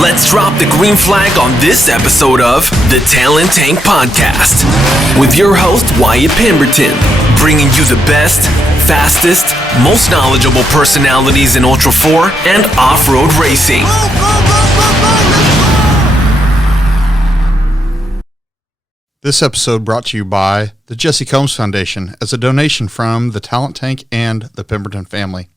Let's drop the green flag on this episode of the Talent Tank Podcast with your host, Wyatt Pemberton, bringing you the best, fastest, most knowledgeable personalities in Ultra 4 and off-road racing. This episode brought to you by the Jesse Combs Foundation as a donation from the Talent Tank and the Pemberton family.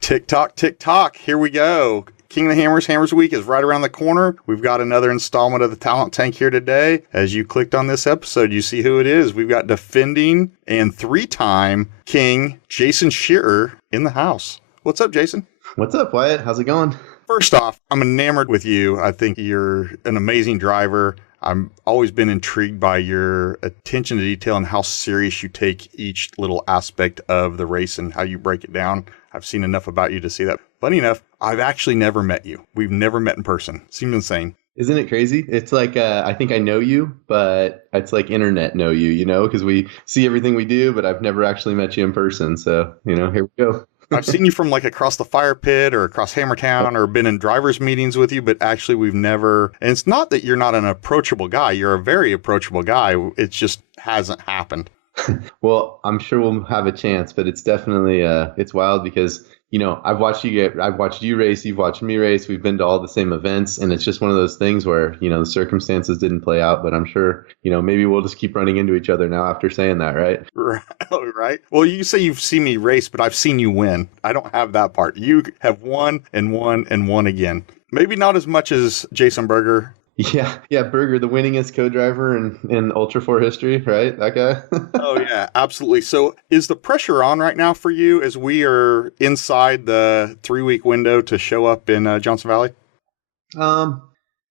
Tick tock, here we go. King of the Hammers Week is right around the corner. We've got another installment of the Talent Tank here today. As you clicked on this episode, you see who it is. We've got defending and three-time King Jason Scherer in the house. What's up, Jason? What's up, Wyatt? How's it going? First off, I'm enamored with you. I think you're an amazing driver. I've always been intrigued by your attention to detail and how serious you take each little aspect of the race and how you break it down. I've seen enough about you to see that. Funny enough, I've actually never met you. We've never met in person. Seems insane. Isn't it crazy? It's like, I think I know you, but it's like internet know you, because we see everything we do, but I've never actually met you in person. So, here we go. I've seen you from like across the fire pit or across Hammertown or been in drivers meetings with you, but actually we've never, and it's not that you're not an approachable guy. You're a very approachable guy. It just hasn't happened. Well, I'm sure we'll have a chance, but it's definitely, it's wild because, I've watched you race, you've watched me race. We've been to all the same events, and it's just one of those things where, the circumstances didn't play out, but I'm sure, maybe we'll just keep running into each other now after saying that, right? Right. Well, you say you've seen me race, but I've seen you win. I don't have that part. You have won and won and won again. Maybe not as much as Jason Berger. Yeah, Berger, the winningest co-driver in Ultra 4 history, right? That guy? Oh, yeah, absolutely. So is the pressure on right now for you as we are inside the 3-week window to show up in Johnson Valley?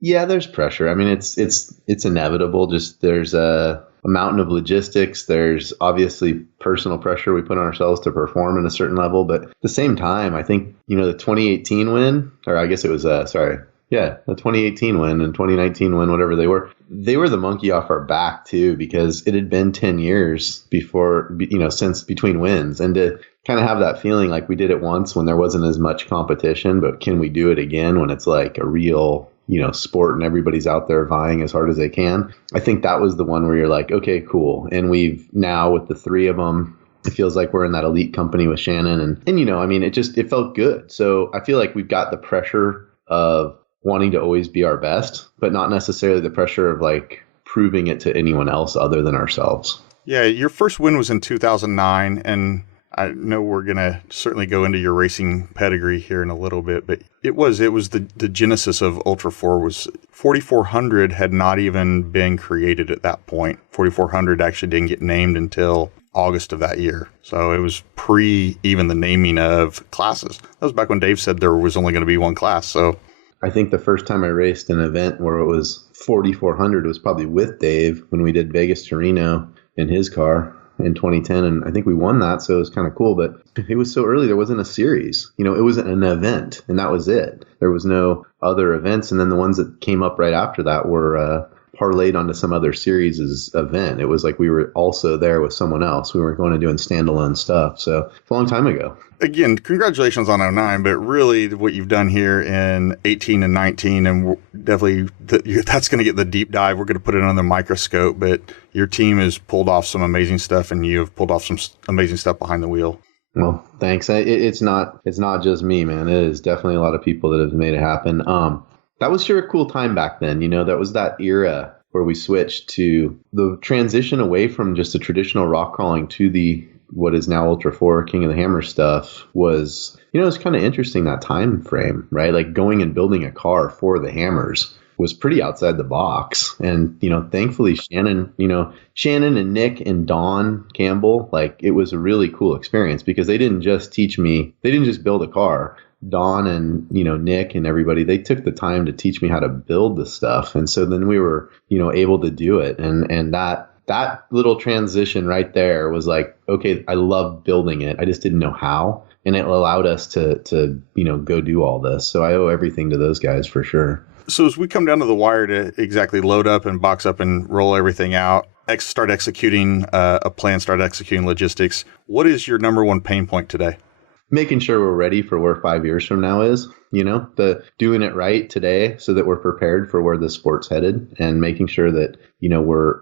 Yeah, there's pressure. I mean, it's inevitable. Just there's a mountain of logistics. There's obviously personal pressure we put on ourselves to perform at a certain level. But at the same time, I think, the 2018 win, or I guess it was, the 2018 win and 2019 win, whatever they were the monkey off our back too, because it had been 10 years since between wins, and to kind of have that feeling like we did it once when there wasn't as much competition, but can we do it again when it's like a real, sport and everybody's out there vying as hard as they can. I think that was the one where you're like, okay, cool. And we've now with the three of them, it feels like we're in that elite company with Shannon and it felt good. So I feel like we've got the pressure of wanting to always be our best, but not necessarily the pressure of like proving it to anyone else other than ourselves. Yeah, your first win was in 2009, and I know we're going to certainly go into your racing pedigree here in a little bit, but it was the genesis of Ultra 4 was 4400 had not even been created at that point. 4400 actually didn't get named until August of that year. So it was pre even the naming of classes. That was back when Dave said there was only going to be one class. So I think the first time I raced an event where it was 4,400 was probably with Dave when we did Vegas to Reno in his car in 2010. And I think we won that. So it was kind of cool. But it was so early. There wasn't a series. It was an event and that was it. There was no other events. And then the ones that came up right after that were parlayed onto some other series' event. It was like we were also there with someone else. We weren't going and doing standalone stuff. So it's a long time ago. Again, congratulations on 09, but really what you've done here in 18 and 19, and definitely that's going to get the deep dive. We're going to put it under the microscope, but your team has pulled off some amazing stuff, and you have pulled off some amazing stuff behind the wheel. Well, thanks. It's not just me, man. It is definitely a lot of people that have made it happen. That was sure a cool time back then. That was that era where we switched to the transition away from just the traditional rock crawling to the what is now Ultra 4 King of the Hammer stuff was, it was kind of interesting, that time frame, right? Like going and building a car for the Hammers was pretty outside the box. And, thankfully Shannon and Nick and Don Campbell, like it was a really cool experience because they didn't just build a car. Don and, Nick and everybody, they took the time to teach me how to build the stuff. And so then we were, able to do it. And that little transition right there was like, okay, I love building it. I just didn't know how. And it allowed us to go do all this. So I owe everything to those guys for sure. So as we come down to the wire to exactly load up and box up and roll everything out, start executing a plan, start executing logistics, what is your number one pain point today? making sure we're ready for where 5 years from now is, the doing it right today so that we're prepared for where the sport's headed, and making sure that,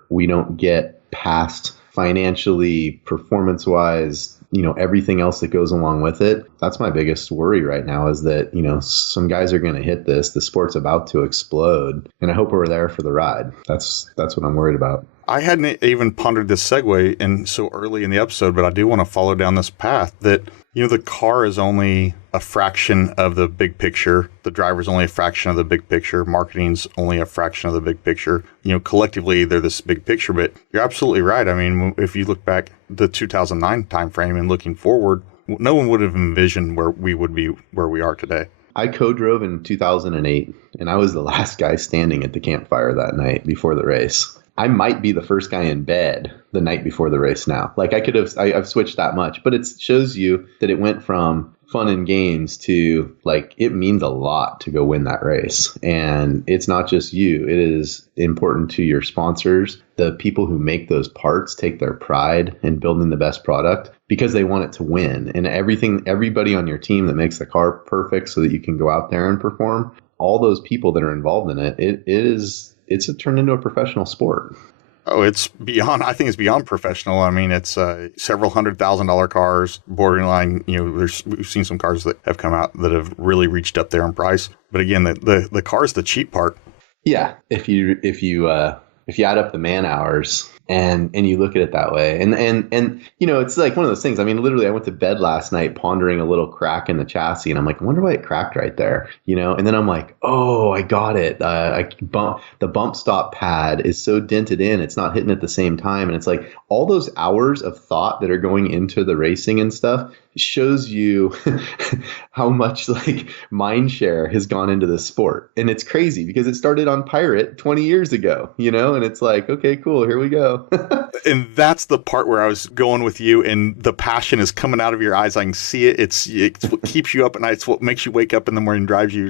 we don't get past financially, performance wise, everything else that goes along with it. That's my biggest worry right now, is that, some guys are going to hit this. The sport's about to explode, and I hope we're there for the ride. That's what I'm worried about. I hadn't even pondered this segue in so early in the episode, but I do want to follow down this path that, the car is only a fraction of the big picture. The driver's only a fraction of the big picture. Marketing's only a fraction of the big picture. Collectively, they're this big picture, but you're absolutely right. I mean, if you look back the 2009 timeframe and looking forward, no one would have envisioned where we would be where we are today. I co-drove in 2008, and I was the last guy standing at the campfire that night before the race. I might be the first guy in bed the night before the race now. Like I've switched that much, but it shows you that it went from fun and games to it means a lot to go win that race. And it's not just you. It is important to your sponsors. The people who make those parts take their pride in building the best product because they want it to win. And everybody on your team that makes the car perfect so that you can go out there and perform, all those people that are involved in it, it's turned into a professional sport. Oh, I think it's beyond professional. I mean, it's several $100,000 cars, borderline, we've seen some cars that have come out that have really reached up there in price. But again, the car is the cheap part. Yeah. If you add up the man hours and you look at it that way, and it's like one of those things. I mean, literally, I went to bed last night pondering a little crack in the chassis, and I'm like, I wonder why it cracked right there, and then I'm like, oh, I got it. The bump stop pad is so dented in, it's not hitting at the same time, and it's like all those hours of thought that are going into the racing and stuff shows you how much mind share has gone into this sport. And it's crazy because it started on Pirate 20 years ago, and it's like, okay, cool, here we go. And that's the part where I was going with you, and the passion is coming out of your eyes. I can see it. It's what keeps you up at night. It's what makes you wake up in the morning, drives you.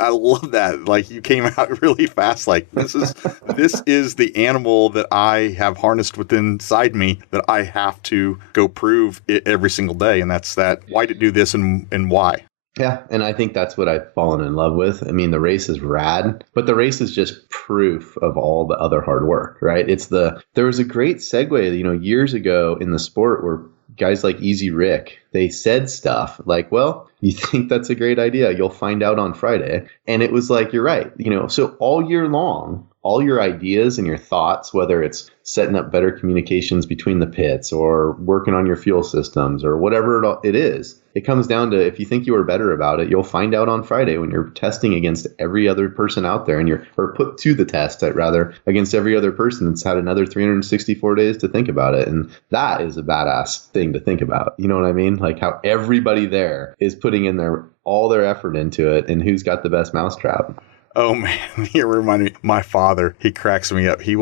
I love that. You came out really fast. This is the animal that I have harnessed within inside me that I have to go prove it every single day. And that's that. Why to do this and why? Yeah, and I think that's what I've fallen in love with. I mean, the race is rad, but the race is just proof of all the other hard work, right? There was a great segue, years ago in the sport where guys like Easy Rick, they said stuff like, well, you think that's a great idea, you'll find out on Friday. And it was like, you're right. So all year long, all your ideas and your thoughts, whether it's setting up better communications between the pits or working on your fuel systems or whatever it is, it comes down to, if you think you are better about it, you'll find out on Friday when you're testing against every other person out there, and or put to the test against every other person that's had another 364 days to think about it. And that is a badass thing to think about. You know what I mean? Like how everybody there is putting in all their effort into it, and who's got the best mousetrap. Oh man, you remind me. My father, he cracks me up. He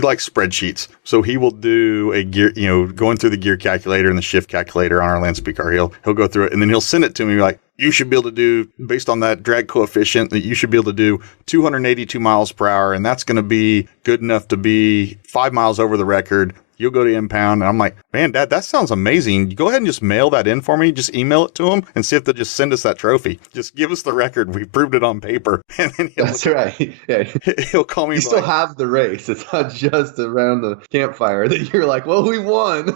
likes spreadsheets. So he will do a gear, going through the gear calculator and the shift calculator on our land speed car. He'll go through it, and then he'll send it to me like, you should be able to do, based on that drag coefficient, that you should be able to do 282 miles per hour. And that's going to be good enough to be 5 miles over the record. You'll go to impound. And I'm like, man, Dad, that sounds amazing. You go ahead and just mail that in for me. Just email it to them and see if they'll just send us that trophy. Just give us the record. We proved it on paper. And then that's right. Yeah. He'll call me. You still have the race. It's not just around the campfire that you're like, well, we won.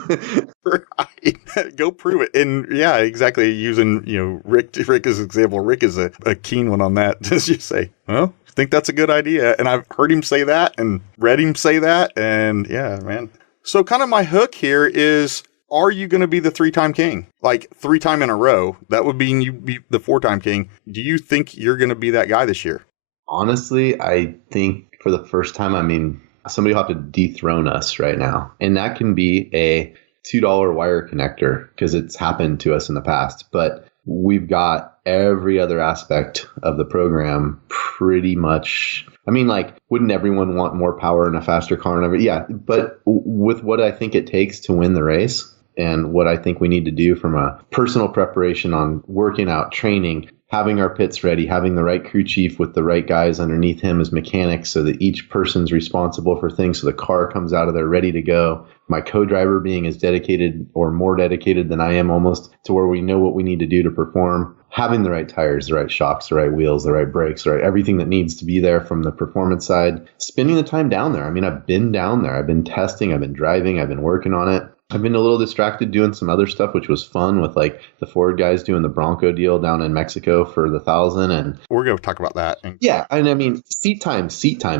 Right. Go prove it. And yeah, exactly. Using, Rick as an example. Rick is a keen one on that. Just say, well, I think that's a good idea. And I've heard him say that and read him say that. And yeah, man. So kind of my hook here is, are you going to be the 3-time king? Like 3 time in a row. That would mean you be the 4-time king. Do you think you're going to be that guy this year? Honestly, I think for the first time, somebody will have to dethrone us right now. And that can be a $2 wire connector because it's happened to us in the past. But we've got every other aspect of the program pretty much. Wouldn't everyone want more power and a faster car and everything? Yeah, but with what I think it takes to win the race and what I think we need to do from a personal preparation on working out, training, having our pits ready, having the right crew chief with the right guys underneath him as mechanics so that each person's responsible for things. So the car comes out of there ready to go. My co-driver being as dedicated or more dedicated than I am almost to where we know what we need to do to perform. Having the right tires, the right shocks, the right wheels, the right brakes, the right everything that needs to be there from the performance side. Spending the time down there. I mean, I've been down there. I've been testing. I've been driving. I've been working on it. I've been a little distracted doing some other stuff, which was fun with like the Ford guys doing the Bronco deal down in Mexico for the 1,000. And we're going to talk about that. Yeah. And I mean, seat time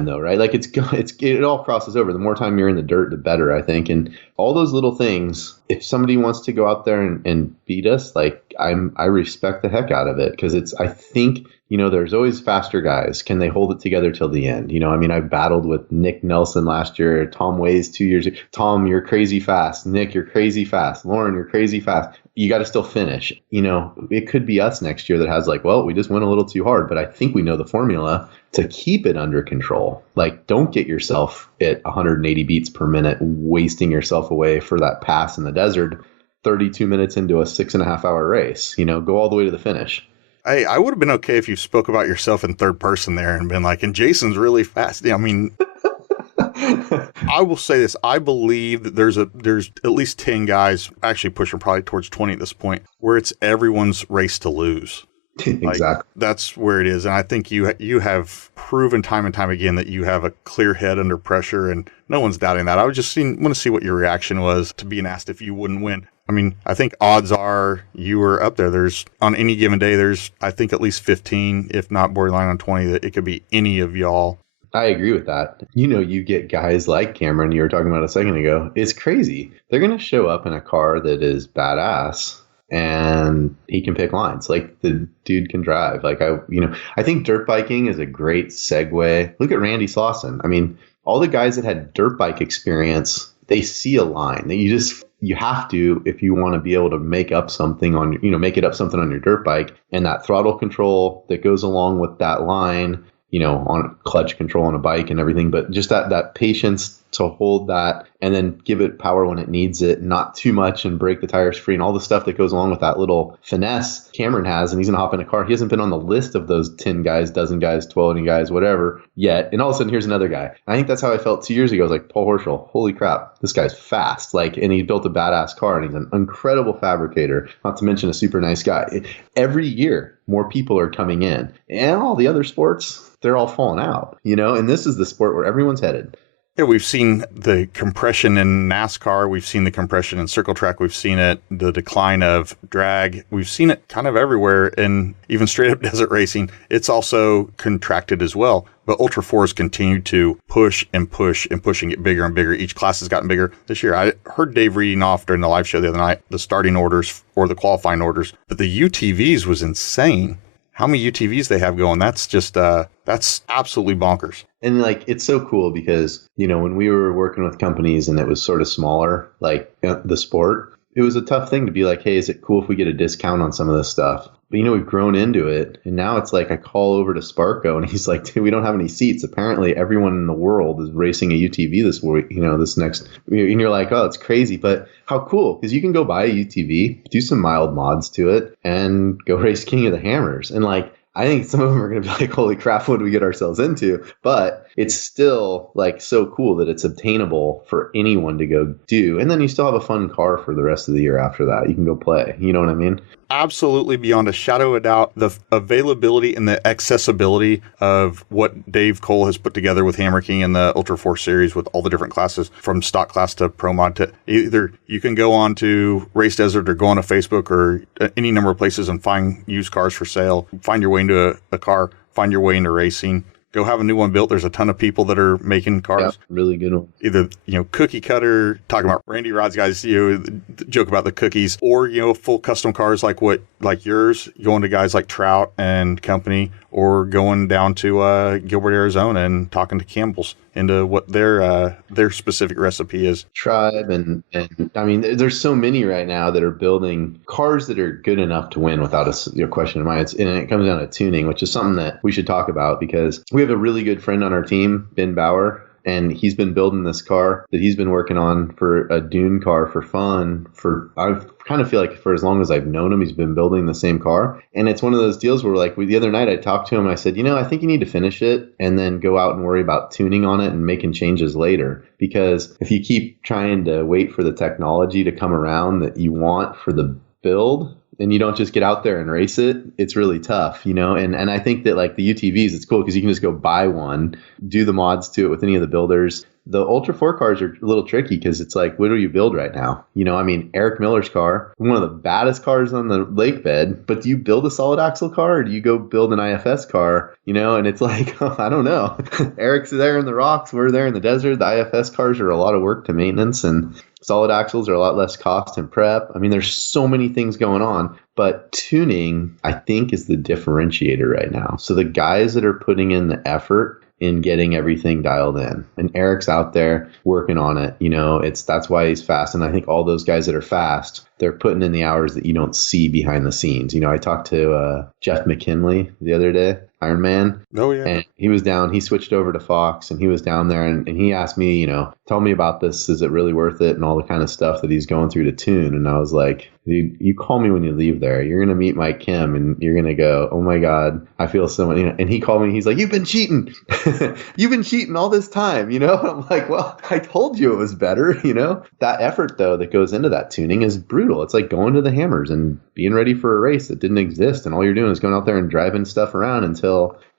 though, right? Like it all crosses over. The more time you're in the dirt, the better, I think. And all those little things, if somebody wants to go out there and beat us, like I respect the heck out of it. Cause I think, there's always faster guys. Can they hold it together till the end? I mean, I battled with Nick Nelson last year, Tom Ways 2 years ago. Tom, you're crazy fast. Nick, you're crazy fast. Lauren, you're crazy fast. You got to still finish. It could be us next year that has like, well, we just went a little too hard, but I think we know the formula to keep it under control. Like, don't get yourself at 180 beats per minute, wasting yourself away for that pass in the desert, 32 minutes into a 6.5 hour race. Go all the way to the finish. Hey, I would have been okay if you spoke about yourself in third person there and been like, and Jason's really fast. I mean, I will say this. I believe that there's at least 10 guys, actually pushing probably towards 20 at this point, where it's everyone's race to lose. Exactly. That's where it is. And I think you have proven time and time again that you have a clear head under pressure, and no one's doubting that. I was just want to see what your reaction was to being asked if you wouldn't win. I mean, I think odds are you were up there. There's on any given day, there's, I think, at least 15, if not borderline on 20, that it could be any of y'all. I agree with that. You get guys like Cameron, you were talking about a second ago. It's crazy. They're going to show up in a car that is badass and he can pick lines. Like, the dude can drive. Like, I think dirt biking is a great segue. Look at Randy Slauson. I mean, all the guys that had dirt bike experience, they see a line that you have to, if you want to be able to make up something on, make it up something on your dirt bike, and that throttle control that goes along with that line, on clutch control on a bike and everything, but just that patience to hold that and then give it power when it needs it, not too much, and break the tires free and all the stuff that goes along with that little finesse Cameron has. And he's going to hop in a car. He hasn't been on the list of those 10 guys, dozen guys, 12 guys, whatever yet. And all of a sudden, here's another guy. And I think that's how I felt 2 years ago. I was like, Paul Horschel, holy crap, this guy's fast. Like, and he built a badass car, and he's an incredible fabricator, not to mention a super nice guy. Every year, more people are coming in, and all the other sports, they're all falling out, and this is the sport where everyone's headed. Yeah, we've seen the compression in NASCAR. We've seen the compression in circle track. We've seen the decline of drag. We've seen it kind of everywhere, and even straight up desert racing. It's also contracted as well. But Ultra 4s continue to push and push and push and get bigger and bigger. Each class has gotten bigger this year. I heard Dave reading off during the live show the other night, the starting orders or the qualifying orders. But the UTVs was insane. How many UTVs they have going? That's just, that's absolutely bonkers. And like, it's so cool because, when we were working with companies and it was sort of smaller, like the sport, it was a tough thing to be like, hey, is it cool if we get a discount on some of this stuff? But, we've grown into it. And now it's like I call over to Sparko and he's like, dude, we don't have any seats. Apparently everyone in the world is racing a UTV this week, this next. And you're like, oh, it's crazy. But how cool? Because you can go buy a UTV, do some mild mods to it, and go race King of the Hammers. And like, I think some of them are going to be like, holy crap, what did we get ourselves into? But it's still like so cool that it's obtainable for anyone to go do. And then you still have a fun car for the rest of the year after that. You can go play. You know what I mean? Absolutely, beyond a shadow of a doubt, the availability and the accessibility of what Dave Cole has put together with Hammer King and the Ultra 4 series with all the different classes, from stock class to pro mod, to either you can go on to Race Desert or go on to Facebook or any number of places and find used cars for sale, find your way into a car, find your way into racing. Go have a new one built. There's a ton of people that are making cars. Yeah, really good one. Either, cookie cutter, talking about Randy Rod's guys, joke about the cookies, or, full custom cars like yours, going to guys like Trout and company, or going down to Gilbert, Arizona and talking to Campbell's into what their specific recipe is. Tribe and I mean, there's so many right now that are building cars that are good enough to win without a question in mind. And it comes down to tuning, which is something that we should talk about because we have a really good friend on our team, Ben Bauer, And he's been building this car that he's been working on for a dune car for fun I kind of feel like for as long as I've known him, he's been building the same car. And it's one of those deals where like the other night I talked to him and I said, I think you need to finish it and then go out and worry about tuning on it and making changes later. Because if you keep trying to wait for the technology to come around that you want for the build, and you don't just get out there and race it, it's really tough, and I think that like the UTVs, it's cool because you can just go buy one, do the mods to it with any of the builders. The Ultra 4 cars are a little tricky because it's like, what do you build right now? Eric Miller's car, one of the baddest cars on the lake bed, but do you build a solid axle car or do you go build an IFS car? And it's like, I don't know. Eric's there in the rocks, we're there in the desert. The IFS cars are a lot of work to maintenance, and solid axles are a lot less cost and prep. There's so many things going on, but tuning, I think, is the differentiator right now. So the guys that are putting in the effort in getting everything dialed in, and Eric's out there working on it, that's why he's fast. And I think all those guys that are fast, they're putting in the hours that you don't see behind the scenes. I talked to Jeff McKinley the other day, Iron Man. Oh, yeah. And he was down, he switched over to Fox and he was down there and he asked me, tell me about this. Is it really worth it? And all the kind of stuff that he's going through to tune. And I was like, dude, you call me when you leave there. You're going to meet Mike Kim and you're going to go, oh my God, I feel so much. And he called me, he's like, you've been cheating. You've been cheating all this time. I'm like, well, I told you it was better. That effort though that goes into that tuning is brutal. It's like going to the Hammers and being ready for a race that didn't exist. And all you're doing is going out there and driving stuff around until,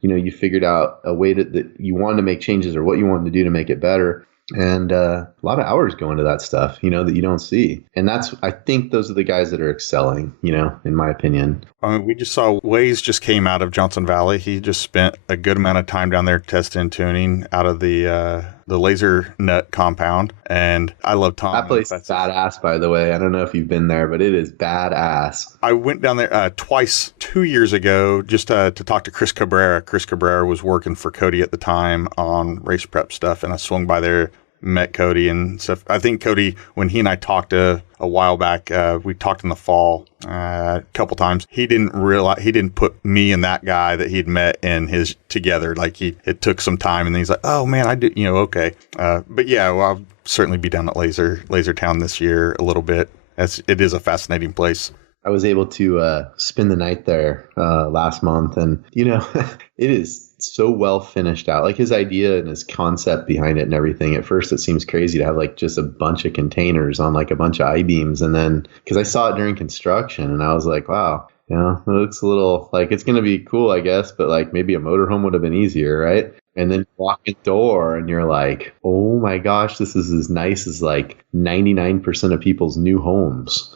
you figured out a way that you wanted to make changes or what you wanted to do to make it better. And a lot of hours go into that stuff, that you don't see. And I think those are the guys that are excelling, in my opinion. We just saw Waze just came out of Johnson Valley. He just spent a good amount of time down there testing and tuning out of the Laser Nut compound. And I love Tom. That place is badass, by the way. I don't know if you've been there, but it is badass. I went down there twice 2 years ago just to talk to Chris Cabrera. Chris Cabrera was working for Kody at the time on race prep stuff. And I swung by there, met Kody and stuff. I think Kody, when he and I talked a while back, we talked in the fall a couple times. He didn't put me and that guy that he'd met in his together. Like it took some time, and then he's like, oh man, I did, okay. But yeah, well, I'll certainly be down at Laser Town this year a little bit. It is a fascinating place. I was able to spend the night there last month, and it is so well finished out. Like his idea and his concept behind it and everything. At first, it seems crazy to have like just a bunch of containers on like a bunch of I-beams, and then because I saw it during construction, and I was like, wow, it looks a little like it's gonna be cool, I guess, but like maybe a motorhome would have been easier, right? And then you walk in the door and you're like, oh my gosh, this is as nice as like 99% of people's new homes.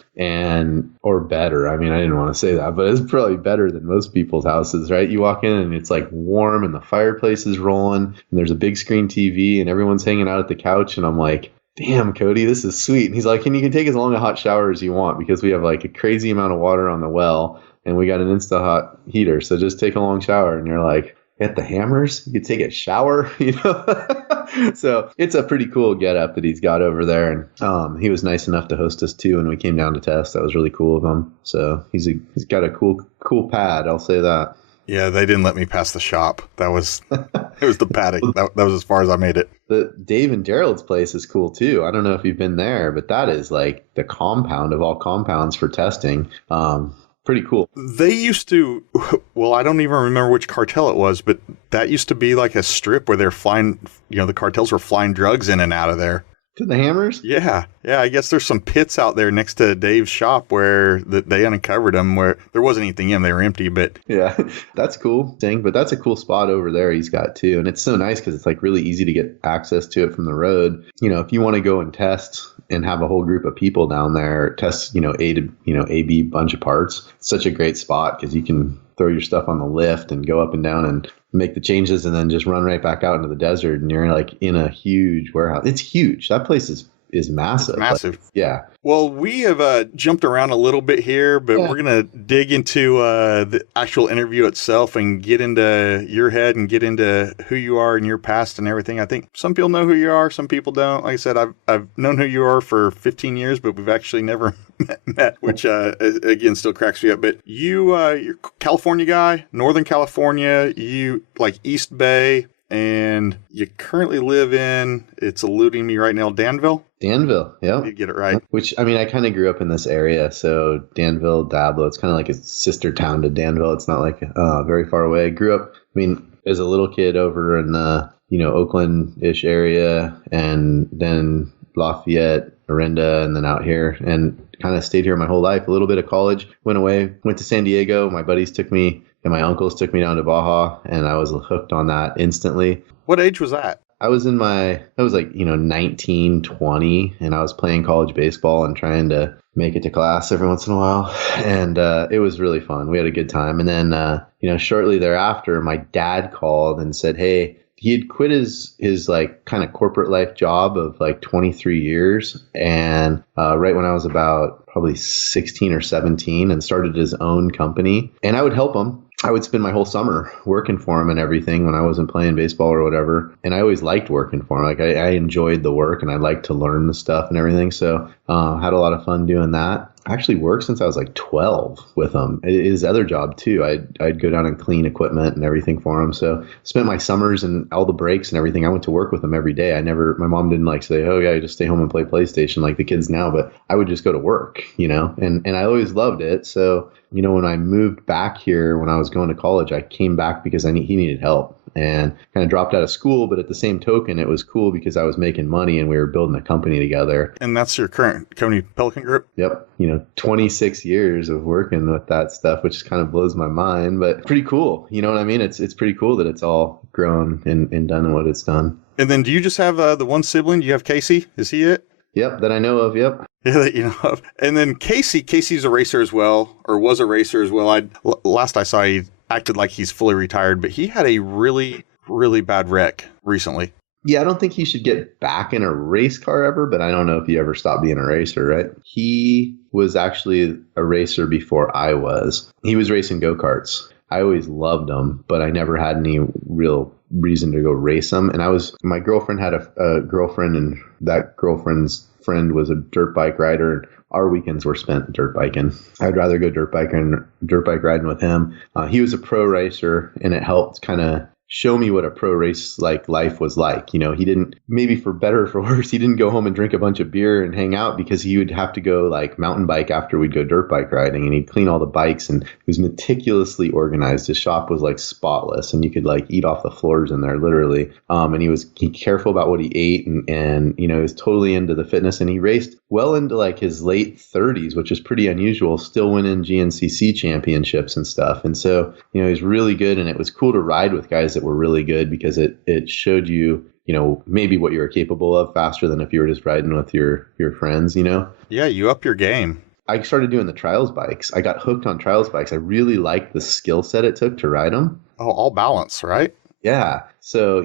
Or better. I didn't want to say that, but it's probably better than most people's houses, right? You walk in and it's like warm and the fireplace is rolling and there's a big screen TV and everyone's hanging out at the couch. And I'm like, damn, Kody, this is sweet. And he's like, and you can take as long a hot shower as you want because we have like a crazy amount of water on the well and we got an Insta-Hot heater. So just take a long shower. And you're like, at the Hammers, you could take a shower, So it's a pretty cool getup that he's got over there. And he was nice enough to host us too when we came down to test. That was really cool of him. So he's got a cool pad, I'll say that. Yeah, they didn't let me pass the shop. It was the paddock. That was as far as I made it. The Dave and Gerald's place is cool too. I don't know if you've been there, but that is like the compound of all compounds for testing. Pretty cool. They used to, well, I don't even remember which cartel it was, but that used to be like a strip where they're flying, the cartels were flying drugs in and out of there. To the Hammers? Yeah. I guess there's some pits out there next to Dave's shop where they uncovered them where there wasn't anything in them. They were empty, but. Yeah, that's cool thing. But that's a cool spot over there he's got too. And it's so nice because it's like really easy to get access to it from the road. If you want to go and test and have a whole group of people down there, test, A, B bunch of parts. It's such a great spot because you can throw your stuff on the lift and go up and down and make the changes and then just run right back out into the desert. And you're like in a huge warehouse. It's huge. That place is massive. It's massive. Like, yeah. Well, we have jumped around a little bit here, but we're going to dig into the actual interview itself and get into your head and get into who you are and your past and everything. I think some people know who you are. Some people don't. Like I said, I've known who you are for 15 years, but we've actually never met, which again still cracks me up. But you're a California guy, Northern California, you like East Bay. and you currently live in, it's eluding me right now, Danville? Danville, yeah. You get it right. Which, I mean, I kind of grew up in this area, so Danville, Dablo, it's kind of like a sister town to Danville. It's not like very far away. I grew up, I mean, as a little kid over in the, Oakland-ish area, and then Lafayette, Orinda, and then out here, and kind of stayed here my whole life. A little bit of college, went away, went to San Diego. My buddies took me, and my uncles took me down to Baja, and I was hooked on that instantly. What age was that? I was 19, 20, and I was playing college baseball and trying to make it to class every once in a while. And it was really fun. We had a good time. And then, shortly thereafter, my dad called and said, hey, he had quit his like kind of corporate life job of like 23 years. And right when I was about probably 16 or 17, and started his own company. And I would help him. I would spend my whole summer working for him and everything when I wasn't playing baseball or whatever. And I always liked working for him. Like I enjoyed the work, and I liked to learn the stuff and everything. So had a lot of fun doing that. I actually worked since I was like 12 with him. His other job too, I'd go down and clean equipment and everything for him. So spent my summers and all the breaks and everything. I went to work with him every day. My mom didn't like say, oh yeah, you just stay home and play PlayStation like the kids now, but I would just go to work, and I always loved it. So, when I moved back here, when I was going to college, I came back because he needed help, and kind of dropped out of school. But at the same token, it was cool because I was making money and we were building a company together. And that's your current company, Pelican Group? Yep. 26 years of working with that stuff, which kind of blows my mind, but pretty cool. You know what I mean? It's pretty cool that it's all grown and done what it's done. And then do you just have the one sibling? Do you have Casey? Is he it? Yep, that I know of. Yep. Yeah, that you know of. And then Casey's a racer as well, or was a racer as well. Last I saw, he acted like he's fully retired, but he had a really, really bad wreck recently. Yeah, I don't think he should get back in a race car ever, but I don't know if he ever stopped being a racer, right? He was actually a racer before I was. He was racing go-karts. I always loved them, but I never had any real reason to go race them. And my girlfriend had a girlfriend, and that girlfriend's friend was a dirt bike rider, and our weekends were spent dirt biking. I'd rather go dirt bike riding with him. He was a pro racer, and it helped kind of show me what a pro race like life was like. He didn't, maybe for better or for worse, he didn't go home and drink a bunch of beer and hang out, because he would have to go like mountain bike after we'd go dirt bike riding, and he'd clean all the bikes, and he was meticulously organized. His shop was like spotless, and you could like eat off the floors in there literally. And he careful about what he ate, and he was totally into the fitness, and he raced well into like his late 30s, which is pretty unusual, still winning GNCC championships and stuff. And so, he was really good, and it was cool to ride with guys that were really good, because it showed you, maybe what you were capable of faster than if you were just riding with your friends, Yeah, you up your game. I started doing the trials bikes. I got hooked on trials bikes. I really liked the skill set it took to ride them. Oh, all balance, right? Yeah. So,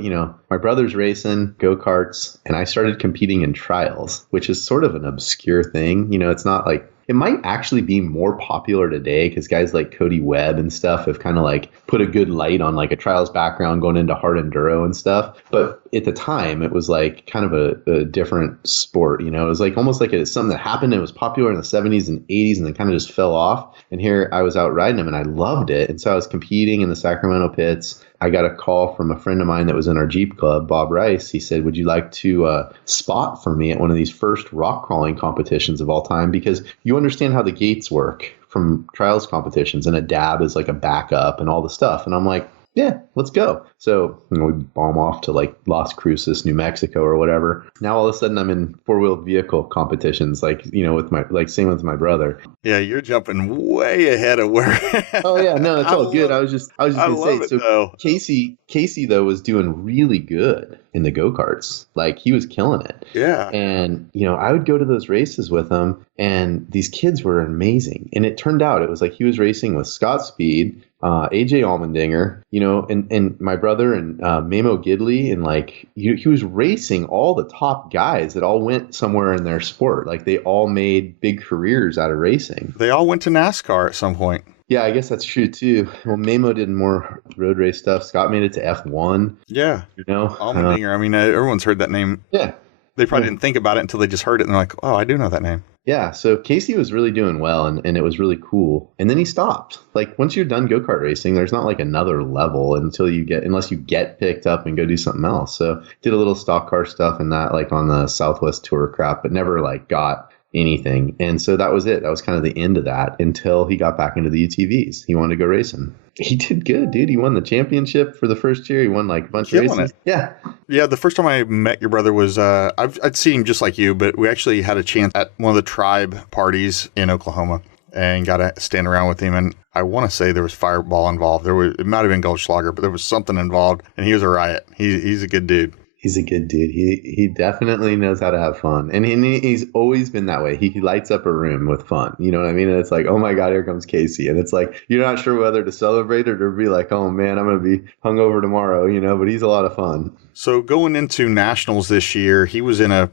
my brother's racing go-karts, and I started competing in trials, which is sort of an obscure thing. It's not like, it might actually be more popular today because guys like Kody Wagner and stuff have kind of like put a good light on like a trials background going into hard enduro and stuff. But at the time, it was like kind of a different sport. It was like almost like it's something that happened. It was popular in the 70s and 80s, and then kind of just fell off. And here I was out riding them, and I loved it. And so I was competing in the Sacramento pits. I got a call from a friend of mine that was in our Jeep club, Bob Rice. He said, would you like to spot for me at one of these first rock crawling competitions of all time? Because you understand how the gates work from trials competitions, and a dab is like a backup and all the stuff. And I'm like, yeah, let's go. So we bomb off to like Las Cruces, New Mexico or whatever. Now all of a sudden I'm in four-wheel vehicle competitions, like, with same with my brother. Yeah, you're jumping way ahead of where. Oh yeah, no, it's all good. I was just gonna say. So though. Casey though was doing really good in the go-karts. Like he was killing it. Yeah. And I would go to those races with him, and these kids were amazing. And it turned out it was like he was racing with Scott Speed, AJ Allmendinger, and my brother and Mamo Gidley, and like he was racing all the top guys that all went somewhere in their sport. Like they all made big careers out of racing. They all went to NASCAR at some point. Yeah, I guess that's true too. Well, Mamo did more road race stuff. Scott made it to F1. Yeah. Allmendinger. Everyone's heard that name. Yeah. They probably didn't think about it until they just heard it and they're like, oh, I do know that name. Yeah, so Casey was really doing well, and it was really cool. And then he stopped. Like, once you're done go-kart racing, there's not like another level unless you get picked up and go do something else. So did a little stock car stuff and that, like on the Southwest Tour crap, but never like got anything. And so that was it. That was kind of the end of that until he got back into the UTVs. He wanted to go racing. He did good, dude. He won the championship for the first year. He won like a bunch of races. Yeah. Yeah, the first time I met your brother was, I'd seen him just like you, but we actually had a chance at one of the tribe parties in Oklahoma and got to stand around with him. And I want to say there was fireball involved. It might have been Goldschlager, but there was something involved, and he was a riot. He's a good dude. He's a good dude. He definitely knows how to have fun. And he's always been that way. He lights up a room with fun. You know what I mean? And it's like, oh my God, here comes Casey. And it's like, you're not sure whether to celebrate or to be like, oh man, I'm going to be hungover tomorrow, but he's a lot of fun. So going into nationals this year, he was in a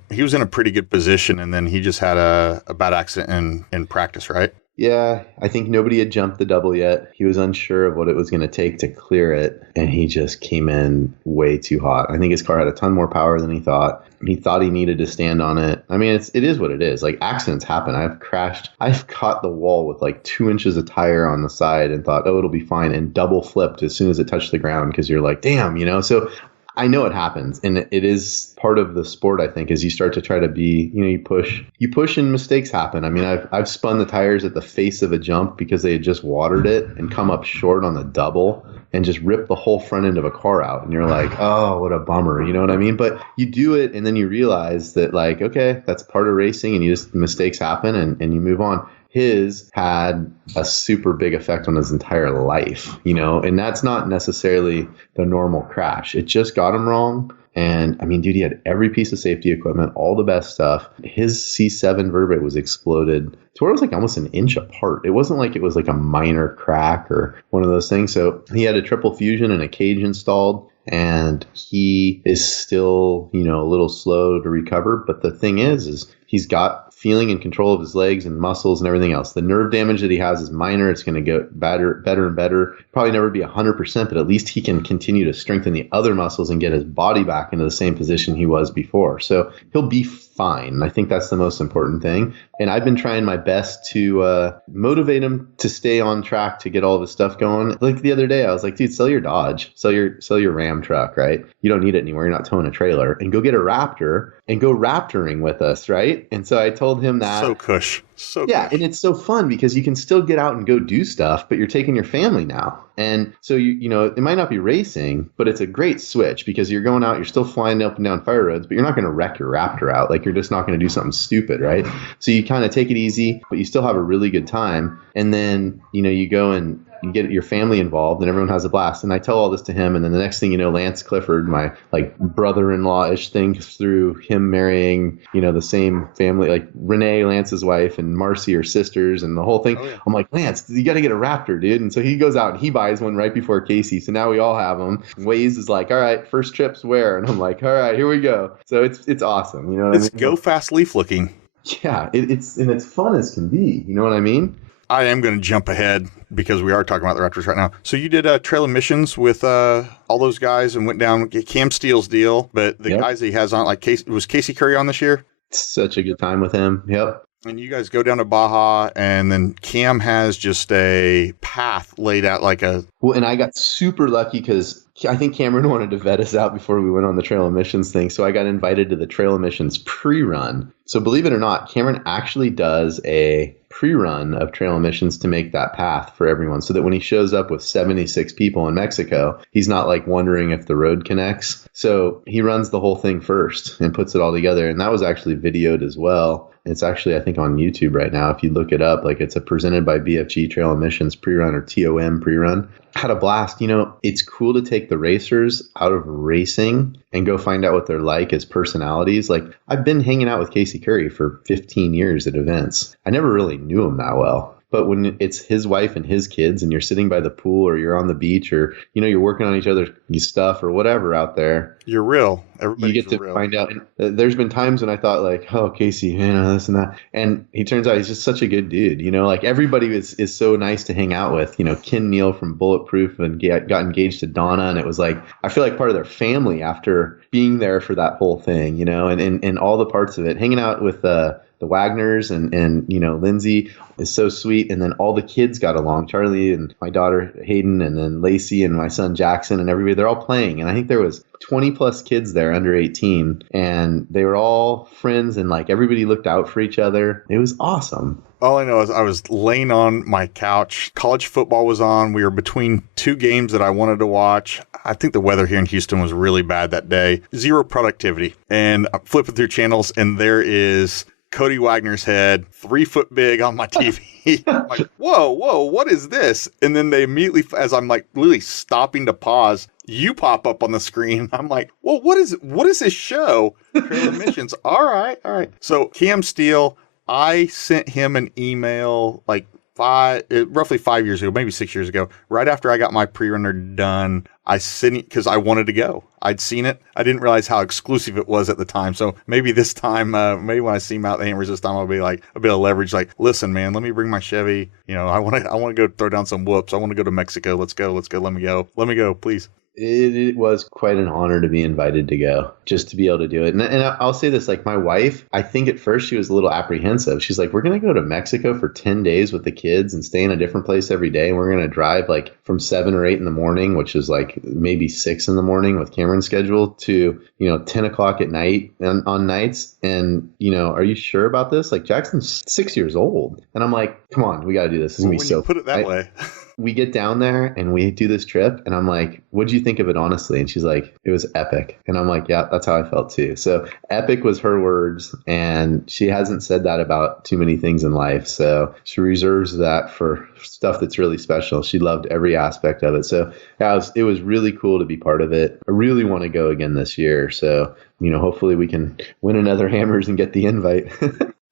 pretty good position, and then he just had a bad accident in practice, right? Yeah, I think nobody had jumped the double yet. He was unsure of what it was going to take to clear it, and he just came in way too hot. I think his car had a ton more power than he thought. He thought he needed to stand on it. I mean, it is what it is. Like, accidents happen. I've caught the wall with like 2 inches of tire on the side and thought, oh, it'll be fine, and double flipped as soon as it touched the ground because you're like, damn, So I know it happens, and it is part of the sport, I think, is you start to try to be, you push and mistakes happen. I mean, I've spun the tires at the face of a jump because they had just watered it and come up short on the double and just rip the whole front end of a car out. And you're like, oh, what a bummer. You know what I mean? But you do it, and then you realize that, like, okay, that's part of racing, and mistakes happen, and you move on. His had a super big effect on his entire life, and that's not necessarily the normal crash. It just got him wrong. And I mean, dude, he had every piece of safety equipment, all the best stuff. His C7 vertebrae was exploded to where it was like almost an inch apart. It wasn't like it was like a minor crack or one of those things. So he had a triple fusion and a cage installed. And he is still, a little slow to recover. But the thing is he's got feeling and control of his legs and muscles and everything else. The nerve damage that he has is minor. It's going to get better and better. Probably never be 100%, but at least he can continue to strengthen the other muscles and get his body back into the same position he was before. So he'll be fine. I think that's the most important thing. And I've been trying my best to motivate him to stay on track to get all of his stuff going. Like the other day, I was like, dude, sell your Dodge, sell your Ram truck, right? You don't need it anymore. You're not towing a trailer, and go get a Raptor and go Raptoring with us, right? And so I told him that. So cush. So yeah, cush. and it's so fun because you can still get out and go do stuff, but you're taking your family now. And so it might not be racing, but it's a great switch because you're going out, you're still flying up and down fire roads, but you're not going to wreck your Raptor out. Like, you're just not going to do something stupid, right? So you kind of take it easy, but you still have a really good time. And then, you go and you get your family involved and everyone has a blast. And I tell all this to him. And then the next thing you know, Lance Clifford, my like brother-in-law-ish thing through him marrying, the same family, like Renee, Lance's wife, and Marcy are sisters and the whole thing. Oh, yeah. I'm like, Lance, you got to get a Raptor, dude. And so he goes out and he buys one right before Casey. So now we all have them. Waze is like, all right, first trip's where? And I'm like, all right, here we go. So it's awesome. You know what I mean? It's go fast leaf looking. Yeah, it's fun as can be. You know what I mean? I am going to jump ahead because we are talking about the Raptors right now. So you did trail emissions with all those guys and went down Cam Steele's deal, but the guys that he has on, like was Casey Curry on this year? Such a good time with him. Yep. And you guys go down to Baja, and then Cam has just a path laid out like a... Well, and I got super lucky because I think Cameron wanted to vet us out before we went on the trail emissions thing. So I got invited to the trail emissions pre-run. So believe it or not, Cameron actually does a pre-run of trail emissions to make that path for everyone so that when he shows up with 76 people in Mexico, he's not like wondering if the road connects. So he runs the whole thing first and puts it all together. And that was actually videoed as well. It's actually, I think, on YouTube right now. If you look it up, like it's a presented by BFG Trail Emissions pre-run or TOM pre-run. Had a blast. It's cool to take the racers out of racing and go find out what they're like as personalities. Like, I've been hanging out with Casey Curry for 15 years at events. I never really knew him that well. But when it's his wife and his kids and you're sitting by the pool or you're on the beach or, you're working on each other's stuff or whatever out there, You're real. you Everybody's get to real. find out. And there's been times when I thought like, oh, Casey, this and that. And he turns out he's just such a good dude. Like everybody is so nice to hang out with. Ken Neal from Bulletproof and got engaged to Donna. And it was like, I feel like part of their family after being there for that whole thing, and all the parts of it, hanging out with the Wagners and Lindsay is so sweet. And then all the kids got along, Charlie and my daughter Hayden, and then Lacey and my son Jackson, and everybody, they're all playing. And I think there was 20 plus kids there under 18, and they were all friends, and like everybody looked out for each other. It was awesome. All I know is I was laying on my couch. College football was on. We were between two games that I wanted to watch. I think the weather here in Houston was really bad that day. Zero productivity. And I'm flipping through channels, and there is Kody Wagner's head, 3 foot big on my TV. I'm like, whoa, what is this? And then they immediately, as I'm like literally stopping to pause, you pop up on the screen. I'm like, well, what is this show? Trailer Missions. All right. So Cam Steele, I sent him an email like roughly 5 years ago, maybe 6 years ago, right after I got my pre-runner done. I sent it because I wanted to go. I'd seen it. I didn't realize how exclusive it was at the time. So maybe this time, maybe when I see Mount the Hammers this time, I'll be like a bit of leverage. Like, listen, man, let me bring my Chevy. I want to go throw down some whoops. I want to go to Mexico. Let's go. Let me go, please. It was quite an honor to be invited to go, just to be able to do it. And I'll say this, like my wife, I think at first she was a little apprehensive. She's like, we're going to go to Mexico for 10 days with the kids and stay in a different place every day. And we're going to drive like from 7 or 8 in the morning, which is like maybe 6 in the morning with Cameron's schedule, to, 10 o'clock at night on nights. And, are you sure about this? Like Jackson's 6 years old. And I'm like, come on, we got to do this. It's going to be so put it that way. We get down there and we do this trip, and I'm like, what'd you think of it, honestly? And she's like, it was epic. And I'm like, yeah, that's how I felt too. So epic was her words, and she hasn't said that about too many things in life. So she reserves that for stuff that's really special. She loved every aspect of it. So yeah, it was really cool to be part of it. I really want to go again this year. So, hopefully we can win another Hammers and get the invite.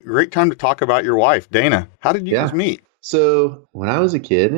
Great time to talk about your wife, Dana. How did you guys meet? So when I was a kid,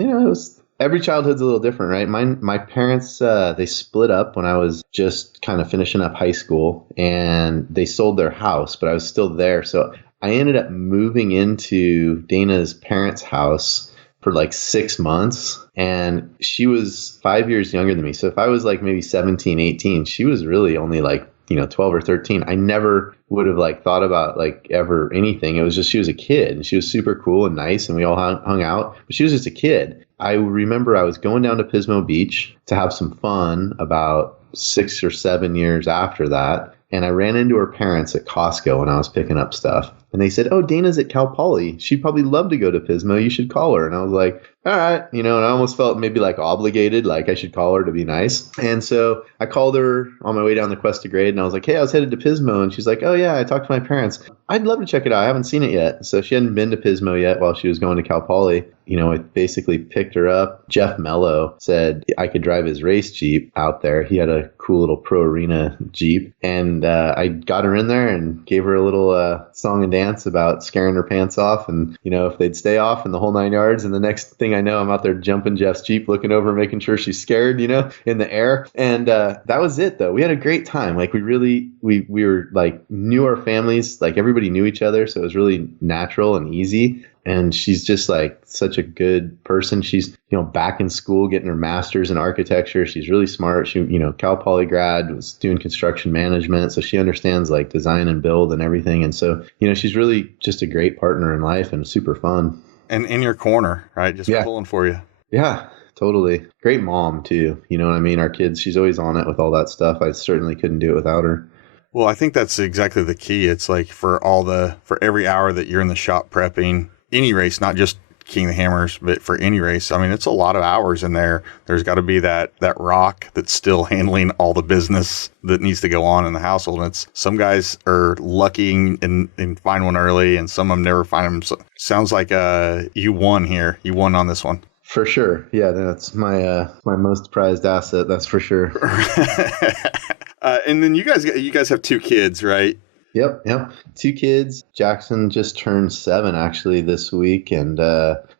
every childhood's a little different, right? My parents, they split up when I was just kind of finishing up high school, and they sold their house, but I was still there. So I ended up moving into Dana's parents' house for like 6 months, and she was 5 years younger than me. So if I was like maybe 17, 18, she was really only like 12 or 13. I never would have like thought about like ever anything. It was just, she was a kid, and she was super cool and nice, and we all hung out, but she was just a kid. I remember I was going down to Pismo Beach to have some fun about 6 or 7 years after that. And I ran into her parents at Costco when I was picking up stuff. And they said, oh, Dana's at Cal Poly. She'd probably love to go to Pismo. You should call her. And I was like, all right. And I almost felt maybe like obligated, like I should call her to be nice. And so I called her on my way down the Cuesta Grade, and I was like, hey, I was headed to Pismo. And she's like, oh, yeah, I talked to my parents. I'd love to check it out. I haven't seen it yet. So she hadn't been to Pismo yet while she was going to Cal Poly. I basically picked her up. Jeff Mello said I could drive his race Jeep out there. He had a cool little Pro Arena Jeep. And I got her in there and gave her a little song and dance about scaring her pants off, and, if they'd stay off, and the whole 9 yards. And the next thing I know, I'm out there jumping Jeff's Jeep, looking over, making sure she's scared, in the air. And that was it, though. We had a great time. Like we were like, knew our families, like everybody knew each other. So it was really natural and easy. And she's just like such a good person. She's, back in school getting her master's in architecture. She's really smart. She, Cal Poly grad, was doing construction management. So she understands like design and build and everything. And so, she's really just a great partner in life and super fun. And in your corner, right? Just pulling for you. Yeah, totally. Great mom too. You know what I mean? Our kids, she's always on it with all that stuff. I certainly couldn't do it without her. Well, I think that's exactly the key. It's like for every hour that you're in the shop prepping any race, not just King of the Hammers, but for any race, I mean, it's a lot of hours in there. There's got to be that rock that's still handling all the business that needs to go on in the household. And it's some guys are lucky and find one early, and some of them never find them. So, sounds like you won here. You won on this one. For sure. Yeah, that's my most prized asset. That's for sure. And then you guys have 2 kids, right? Yep. 2 kids. Jackson just turned 7 actually this week, and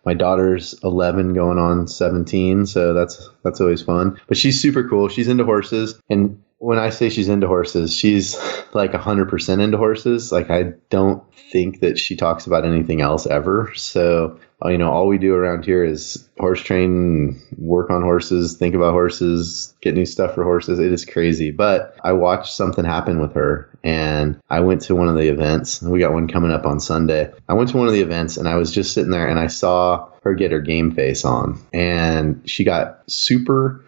My daughter's 11 going on 17, so that's always fun. But she's super cool. She's into horses, and when I say she's into horses, she's like 100% into horses. Like, I don't think that she talks about anything else ever. So, all we do around here is horse train, work on horses, think about horses, get new stuff for horses. It is crazy. But I watched something happen with her, and I went to one of the events. We got one coming up on Sunday. I went to one of the events, and I was just sitting there, and I saw her get her game face on, and she got super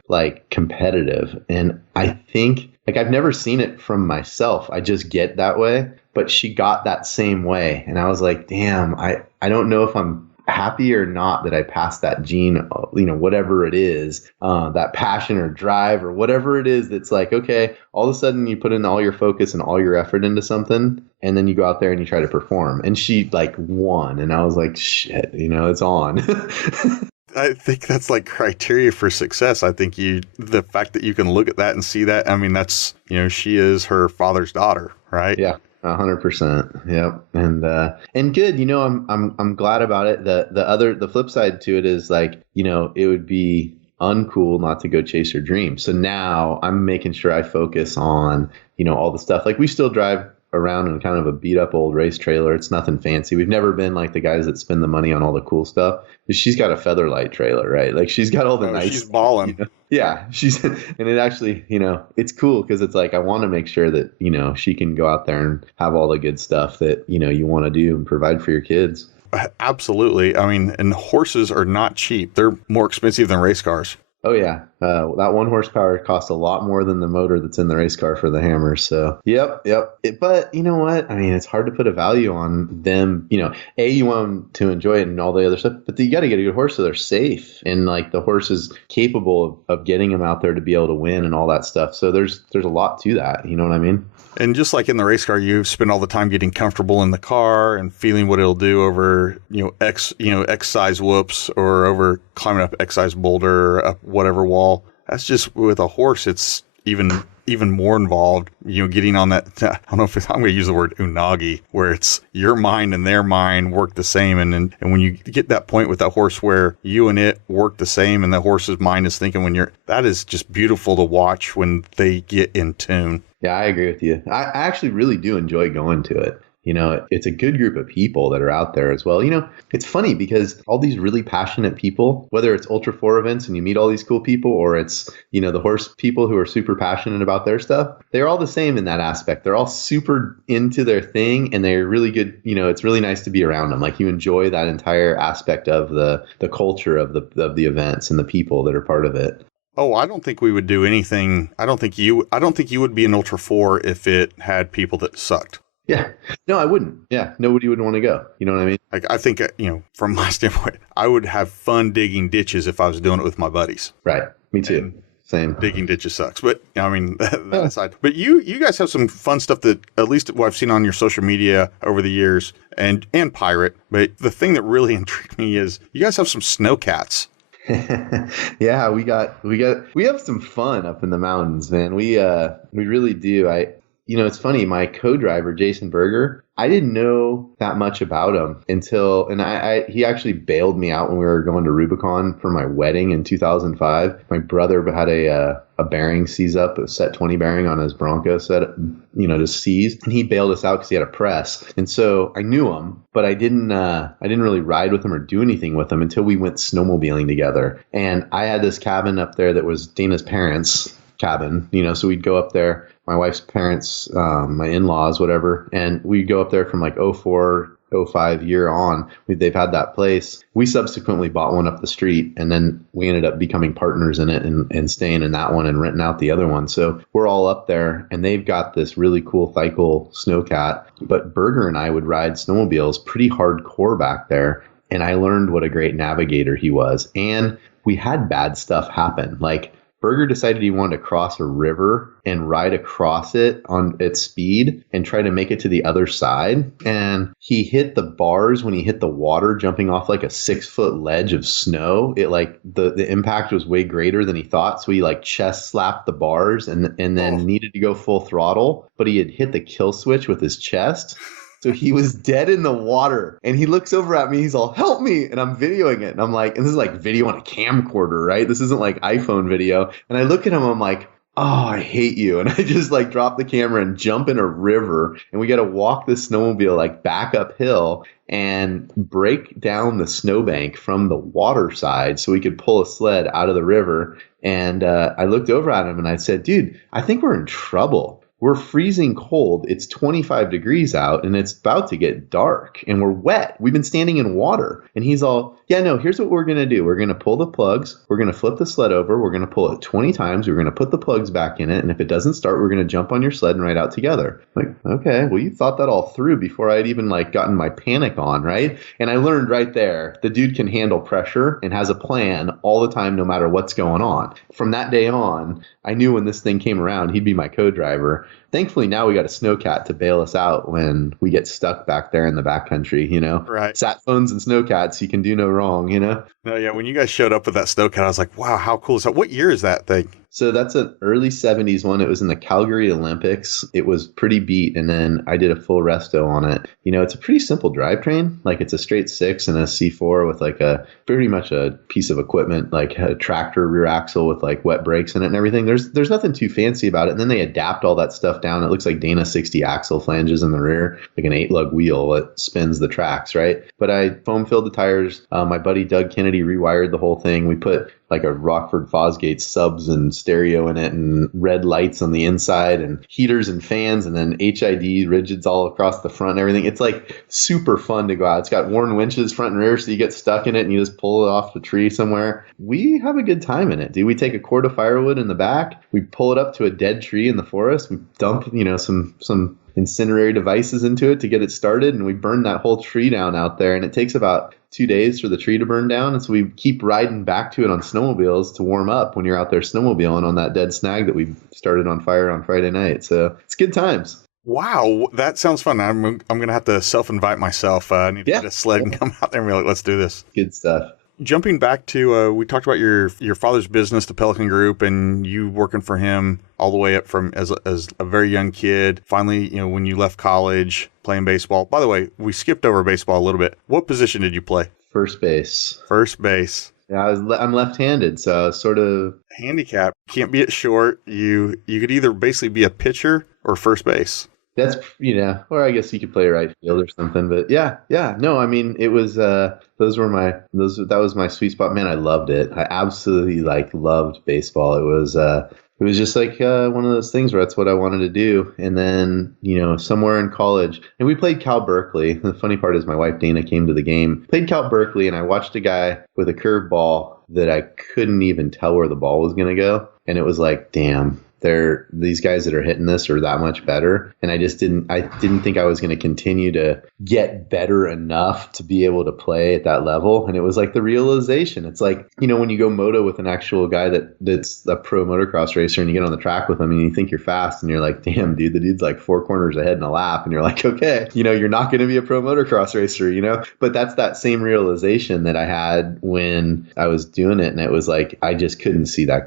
competitive. And I think I've never seen it from myself. I just get that way, but she got that same way. And I was like, damn, I don't know if I'm happy or not that I passed that gene, whatever it is, that passion or drive or whatever it is. That's like, okay, all of a sudden you put in all your focus and all your effort into something, and then you go out there and you try to perform. And she won. And I was like, shit, it's on. I think that's criteria for success. I think the fact that you can look at that and see that, I mean, that's, she is her father's daughter, right? Yeah. 100%. Yep. And good, I'm glad about it. The flip side to it is it would be uncool not to go chase your dream. So now I'm making sure I focus on, all the stuff. We still drive around in kind of a beat up old race trailer. It's nothing fancy. We've never been like the guys that spend the money on all the cool stuff. She's got a Featherlight trailer, right? She's got all the nice. She's balling. Yeah, and it actually, it's cool because it's I want to make sure that she can go out there and have all the good stuff that you want to do and provide for your kids. Absolutely. I mean, and horses are not cheap. They're more expensive than race cars. Oh, yeah. That 1 horsepower costs a lot more than the motor that's in the race car for the hammers. So, yep. But you know what? I mean, it's hard to put a value on them. You want them to enjoy it and all the other stuff, but you got to get a good horse so they're safe. And the horse is capable of getting them out there to be able to win and all that stuff. So there's a lot to that. You know what I mean? And just like in the race car, you spend all the time getting comfortable in the car and feeling what it'll do over, X size whoops or over climbing up X size boulder or up whatever wall. That's just with a horse. It's even more involved, getting on that. I don't know if I'm going to use the word unagi, where it's your mind and their mind work the same. And when you get that point with that horse where you and it work the same and the horse's mind is thinking that is just beautiful to watch when they get in tune. Yeah, I agree with you. I actually really do enjoy going to it. It's a good group of people that are out there as well. It's funny because all these really passionate people, whether it's Ultra 4 events and you meet all these cool people, or it's, the horse people who are super passionate about their stuff, they're all the same in that aspect. They're all super into their thing and they're really good. It's really nice to be around them. You enjoy that entire aspect of the culture of the events and the people that are part of it. Oh, I don't think we would do anything. I don't think you would be an Ultra 4 if it had people that sucked. Yeah. No, I wouldn't. Yeah. Nobody would want to go. You know what I mean? I think, from my standpoint, I would have fun digging ditches if I was doing it with my buddies. Right. Me too. And same. Digging ditches sucks. But I mean, that aside. But you guys have some fun stuff that, at least what I've seen on your social media over the years and Pirate. But the thing that really intrigued me is you guys have some Snowcats. Yeah, we have some fun up in the mountains, man. We really do. It's funny, my co-driver, Jason Berger, I didn't know that much about him until, he actually bailed me out when we were going to Rubicon for my wedding in 2005. My brother had a bearing seize up, a set 20 bearing on his Bronco set, to seize, and he bailed us out because he had a press. And so I knew him, but I didn't really ride with him or do anything with him until we went snowmobiling together. And I had this cabin up there that was Dana's parents' cabin, so we'd go up there. My wife's parents, my in-laws, whatever. And we go up there from 04, 05 year on. They've had that place. We subsequently bought one up the street, and then we ended up becoming partners in it and staying in that one and renting out the other one. So we're all up there, and they've got this really cool Thikel Snowcat. But Berger and I would ride snowmobiles pretty hardcore back there. And I learned what a great navigator he was. And we had bad stuff happen. Berger decided he wanted to cross a river and ride across it on its speed and try to make it to the other side. And he hit the bars when he hit the water, jumping off a 6-foot ledge of snow. It the impact was way greater than he thought. So he chest slapped the bars and then needed to go full throttle, but he had hit the kill switch with his chest. So he was dead in the water, and he looks over at me. He's all, help me. And I'm videoing it. And I'm like, and this is like video on a camcorder, right? This isn't like iPhone video. And I look at him, I'm like, oh, I hate you. And I just like drop the camera and jump in a river. And we got to walk the snowmobile like back uphill and break down the snowbank from the water side so we could pull a sled out of the river. And I looked over at him and I said, dude, I think we're in trouble. We're freezing cold. It's 25 degrees out and it's about to get dark and we're wet. We've been standing in water. And he's all, yeah, no, here's what we're going to do. We're going to pull the plugs. We're going to flip the sled over. We're going to pull it 20 times. We're going to put the plugs back in it. And if it doesn't start, we're going to jump on your sled and ride out together. I'm like, okay, well, you thought that all through before I'd even like gotten my panic on, right? And I learned right there, the dude can handle pressure and has a plan all the time, no matter what's going on. From that day on, I knew when this thing came around, he'd be my co-driver. Thankfully, now we got a Snowcat to bail us out when we get stuck back there in the backcountry, you know? Right. Sat phones and Snowcats, you can do no wrong, you know? No, yeah, when you guys showed up with that Snowcat, I was like, wow, how cool is that? What year is that thing? So that's an early 70s one. It was in the Calgary Olympics. It was pretty beat, and then I did a full resto on it. You know, it's a pretty simple drivetrain. Like, it's a straight 6 and a C4 with like a pretty much a piece of equipment, like a tractor rear axle with like wet brakes in it and everything. There's nothing too fancy about it. And then they adapt all that stuff down. It looks like Dana 60 axle flanges in the rear, like an 8-lug wheel that spins the tracks, right? But I foam filled the tires. My buddy Doug Kennedy rewired the whole thing. We put like a Rockford Fosgate subs and stereo in it and red lights on the inside and heaters and fans and then HID rigids all across the front and everything. It's like super fun to go out. It's got worn winches front and rear so you get stuck in it and you just pull it off the tree somewhere. We have a good time in it, dude. We take a cord of firewood in the back. We pull it up to a dead tree in the forest. We dump, you know, some incendiary devices into it to get it started, and we burn that whole tree down out there, and it takes about 2 days for the tree to burn down. And so we keep riding back to it on snowmobiles to warm up when you're out there snowmobiling on that dead snag that we started on fire on Friday night. So it's good times. Wow, that sounds fun. I'm going to have to self-invite myself. I need to get a sled and come out there and be like, let's do this. Good stuff. Jumping back to, we talked about your father's business, the Pelican Group, and you working for him all the way up from as a very young kid. Finally, you know, when you left college, playing baseball. By the way, we skipped over baseball a little bit. What position did you play? First base. First base. Yeah, I'm left-handed, so sort of handicap. Can't be at short. You could either basically be a pitcher or first base. That's, you know, or I guess you could play right field or something, but yeah. No, I mean, it was, that was my sweet spot. Man, I loved it. I absolutely loved baseball. It was just like one of those things where that's what I wanted to do. And then, you know, somewhere in college, and we played Cal Berkeley. The funny part is my wife Dana came to the game, played Cal Berkeley, and I watched a guy with a curved ball that I couldn't even tell where the ball was going to go. And it was like, damn. These guys that are hitting this are that much better. And I didn't think I was going to continue to get better enough to be able to play at that level. And it was like the realization. It's like, you know, when you go moto with an actual guy that's a pro motocross racer and you get on the track with him and you think you're fast and you're like, damn, dude, the dude's like 4 corners ahead in a lap. And you're like, okay, you know, you're not going to be a pro motocross racer, you know, but that's that same realization that I had when I was doing it. And it was like, I just couldn't see I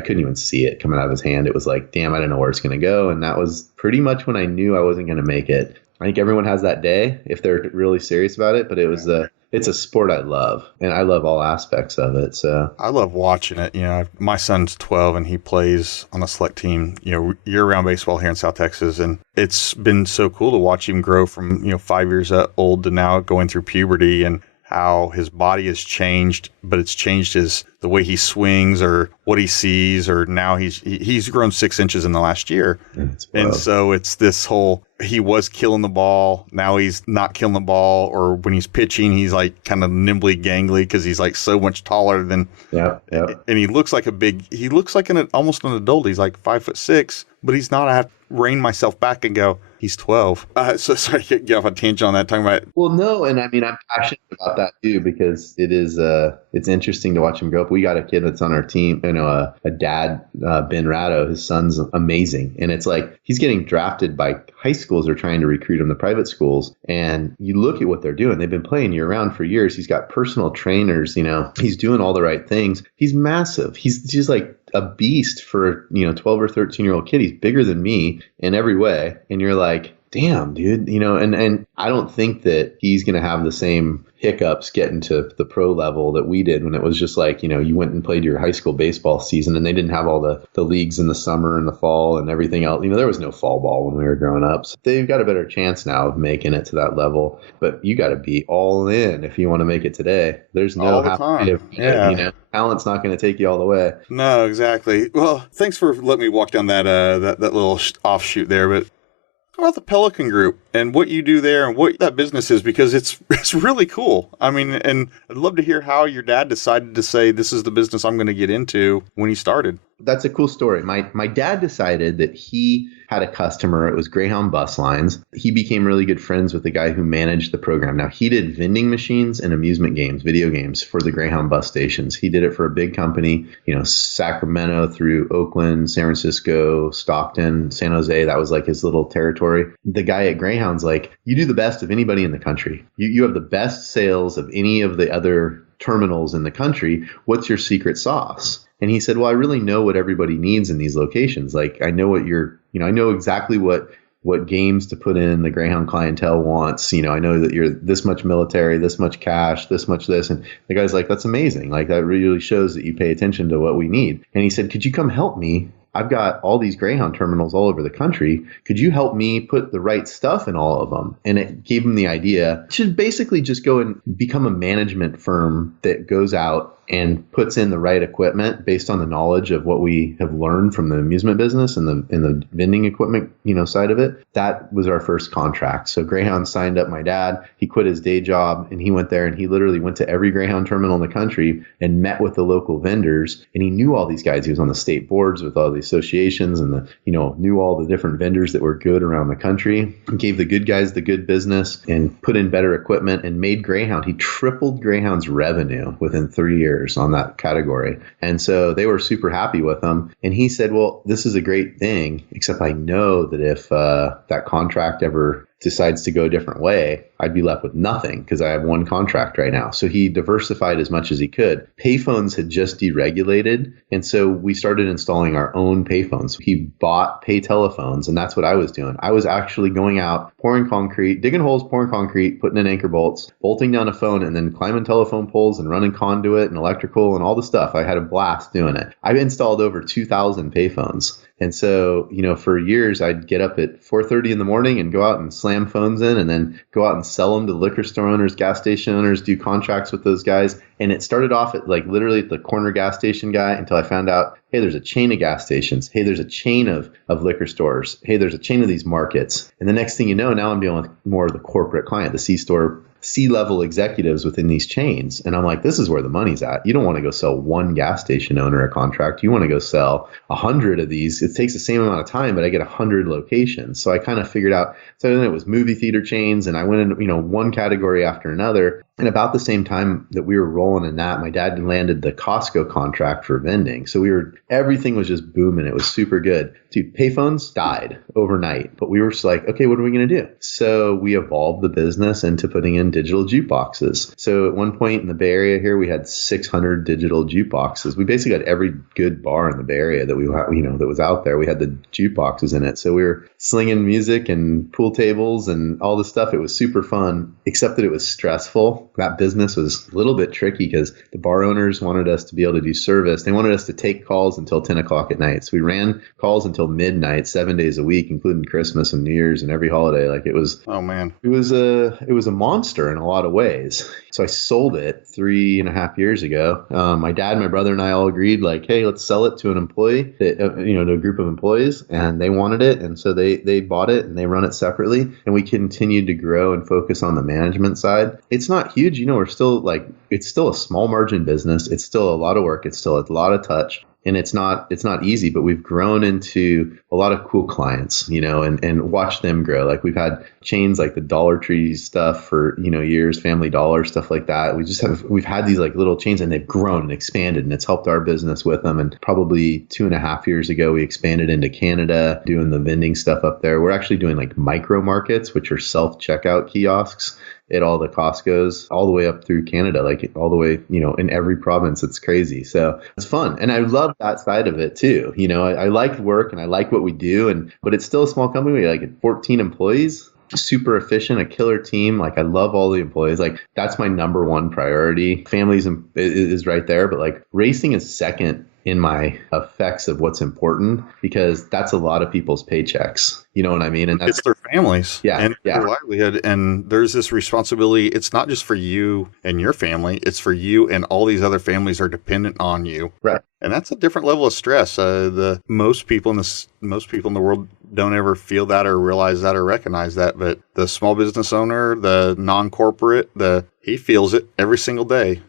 couldn't even see it coming out of his hand. It was like, damn, I don't know where it's going to go. And that was pretty much when I knew I wasn't going to make it. I think everyone has that day if they're really serious about it, but it's a sport I love, and I love all aspects of it. So I love watching it. You know, my son's 12 and he plays on a select team, you know, year-round baseball here in South Texas. And it's been so cool to watch him grow from, you know, 5 years old to now going through puberty, and how his body has changed, but it's changed the way he swings or what he sees, or now he's grown 6 inches in the last year. And so it's this whole, he was killing the ball. Now he's not killing the ball, or when he's pitching, he's like kind of nimbly gangly because he's like so much taller than, and he looks like almost an adult. He's like 5'6", but he's not. I have to rein myself back and go, he's 12. So sorry to get off a tangent on that, talking about. Well, no, and I mean, I'm passionate about that too, because it's interesting to watch him grow up. We got a kid that's on our team, you know, a dad, Ben Ratto. His son's amazing, and it's like he's getting drafted by high schools are trying to recruit him to private schools. And you look at what they're doing. They've been playing year round for years. He's got personal trainers, you know, he's doing all the right things. He's massive. He's just like a beast for, you know, 12 or 13-year-old kid. He's bigger than me in every way. And you're like, damn, dude, and I don't think that he's going to have the same hiccups getting to the pro level that we did when it was just like, you went and played your high school baseball season and they didn't have all the leagues in the summer and the fall and everything else. There was no fall ball when we were growing up. So they've got a better chance now of making it to that level, but you got to be all in if you want to make it today. There's no all the time. Talent's not going to take you all the way. No, exactly. Well, thanks for letting me walk down that little offshoot there, but how about the Pelican Group and what you do there and what that business is? Because it's really cool. I mean, and I'd love to hear how your dad decided to say, this is the business I'm going to get into when he started. That's a cool story. My dad decided that he had a customer. It was Greyhound Bus Lines. He became really good friends with the guy who managed the program. Now, he did vending machines and amusement games, video games for the Greyhound bus stations. He did it for a big company, Sacramento through Oakland, San Francisco, Stockton, San Jose. That was like his little territory. The guy at Greyhound's like, you do the best of anybody in the country. You have the best sales of any of the other terminals in the country. What's your secret sauce? And he said, well, I really know what everybody needs in these locations. Like, I know what I know exactly what games to put in the Greyhound clientele wants. I know that you're this much military, this much cash, this much this. And the guy's like, that's amazing. Like, that really shows that you pay attention to what we need. And he said, could you come help me? I've got all these Greyhound terminals all over the country. Could you help me put the right stuff in all of them? And it gave him the idea. You should basically just go and become a management firm that goes out and puts in the right equipment based on the knowledge of what we have learned from the amusement business and the vending equipment, side of it. That was our first contract. So Greyhound signed up my dad. He quit his day job and he went there and he literally went to every Greyhound terminal in the country and met with the local vendors. And he knew all these guys. He was on the state boards with all the associations and knew all the different vendors that were good around the country. He gave the good guys the good business and put in better equipment and made Greyhound. He tripled Greyhound's revenue within 3 years on that category. And so they were super happy with him. And he said, well, this is a great thing, except I know that if that contract ever decides to go a different way, I'd be left with nothing because I have one contract right now. So he diversified as much as he could. Payphones had just deregulated. And so we started installing our own payphones. He bought pay telephones, and that's what I was doing. I was actually going out, pouring concrete, digging holes, pouring concrete, putting in anchor bolts, bolting down a phone, and then climbing telephone poles and running conduit and electrical and all the stuff. I had a blast doing it. I've installed over 2,000 payphones. And so, for years, I'd get up at 4:30 in the morning and go out and slam phones in and then go out and sell them to liquor store owners, gas station owners, do contracts with those guys. And it started off at like literally at the corner gas station guy until I found out, hey, there's a chain of gas stations. Hey, there's a chain of liquor stores. Hey, there's a chain of these markets. And the next thing you know, now I'm dealing with more of the corporate client, the C-level executives within these chains. And I'm like, this is where the money's at. You don't want to go sell one gas station owner a contract. You want to go sell 100 of these. It takes the same amount of time, but I get 100 locations. So I kind of figured out, so then it was movie theater chains and I went in, one category after another. And about the same time that we were rolling in that, my dad landed the Costco contract for vending. So everything was just booming. It was super good. Dude, payphones died overnight, but we were just like, okay, what are we going to do? So we evolved the business into putting in digital jukeboxes. So at one point in the Bay Area here, we had 600 digital jukeboxes. We basically had every good bar in the Bay Area that that was out there. We had the jukeboxes in it. So we were slinging music and pool tables and all this stuff. It was super fun, except that it was stressful. That business was a little bit tricky because the bar owners wanted us to be able to do service. They wanted us to take calls until 10 o'clock at night. So we ran calls until midnight, 7 days a week, including Christmas and New Year's and every holiday. Like it was, oh man, it was a monster in a lot of ways. So I sold it 3.5 years ago. My dad, my brother, and I all agreed like, hey, let's sell it to an employee, to a group of employees, and they wanted it. And so they bought it and they run it separately. And we continued to grow and focus on the management side. It's not huge. We're still it's still a small margin business. It's still a lot of work. It's still a lot of touch. And it's not easy, but we've grown into a lot of cool clients, and watch them grow. Like we've had chains like the Dollar Tree stuff for, years, Family Dollar, stuff like that. We've had these like little chains and they've grown and expanded, and it's helped our business with them. And probably 2.5 years ago, we expanded into Canada, doing the vending stuff up there. We're actually doing like micro markets, which are self-checkout kiosks. at all the Costco's all the way up through Canada, like all the way, in every province. It's crazy. So it's fun. And I love that side of it too. I like work and I like what we do, but it's still a small company. We like 14 employees. Super efficient, a killer team. Like I love all the employees. Like that's my number one priority. Families is right there, but like racing is second in my effects of what's important, because that's a lot of people's paychecks. You know what I mean? And that's it's their families and yeah. their livelihood. And there's this responsibility. It's not just for you and your family. It's for you and all these other families are dependent on you. Right. And that's a different level of stress. Most people in the world don't ever feel that or realize that or recognize that. But the small business owner, the non-corporate, he feels it every single day.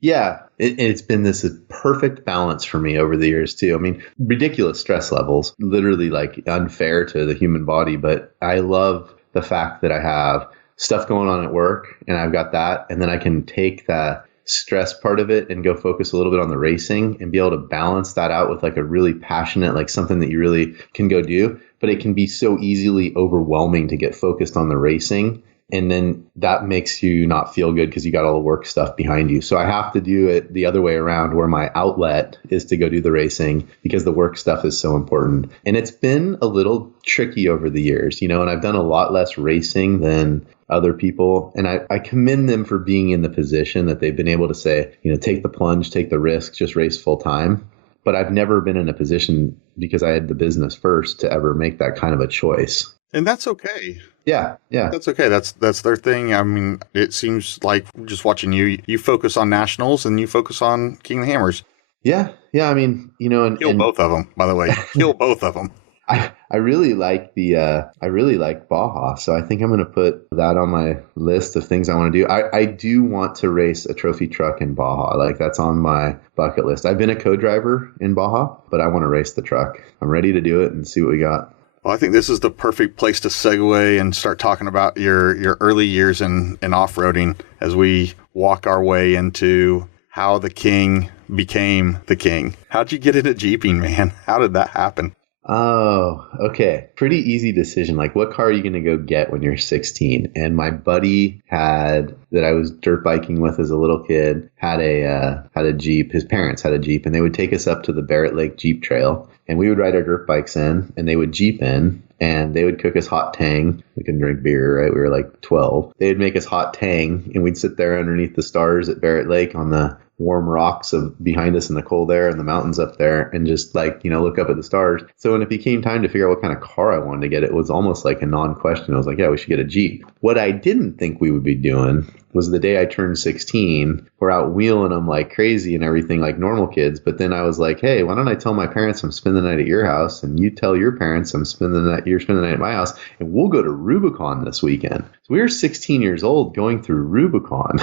Yeah, it's been this perfect balance for me over the years too. I mean, ridiculous stress levels, literally like unfair to the human body. But I love the fact that I have stuff going on at work and I've got that. And then I can take that stress part of it and go focus a little bit on the racing and be able to balance that out with like a really passionate, like something that you really can go do. But it can be so easily overwhelming to get focused on the racing. And then that makes you not feel good because you got all the work stuff behind you. So I have to do it the other way around, where my outlet is to go do the racing because the work stuff is so important. And it's been a little tricky over the years, and I've done a lot less racing than other people. And I commend them for being in the position that they've been able to say, take the plunge, take the risk, just race full time. But I've never been in a position, because I had the business first, to ever make that kind of a choice. And that's okay. Yeah. That's okay. That's their thing. I mean, it seems like just watching you focus on nationals and you focus on King of the Hammers. Yeah. I mean, Kill both of them, by the way. Kill both of them. I really like I really like Baja. So I think I'm going to put that on my list of things I want to do. I do want to race a trophy truck in Baja. Like that's on my bucket list. I've been a co-driver in Baja, but I want to race the truck. I'm ready to do it and see what we got. Well, I think this is the perfect place to segue and start talking about your early years in off-roading as we walk our way into how the king became the king. How'd you get into Jeeping, man? How did that happen? Oh, okay. Pretty easy decision. Like, what car are you going to go get when you're 16? And my buddy that I was dirt biking with as a little kid had a Jeep. His parents had a Jeep, and they would take us up to the Barrett Lake Jeep Trail. And we would ride our dirt bikes in, and they would Jeep in, and they would cook us hot tang. We couldn't drink beer, right? We were like 12. They would make us hot tang, and we'd sit there underneath the stars at Barrett Lake on the warm rocks behind us in the cold air and the mountains up there, and just look up at the stars. So when it became time to figure out what kind of car I wanted to get, it was almost like a non-question. I was like, yeah, we should get a Jeep. What I didn't think we would be doing was the day I turned 16, we're out wheeling them like crazy and everything like normal kids. But then I was like, hey, why don't I tell my parents I'm spending the night at your house, and you tell your parents you're spending the night at my house, and we'll go to Rubicon this weekend. So we were 16 years old going through Rubicon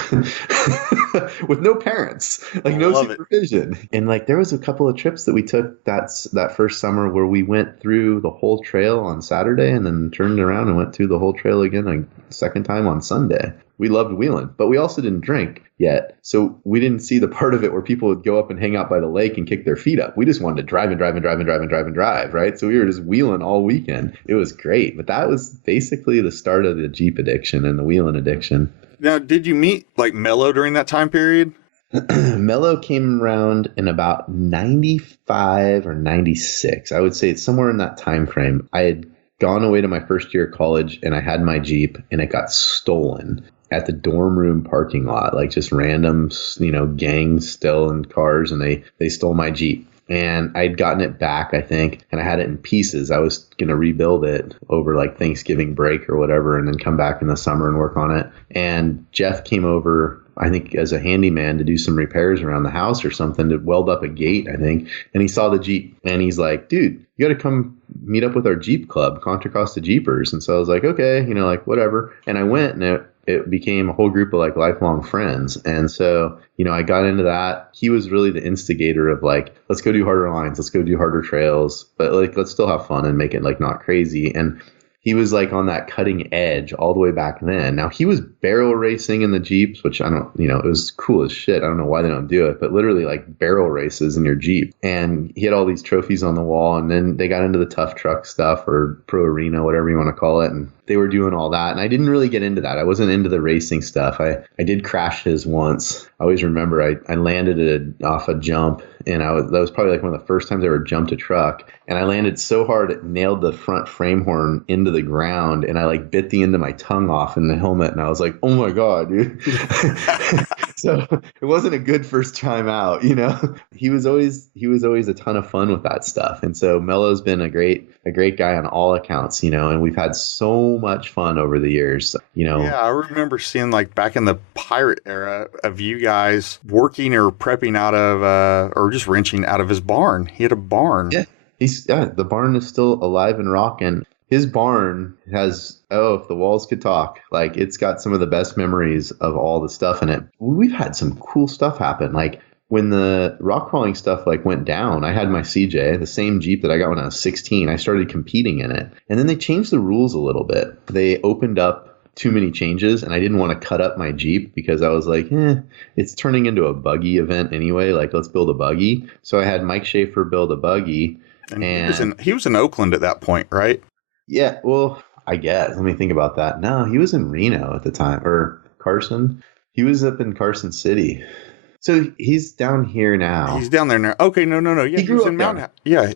with no parents, no supervision. And there was a couple of trips that we took that first summer where we went through the whole trail on Saturday and then turned around and went through the whole trail again a second time on Sunday. We loved wheeling, but we also didn't drink yet. So we didn't see the part of it where people would go up and hang out by the lake and kick their feet up. We just wanted to drive, right? So we were just wheeling all weekend. It was great. But that was basically the start of the Jeep addiction and the wheeling addiction. Now, did you meet Melo during that time period? Melo came around in about 95 or 96. I would say it's somewhere in that time frame. I had gone away to my first year of college, and I had my Jeep, and it got stolen at the dorm room parking lot, just random, gangs still in cars, and they stole my Jeep. And I'd gotten it back, I think, and I had it in pieces. I was going to rebuild it over Thanksgiving break or whatever, and then come back in the summer and work on it. And Jeff came over, I think, as a handyman to do some repairs around the house or something, to weld up a gate, I think. And he saw the Jeep, and he's like, dude, you got to come meet up with our Jeep club, Contra Costa Jeepers. And so I was like, okay, whatever. And I went, and it became a whole group of lifelong friends. And so, I got into that. He was really the instigator of let's go do harder lines, let's go do harder trails, but let's still have fun and make it not crazy. And he was on that cutting edge all the way back then. Now, he was barrel racing in the Jeeps, which I don't, it was cool as shit. I don't know why they don't do it, but literally barrel races in your Jeep. And he had all these trophies on the wall. And then they got into the tough truck stuff, or pro arena, whatever you want to call it. And they were doing all that. And I didn't really get into that. I wasn't into the racing stuff. I did crash his once. I always remember I landed it off a jump, and that was probably like one of the first times I ever jumped a truck. And I landed so hard it nailed the front frame horn into the ground, and I like bit the end of my tongue off in the helmet, and I was like, oh my God, dude. So it wasn't a good first time out, you know. He was always a ton of fun with that stuff. And so Melo's been a great guy on all accounts, you know, and we've had so much fun over the years, you know. Yeah, I remember seeing like back in the pirate era of you guys working or prepping out of or just wrenching out of his barn. He had a barn. Yeah. The barn is still alive and rocking. His barn has, if the walls could talk, like it's got some of the best memories of all the stuff in it. We've had some cool stuff happen. Like when the rock crawling stuff like went down, I had my CJ, the same Jeep that I got when I was 16. I started competing in it. And then they changed the rules a little bit. They opened up too many changes, and I didn't want to cut up my Jeep because I was like, it's turning into a buggy event anyway. Like, let's build a buggy. So I had Mike Scherer build a buggy. And he was in Oakland at that point, right? Yeah, well, I guess. Let me think about that. No, he was in Reno at the time, or Carson. He was up in Carson City. So he's down here now. He's down there now. Okay, no. Yeah, he was in Mountain House. Yeah,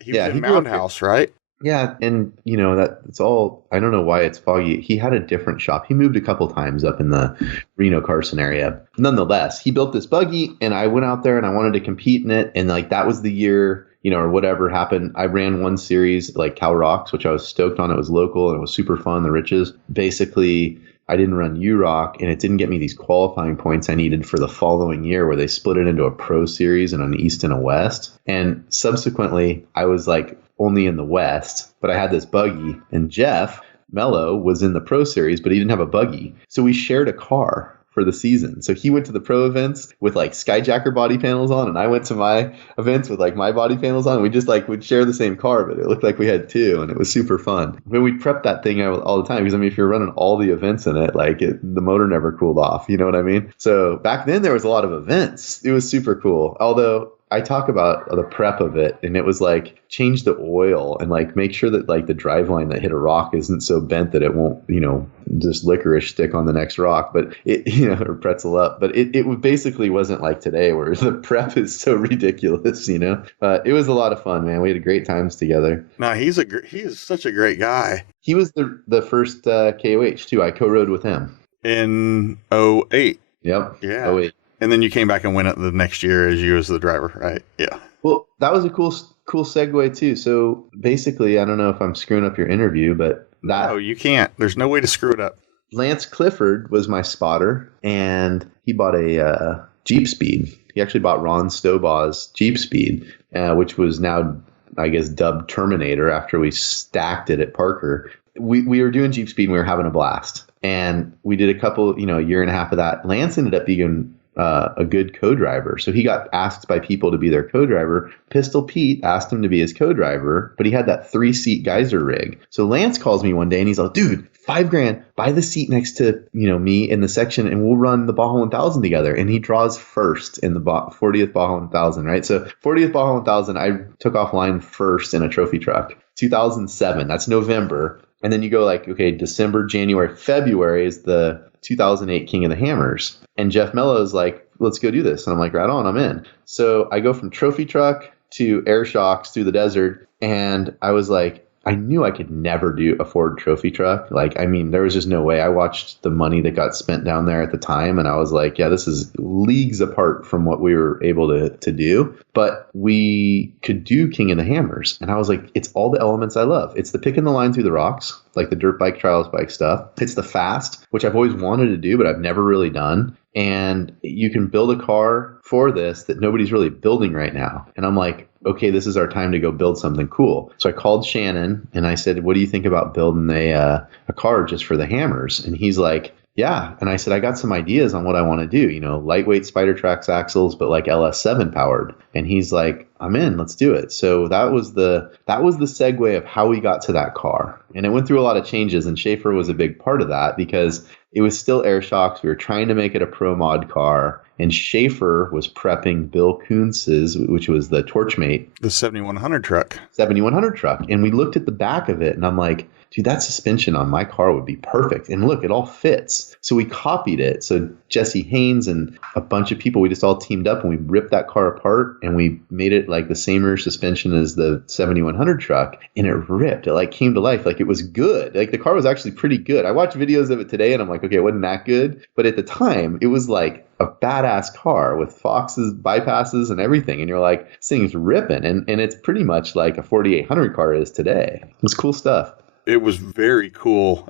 he was in Mountain House, right? Yeah, and you know that's all. I don't know why it's foggy. He had a different shop. He moved a couple times up in the Reno Carson area. Nonetheless, he built this buggy, and I went out there and I wanted to compete in it. And like that was the year, you know, or whatever happened. I ran one series like Cal Rocks, which I was stoked on. It was local and it was super fun. The Riches. Basically, I didn't run U-Rock, and it didn't get me these qualifying points I needed for the following year, where they split it into a pro series and an East and a West. And subsequently, I was like only in the West, but I had this buggy, and Jeff Mello was in the pro series, but he didn't have a buggy. So we shared a car for the season. So he went to the pro events with like Skyjacker body panels on, and I went to my events with like my body panels on. We just like would share the same car, but it looked like we had two, and it was super fun. But we prepped that thing all the time because I mean, if you're running all the events in it, like the motor never cooled off. You know what I mean? So back then there was a lot of events. It was super cool. Although I talk about the prep of it, and it was like change the oil and like make sure that like the driveline that hit a rock isn't so bent that it won't, you know, just licorice stick on the next rock, but it, you know, or pretzel up. But it basically wasn't like today where the prep is so ridiculous, you know. But it was a lot of fun, man. We had great times together. No, he is such a great guy. He was the first KOH too. I co-rode with him in 08. Yep. Yeah. 08. And then you came back and went it the next year as you as the driver, right? Yeah. Well, that was a cool segue too. So basically, I don't know if I'm screwing up your interview, but No, you can't. There's no way to screw it up. Lance Clifford was my spotter, and he bought a Jeep Speed. He actually bought Ron Stobaugh's Jeep Speed, which was now, I guess, dubbed Terminator after we stacked it at Parker. We were doing Jeep Speed and we were having a blast. And we did a couple, you know, a year and a half of that. Lance ended up being a good co-driver. So he got asked by people to be their co-driver. Pistol Pete asked him to be his co-driver, but he had that 3-seat geyser rig. So Lance calls me one day and he's like, dude, $5,000, buy the seat next to, you know, me in the section and we'll run the Baja 1000 together. And he draws first in the 40th Baja 1000, right? So 40th Baja 1000, I took off line first in a trophy truck. 2007, that's November. And then you go like, okay, December, January, February is the 2008 King of the Hammers. And Jeff Mello's like, let's go do this. And I'm like, right on, I'm in. So I go from trophy truck to air shocks through the desert. And I was like, I knew I could never do a Ford trophy truck. Like, I mean, there was just no way. I watched the money that got spent down there at the time. And I was like, yeah, this is leagues apart from what we were able to do. But we could do King of the Hammers. And I was like, it's all the elements I love. It's the picking the line through the rocks, like the dirt bike trials bike stuff. It's the fast, which I've always wanted to do, but I've never really done. And you can build a car for this that nobody's really building right now. And I'm like, okay, this is our time to go build something cool. So I called Shannon and I said, what do you think about building a car just for the Hammers? And he's like, yeah. And I said, I got some ideas on what I want to do, you know, lightweight Spider Trax axles, but like LS7 powered. And he's like, I'm in, let's do it. So that was the segue of how we got to that car. And it went through a lot of changes, and Schaefer was a big part of that because it was still air shocks. We were trying to make it a pro mod car. and Schaefer was prepping Bill Kuntz's, which was the Torchmate. The 7100 truck. 7100 truck. And we looked at the back of it and I'm like, dude, that suspension on my car would be perfect. And look, it all fits. So we copied it. So Jesse Haynes and a bunch of people, we just all teamed up and we ripped that car apart and we made it like the same rear suspension as the 7100 truck. And it ripped. It like came to life. Like it was good. Like the car was actually pretty good. I watched videos of it today and I'm like, okay, it wasn't that good. But at the time, it was like a badass car with Fox's bypasses and everything. And you're like, this thing's ripping. And it's pretty much like a 4800 car is today. It's cool stuff. It was very cool.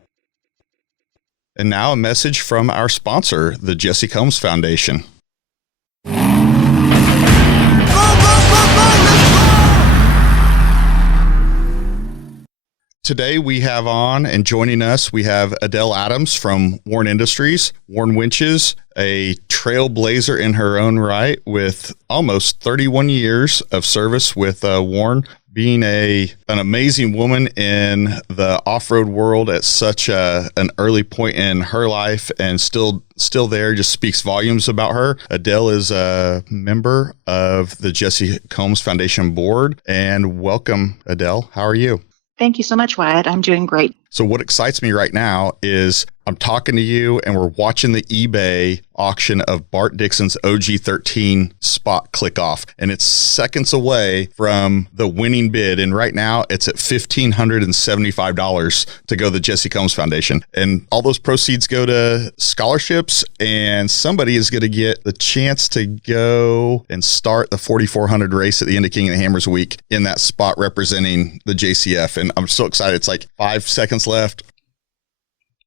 And now a message from our sponsor, the Jesse Combs Foundation. Today we have on and joining us, we have Adelle Adams from Warn Industries, Warn Winches, a trailblazer in her own right with almost 31 years of service with Warn, being an amazing woman in the off-road world at such an early point in her life and still there, just speaks volumes about her. Adelle is a member of the Jesse Combs Foundation board. And welcome, Adelle. How are you? Thank you so much, Wyatt. I'm doing great. So what excites me right now is I'm talking to you and we're watching the eBay auction of Bart Dixon's OG13 spot click off. And it's seconds away from the winning bid. And right now it's at $1,575 to go to the Jesse Combs Foundation. And all those proceeds go to scholarships and somebody is going to get the chance to go and start the 4,400 race at the end of King of the Hammers week in that spot representing the JCF. And I'm so excited. It's like 5 seconds left.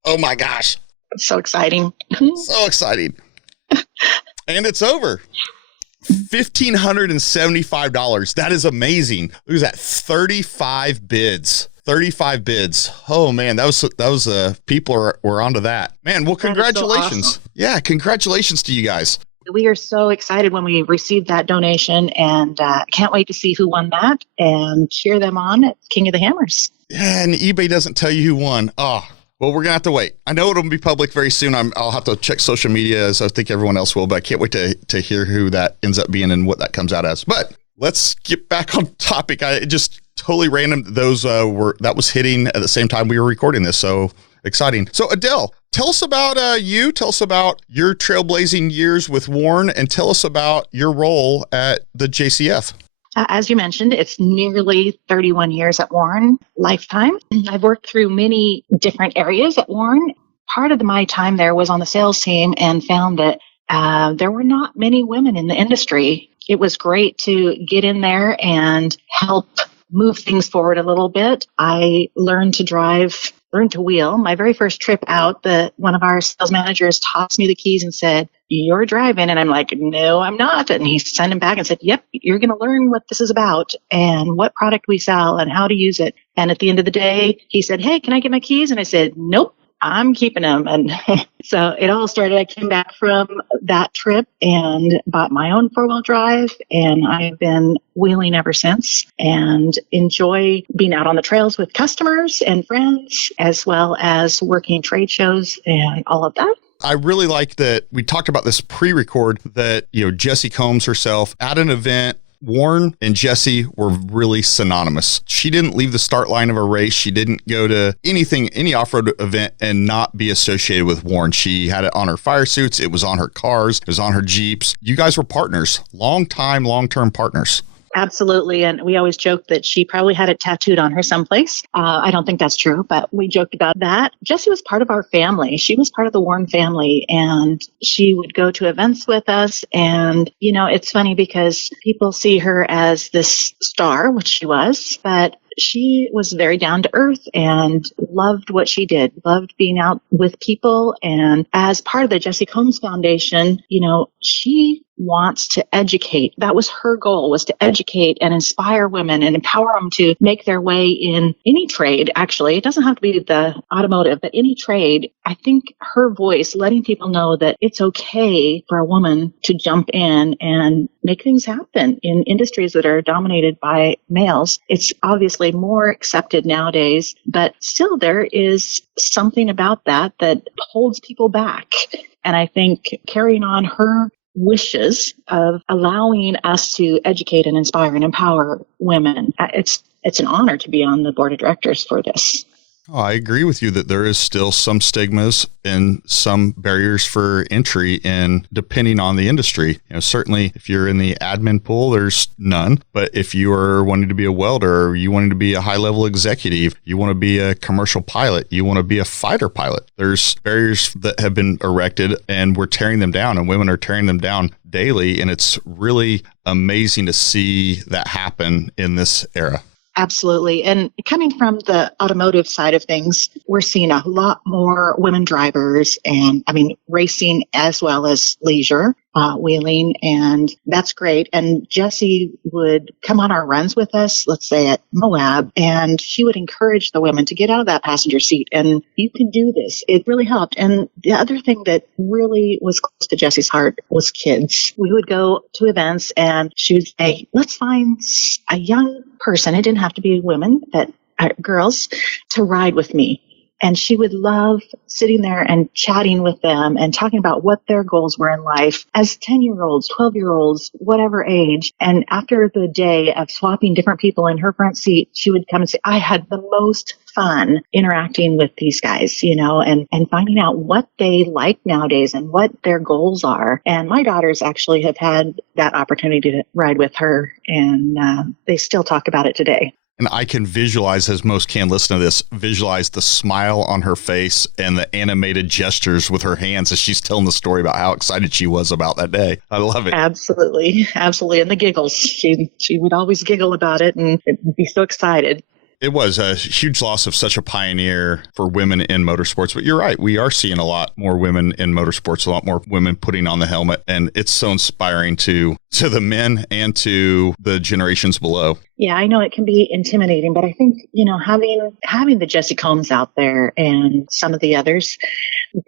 Oh my gosh. It's so exciting. So exciting. And it's over. $1,575. That is amazing. Look at that. 35 bids. 35 bids. Oh man, that was people were onto that. Man, well, congratulations. So awesome. Yeah, congratulations to you guys. We are so excited when we received that donation and can't wait to see who won that and cheer them on at King of the Hammers. Yeah, and eBay doesn't tell you who won. Oh, well, we're going to have to wait. I know it'll be public very soon. I'll have to check social media as I think everyone else will, but I can't wait to hear who that ends up being and what that comes out as. But let's get back on topic. I just totally random. That was hitting at the same time we were recording this. So exciting. So Adelle, tell us about you. Tell us about your trailblazing years with Warn and tell us about your role at the JCF. As you mentioned, it's nearly 31 years at Warn, lifetime. I've worked through many different areas at Warn. Part of my time there was on the sales team and found that there were not many women in the industry. It was great to get in there and help move things forward a little bit. I learned to wheel. My very first trip out, one of our sales managers tossed me the keys and said, "You're driving." And I'm like, "No, I'm not." And he sent him back and said, "Yep, you're going to learn what this is about and what product we sell and how to use it." And at the end of the day, he said, "Hey, can I get my keys?" And I said, "Nope, I'm keeping them." And so it all started. I came back from that trip and bought my own 4-wheel drive, and I've been wheeling ever since and enjoy being out on the trails with customers and friends, as well as working trade shows and all of that. I really like that we talked about this pre-record that, Jesse Combs herself at an event, Warn and Jesse were really synonymous. She didn't leave the start line of a race. She didn't go to any off-road event and not be associated with Warn. She had it on her fire suits. It was on her cars. It was on her Jeeps. You guys were partners, long-term partners. Absolutely. And we always joked that she probably had it tattooed on her someplace. I don't think that's true, but we joked about that. Jessie was part of our family. She was part of the Warn family, and she would go to events with us. And, it's funny because people see her as this star, which she was, but she was very down to earth and loved what she did, loved being out with people. And as part of the Jesse Combs Foundation, she wants to educate. That was her goal, was to educate and inspire women and empower them to make their way in any trade. Actually, it doesn't have to be the automotive, but any trade. I think her voice, letting people know that it's okay for a woman to jump in and make things happen in industries that are dominated by males. It's obviously more accepted nowadays, but still there is something about that holds people back. And I think carrying on her wishes of allowing us to educate and inspire and empower women. It's an honor to be on the board of directors for this. Oh, I agree with you that there is still some stigmas and some barriers for entry in depending on the industry. Certainly if you're in the admin pool, there's none. But if you are wanting to be a welder, or you wanting to be a high level executive, you want to be a commercial pilot, you want to be a fighter pilot, there's barriers that have been erected and we're tearing them down, and women are tearing them down daily. And it's really amazing to see that happen in this era. Absolutely. And coming from the automotive side of things, we're seeing a lot more women drivers and racing as well as leisure, wheeling, and that's great. And Jessie would come on our runs with us, let's say at Moab, and she would encourage the women to get out of that passenger seat and you can do this. It really helped. And the other thing that really was close to Jessie's heart was kids. We would go to events and she would say, let's find a young person. It didn't have to be women, but girls, to ride with me. And she would love sitting there and chatting with them and talking about what their goals were in life as 10-year-olds, 12-year-olds, whatever age. And after the day of swapping different people in her front seat, she would come and say, I had the most fun interacting with these guys, and finding out what they like nowadays and what their goals are. And my daughters actually have had that opportunity to ride with her, and they still talk about it today. And I can visualize, as most can listen to this, visualize the smile on her face and the animated gestures with her hands as she's telling the story about how excited she was about that day. I love it. Absolutely. Absolutely. And the giggles. She would always giggle about it and be so excited. It was a huge loss of such a pioneer for women in motorsports. But you're right. We are seeing a lot more women in motorsports, a lot more women putting on the helmet. And it's so inspiring to the men and to the generations below. Yeah, I know it can be intimidating, but I think, having the Jessie Combs out there and some of the others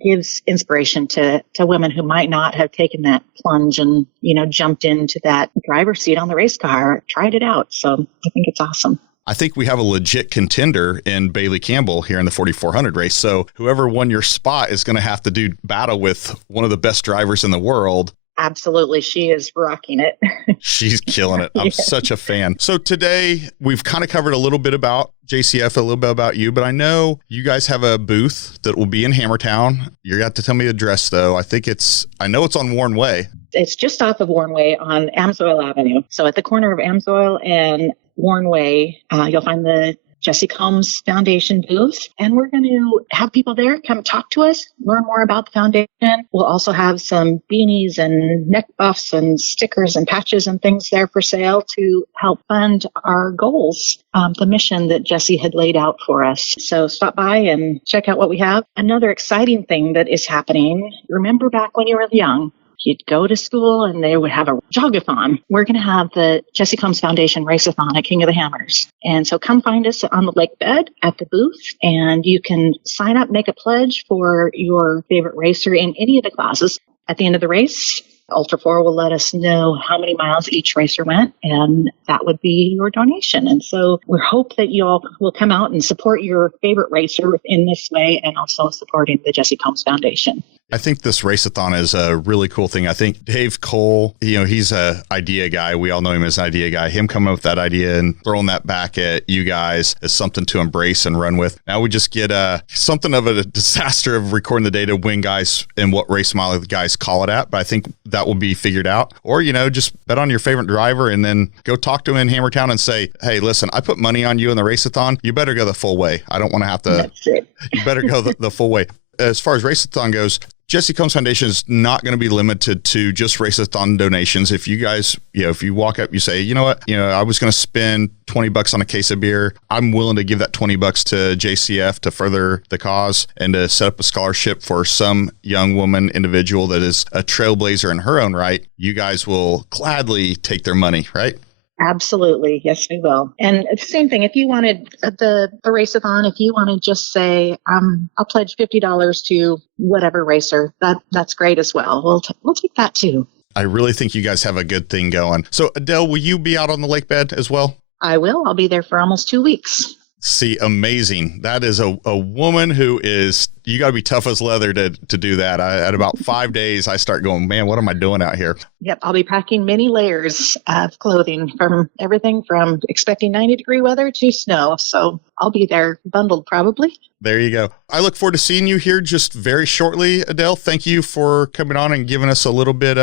gives inspiration to women who might not have taken that plunge and, jumped into that driver's seat on the race car, tried it out. So I think it's awesome. I think we have a legit contender in Bailey Campbell here in the 4400 race. So whoever won your spot is going to have to do battle with one of the best drivers in the world. Absolutely. She is rocking it. She's killing it. I'm such a fan. So today we've kind of covered a little bit about JCF, a little bit about you, but I know you guys have a booth that will be in Hammertown. You're going to have to tell me the address though. I know it's on Warren Way. It's just off of Warren Way on Amsoil Avenue. So at the corner of Amsoil and Warren Way, you'll find the Jessie Combs Foundation booth, and we're going to have people there come talk to us, learn more about the foundation. We'll also have some beanies and neck buffs and stickers and patches and things there for sale to help fund our goals, the mission that Jessie had laid out for us. So stop by and check out what we have. Another exciting thing that is happening, remember back when you were young, you'd go to school and they would have a jogathon. We're going to have the Jessie Combs Foundation Raceathon at King of the Hammers. And so come find us on the lake bed at the booth, and you can sign up, make a pledge for your favorite racer in any of the classes. At the end of the race, Ultra 4 will let us know how many miles each racer went, and that would be your donation. And so we hope that you all will come out and support your favorite racer in this way, and also supporting the Jessie Combs Foundation. I think this raceathon is a really cool thing. I think Dave Cole, he's a idea guy. We all know him as an idea guy. Him coming up with that idea and throwing that back at you guys is something to embrace and run with. Now we just get something of a disaster of recording the data when guys and what race mile the guys call it at. But I think that will be figured out. Or, just bet on your favorite driver and then go talk to him in Hammertown and say, hey, listen, I put money on you in the raceathon. You better go the full way. I don't want to have to. That's it. You better go the full way. As far as raceathon goes, Jessie Combs Foundation is not going to be limited to just raceathon donations. If you guys, if you walk up, you say, you know what, I was going to spend $20 on a case of beer. I'm willing to give that $20 to JCF to further the cause and to set up a scholarship for some young woman individual that is a trailblazer in her own right. You guys will gladly take their money, right? Absolutely. Yes, we will. And the same thing, if you wanted the raceathon, if you want to just say, I'll pledge $50 to whatever racer, that's great as well. We'll take that too. I really think you guys have a good thing going. So Adelle, will you be out on the lake bed as well? I will. I'll be there for almost 2 weeks. See, amazing. That is a woman who is, you got to be tough as leather to do that. At about 5 days, I start going, man, what am I doing out here? Yep, I'll be packing many layers of clothing from everything from expecting 90-degree weather to snow. So I'll be there bundled probably. There you go. I look forward to seeing you here just very shortly, Adelle. Thank you for coming on and giving us a little bit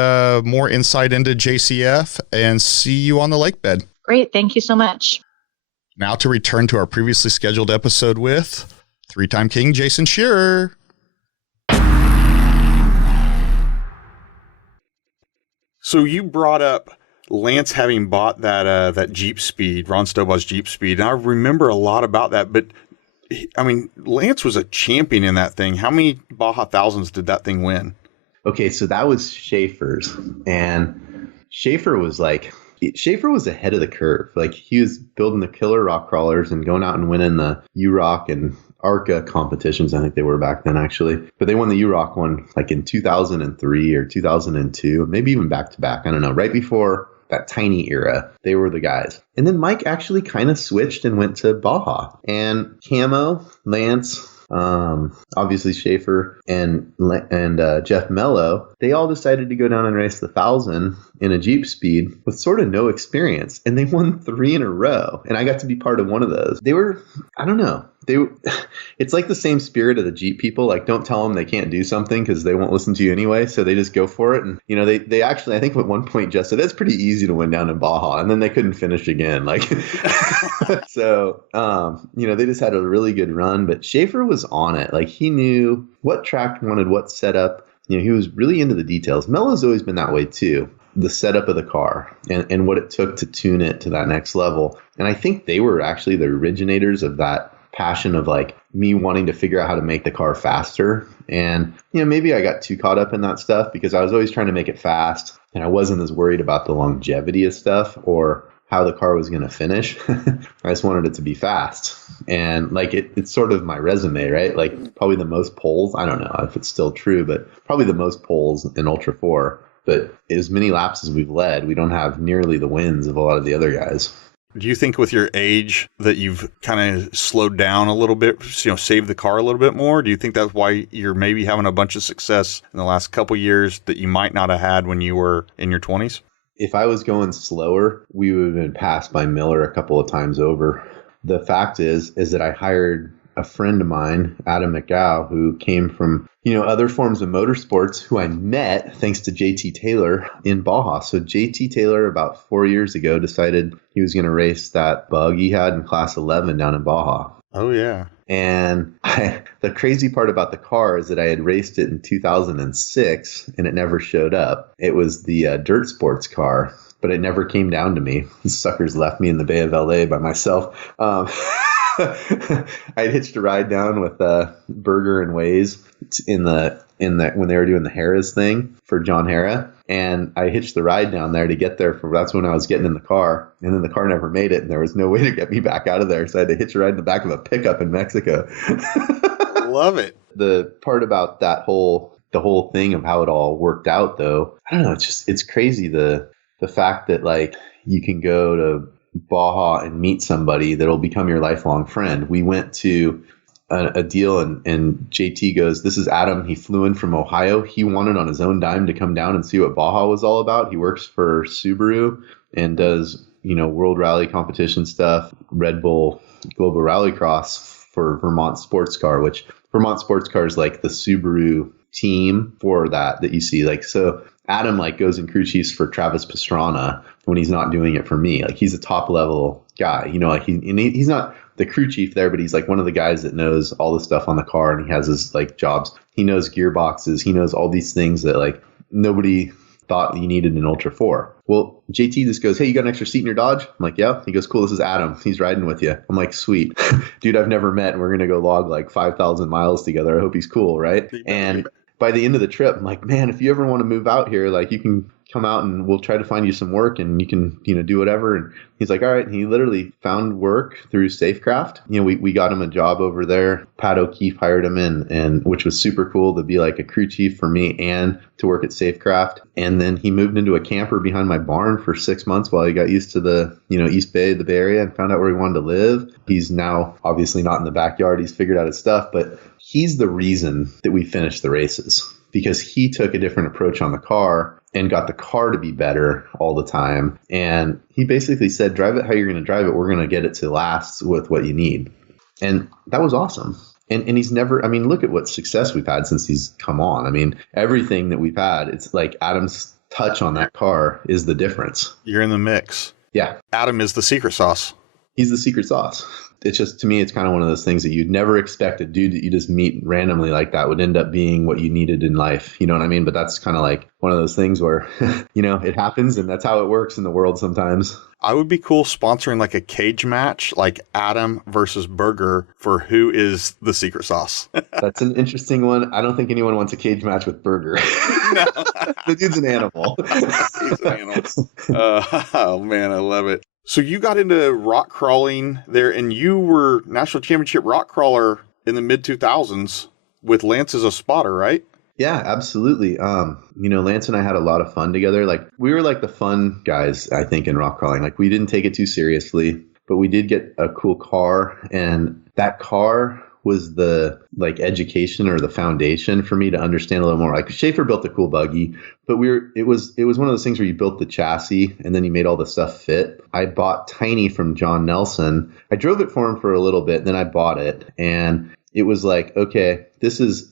more insight into JCF, and see you on the lake bed. Great. Thank you so much. Now to return to our previously scheduled episode with three-time king Jason Scherer. So you brought up Lance having bought that Jeep Speed, Ron Stobaugh's Jeep Speed, and I remember a lot about that. But I mean, Lance was a champion in that thing. How many Baja Thousands did that thing win? Okay, so that was Schaefer's, and Schaefer was ahead of the curve. Like, he was building the killer rock crawlers and going out and winning the U-Rock and ARCA competitions. I think they were back then, actually. But they won the U-Rock one like in 2003 or 2002, maybe even back to back. I don't know. Right before that tiny era, they were the guys. And then Mike actually kind of switched and went to Baja. And Camo, Lance, obviously Schaefer and Jeff Mello, they all decided to go down and race the 1,000 in a Jeep Speed with sort of no experience, and they won 3 in a row, and I got to be part of one of those. They were, I don't know, it's like the same spirit of the Jeep people. Like, don't tell them they can't do something because they won't listen to you anyway, so they just go for it. And they actually, I think at one point Jeff said it's pretty easy to win down in Baja, and then they couldn't finish again. Like, so they just had a really good run. But Schaefer was on it. Like, he knew what track wanted what setup. He was really into the details. Melo's always been that way too. The setup of the car and what it took to tune it to that next level. And I think they were actually the originators of that passion of like me wanting to figure out how to make the car faster. And, maybe I got too caught up in that stuff because I was always trying to make it fast, and I wasn't as worried about the longevity of stuff or how the car was going to finish. I just wanted it to be fast. And like, it's sort of my resume, right? Like, probably the most poles. I don't know if it's still true, but probably the most poles in Ultra 4. But as many laps as we've led, we don't have nearly the wins of a lot of the other guys. Do you think with your age that you've kind of slowed down a little bit, saved the car a little bit more? Do you think that's why you're maybe having a bunch of success in the last couple years that you might not have had when you were in your 20s? If I was going slower, we would have been passed by Miller a couple of times over. The fact is that I hired a friend of mine, Adam McGow, who came from, other forms of motorsports, who I met thanks to JT Taylor in Baja. So JT Taylor about 4 years ago decided he was going to race that bug he had in class 11 down in Baja. Oh, yeah. And the crazy part about the car is that I had raced it in 2006 and it never showed up. It was the dirt sports car, but it never came down to me. These suckers left me in the Bay of LA by myself. I hitched a ride down with Berger and Waze in the when they were doing the Harrah's thing for John Harrah, and I hitched the ride down there to get there. That's when I was getting in the car, and then the car never made it, and there was no way to get me back out of there, so I had to hitch a ride in the back of a pickup in Mexico. Love it. The part about the whole thing of how it all worked out, though, I don't know. It's crazy the fact that like you can go to Baja and meet somebody that'll become your lifelong friend. We went to a deal and JT goes, this is Adam. He flew in from Ohio. He wanted on his own dime to come down and see what Baja was all about. He works for Subaru and does, world rally competition stuff, Red Bull Global Rallycross for Vermont Sports Car, which Vermont Sports Car is like the Subaru team for that you see. Like, so Adam like goes and crew chiefs for Travis Pastrana when he's not doing it for me. Like, he's a top level guy, like he's not the crew chief there, but he's like one of the guys that knows all the stuff on the car, and he has his like jobs. He knows gearboxes. He knows all these things that like nobody thought you needed in Ultra 4. Well, JT just goes, hey, you got an extra seat in your Dodge? I'm like, yeah. He goes, cool, this is Adam. He's riding with you. I'm like, sweet. Dude, I've never met, and we're going to go log like 5,000 miles together. I hope he's cool, right? And by the end of the trip, I'm like, man, if you ever want to move out here, like you can come out and we'll try to find you some work and you can, do whatever. And he's like, all right. And he literally found work through Safecraft. We got him a job over there. Pat O'Keefe hired him in, and which was super cool to be like a crew chief for me and to work at Safecraft. And then he moved into a camper behind my barn for 6 months while he got used to the, East Bay, the Bay Area, and found out where he wanted to live. He's now obviously not in the backyard. He's figured out his stuff, but he's the reason that we finished the races, because he took a different approach on the car and got the car to be better all the time. And he basically said, drive it how you're going to drive it. We're going to get it to last with what you need. And that was awesome. And he's never, look at what success we've had since he's come on. Everything that we've had, it's like Adam's touch on that car is the difference. You're in the mix. Yeah. Adam is the secret sauce. He's the secret sauce. It's just, to me, it's kind of one of those things that you'd never expect a dude that you just meet randomly like that would end up being what you needed in life. You know what I mean? But that's kind of like one of those things where, it happens, and that's how it works in the world sometimes. I would be cool sponsoring like a cage match, like Adam versus Burger, for who is the secret sauce. That's an interesting one. I don't think anyone wants a cage match with Burger. No. The dude's an animal. He's an animal. Oh, man, I love it. So you got into rock crawling there, and you were national championship rock crawler in the mid-2000s with Lance as a spotter, right? Yeah, absolutely. Lance and I had a lot of fun together. Like, we were like the fun guys, I think, in rock crawling. Like, we didn't take it too seriously, but we did get a cool car, and that car was the education or the foundation for me to understand a little more. Like, Schaefer built a cool buggy, but it was one of those things where you built the chassis and then you made all the stuff fit. I bought Tiny from John Nelson. I drove it for him for a little bit, then I bought it, and it was like, okay, this is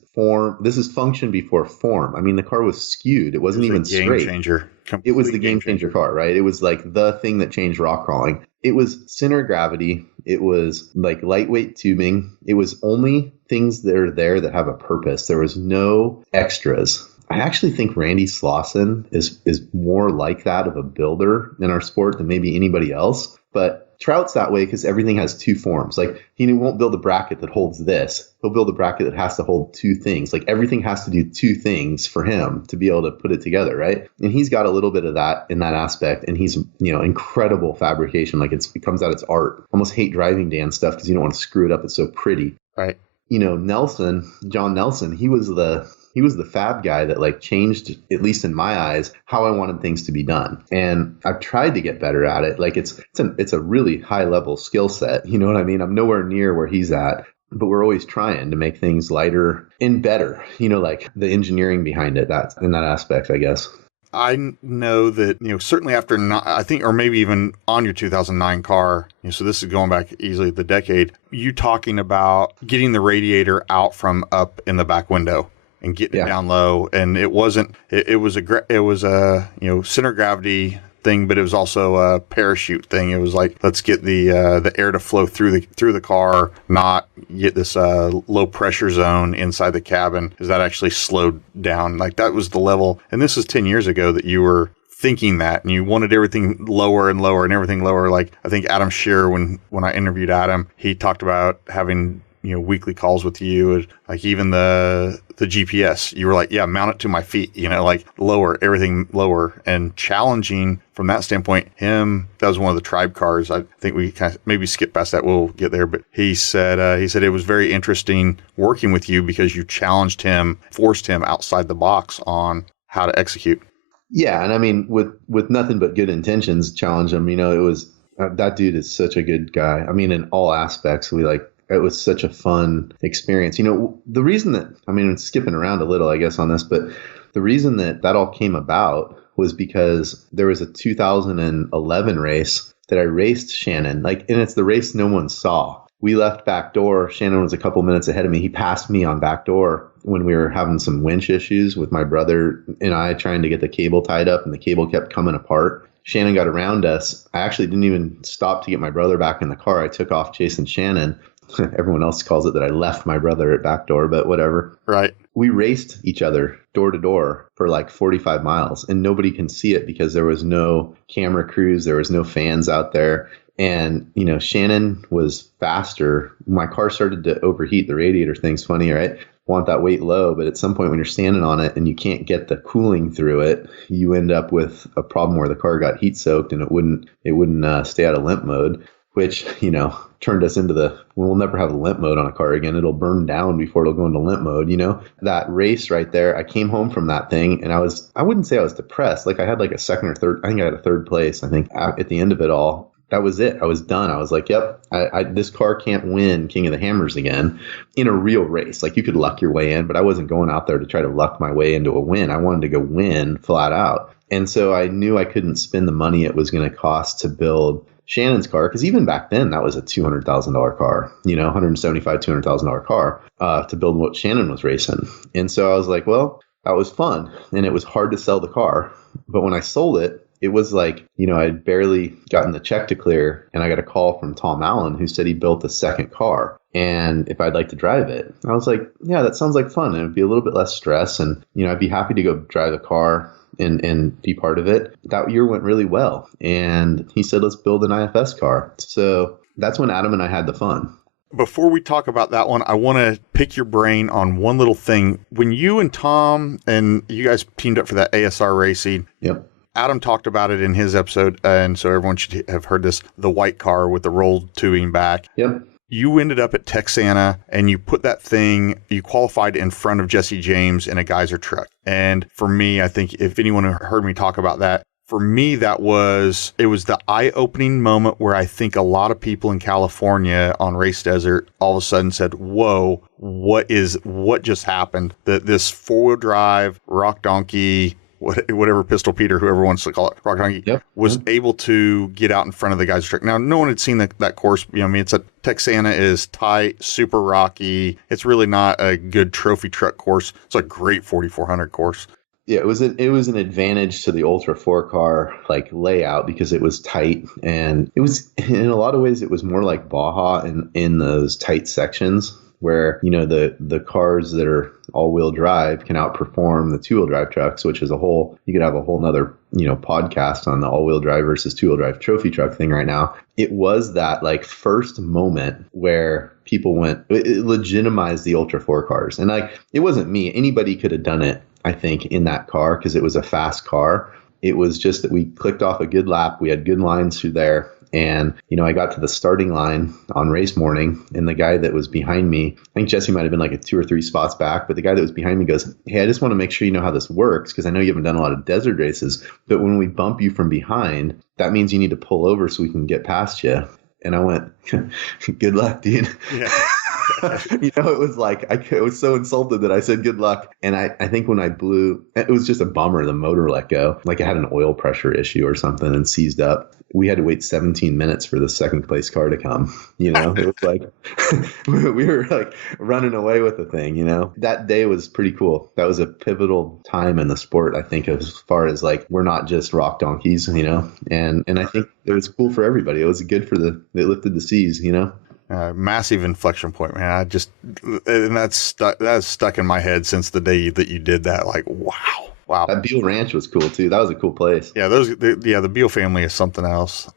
function before form. The car was skewed. It wasn't even straight. Game changer. It was the game changer car, right? It was like the thing that changed rock crawling. It was center of gravity. It was like lightweight tubing. It was only things that are there that have a purpose. There was no extras. I actually think Randy Slauson is more like that of a builder in our sport than maybe anybody else. But Trout's that way because everything has two forms. Like, he won't build a bracket that holds this. He'll build a bracket that has to hold two things. Like, everything has to do two things for him to be able to put it together, right? And he's got a little bit of that in that aspect. And he's, incredible fabrication. Like, it comes out, it's art. Almost hate driving Dan stuff because you don't want to screw it up. It's so pretty. Right. John Nelson, he was the fab guy that changed, at least in my eyes, how I wanted things to be done. And I've tried to get better at it. Like, it's a really high level skill set. You know what I mean? I'm nowhere near where he's at, but we're always trying to make things lighter and better, like the engineering behind it, that's in that aspect, I guess. I know that, certainly after, I think, or maybe even on your 2009 car, so this is going back easily the decade, you talking about getting the radiator out from up in the back window and getting it down low. And it was a center gravity thing, but it was also a parachute thing. It was like, let's get the air to flow through the car, not get this low pressure zone inside the cabin, because that actually slowed down. Like, that was the level. And this is 10 years ago that you were thinking that, and you wanted everything lower and lower and everything lower. Like, I think Adam Scherer, when I interviewed Adam, he talked about having weekly calls with you, like even the GPS, you were like, yeah, mount it to my feet, like lower, everything lower, and challenging from that standpoint. That was one of the tribe cars. I think we kind of maybe skip past that. We'll get there. But he said it was very interesting working with you because you challenged him, forced him outside the box on how to execute. Yeah. And with nothing but good intentions, challenge him. It was, that dude is such a good guy. In all aspects, it was such a fun experience. The reason that, I'm skipping around a little, I guess, on this, but the reason that all came about was because there was a 2011 race that I raced Shannon, and it's the race no one saw. We left back door. Shannon was a couple minutes ahead of me. He passed me on back door when we were having some winch issues with my brother and I trying to get the cable tied up, and the cable kept coming apart. Shannon got around us. I actually didn't even stop to get my brother back in the car. I took off chasing Shannon. Everyone else calls it that I left my brother at back door, but whatever. Right. We raced each other door to door for 45 miles, and nobody can see it because there was no camera crews. There was no fans out there. And, Shannon was faster. My car started to overheat. The radiator thing's funny, right? Want that weight low, but at some point when you're standing on it and you can't get the cooling through it, you end up with a problem where the car got heat soaked and it wouldn't stay out of limp mode, which, turned us into we'll never have a limp mode on a car again. It'll burn down before it'll go into limp mode. That race right there, I came home from that thing and I wouldn't say I was depressed. Like I had like a second or third, I think I had a third place, I think, at the end of it all. That was it. I was done. I was like, yep, this car can't win King of the Hammers again in a real race. Like you could luck your way in, but I wasn't going out there to try to luck my way into a win. I wanted to go win flat out. And so I knew I couldn't spend the money it was going to cost to build Shannon's car, because even back then that was a $200,000 car, $175,000, $200,000 car to build what Shannon was racing. And so I was like, well, that was fun. And it was hard to sell the car. But when I sold it, it was like, I'd barely gotten the check to clear, and I got a call from Tom Allen who said he built a second car and if I'd like to drive it. I was like, yeah, that sounds like fun. And it'd be a little bit less stress, and, I'd be happy to go drive the car and be part of it. That year went really well. And he said, let's build an IFS car. So that's when Adam and I had the fun. Before we talk about that one, I want to pick your brain on one little thing. When you and Tom and you guys teamed up for that ASR racing, yep. Adam talked about it in his episode, and so everyone should have heard this, the white car with the rolled tubing back. Yep. You ended up at Texana, and you put that thing, you qualified in front of Jesse James in a geyser truck. And for me, I think if anyone heard me talk about that, for me, it was the eye-opening moment where I think a lot of people in California on Race Desert all of a sudden said, whoa, what just happened? That this four-wheel drive, rock donkey, whatever Pistol Peter, whoever wants to call it, Rock Donkey, yep. was able to get out in front of the geyser truck. Now, no one had seen that course. Texana is tight, super rocky. It's really not a good trophy truck course. It's a great 4,400 course. Yeah, it was an advantage to the Ultra 4 car layout because it was tight, and it was in a lot of ways it was more like Baja in those tight sections where the cars that are all-wheel drive can outperform the two-wheel drive trucks, which is you could have a whole nother podcast on the all-wheel drive versus two-wheel drive trophy truck thing right now. It was that first moment where people it legitimized the Ultra 4 cars, and it wasn't me. Anybody could have done it, I think, in that car because it was a fast car. It was just that we clicked off a good lap. We had good lines through there. And, I got to the starting line on race morning, and the guy that was behind me, I think Jesse might have been 2 or 3 spots back, but the guy that was behind me goes, hey, I just want to make sure you know how this works because I know you haven't done a lot of desert races, but when we bump you from behind, that means you need to pull over so we can get past you. And I went, good luck, dude. Yeah. It was I was so insulted that I said good luck. And I think when I blew, it was just a bummer. The motor let go. It had an oil pressure issue or something and seized up. We had to wait 17 minutes for the second place car to come. It was we were running away with the thing, That day was pretty cool. That was a pivotal time in the sport, I think, as far as we're not just rock donkeys, and I think it was cool for everybody. It was good it lifted the seas, Massive inflection point, man. And that's stuck in my head since the day that you did that. Wow. That Beale Ranch was cool too. That was a cool place. Yeah, the Beale family is something else.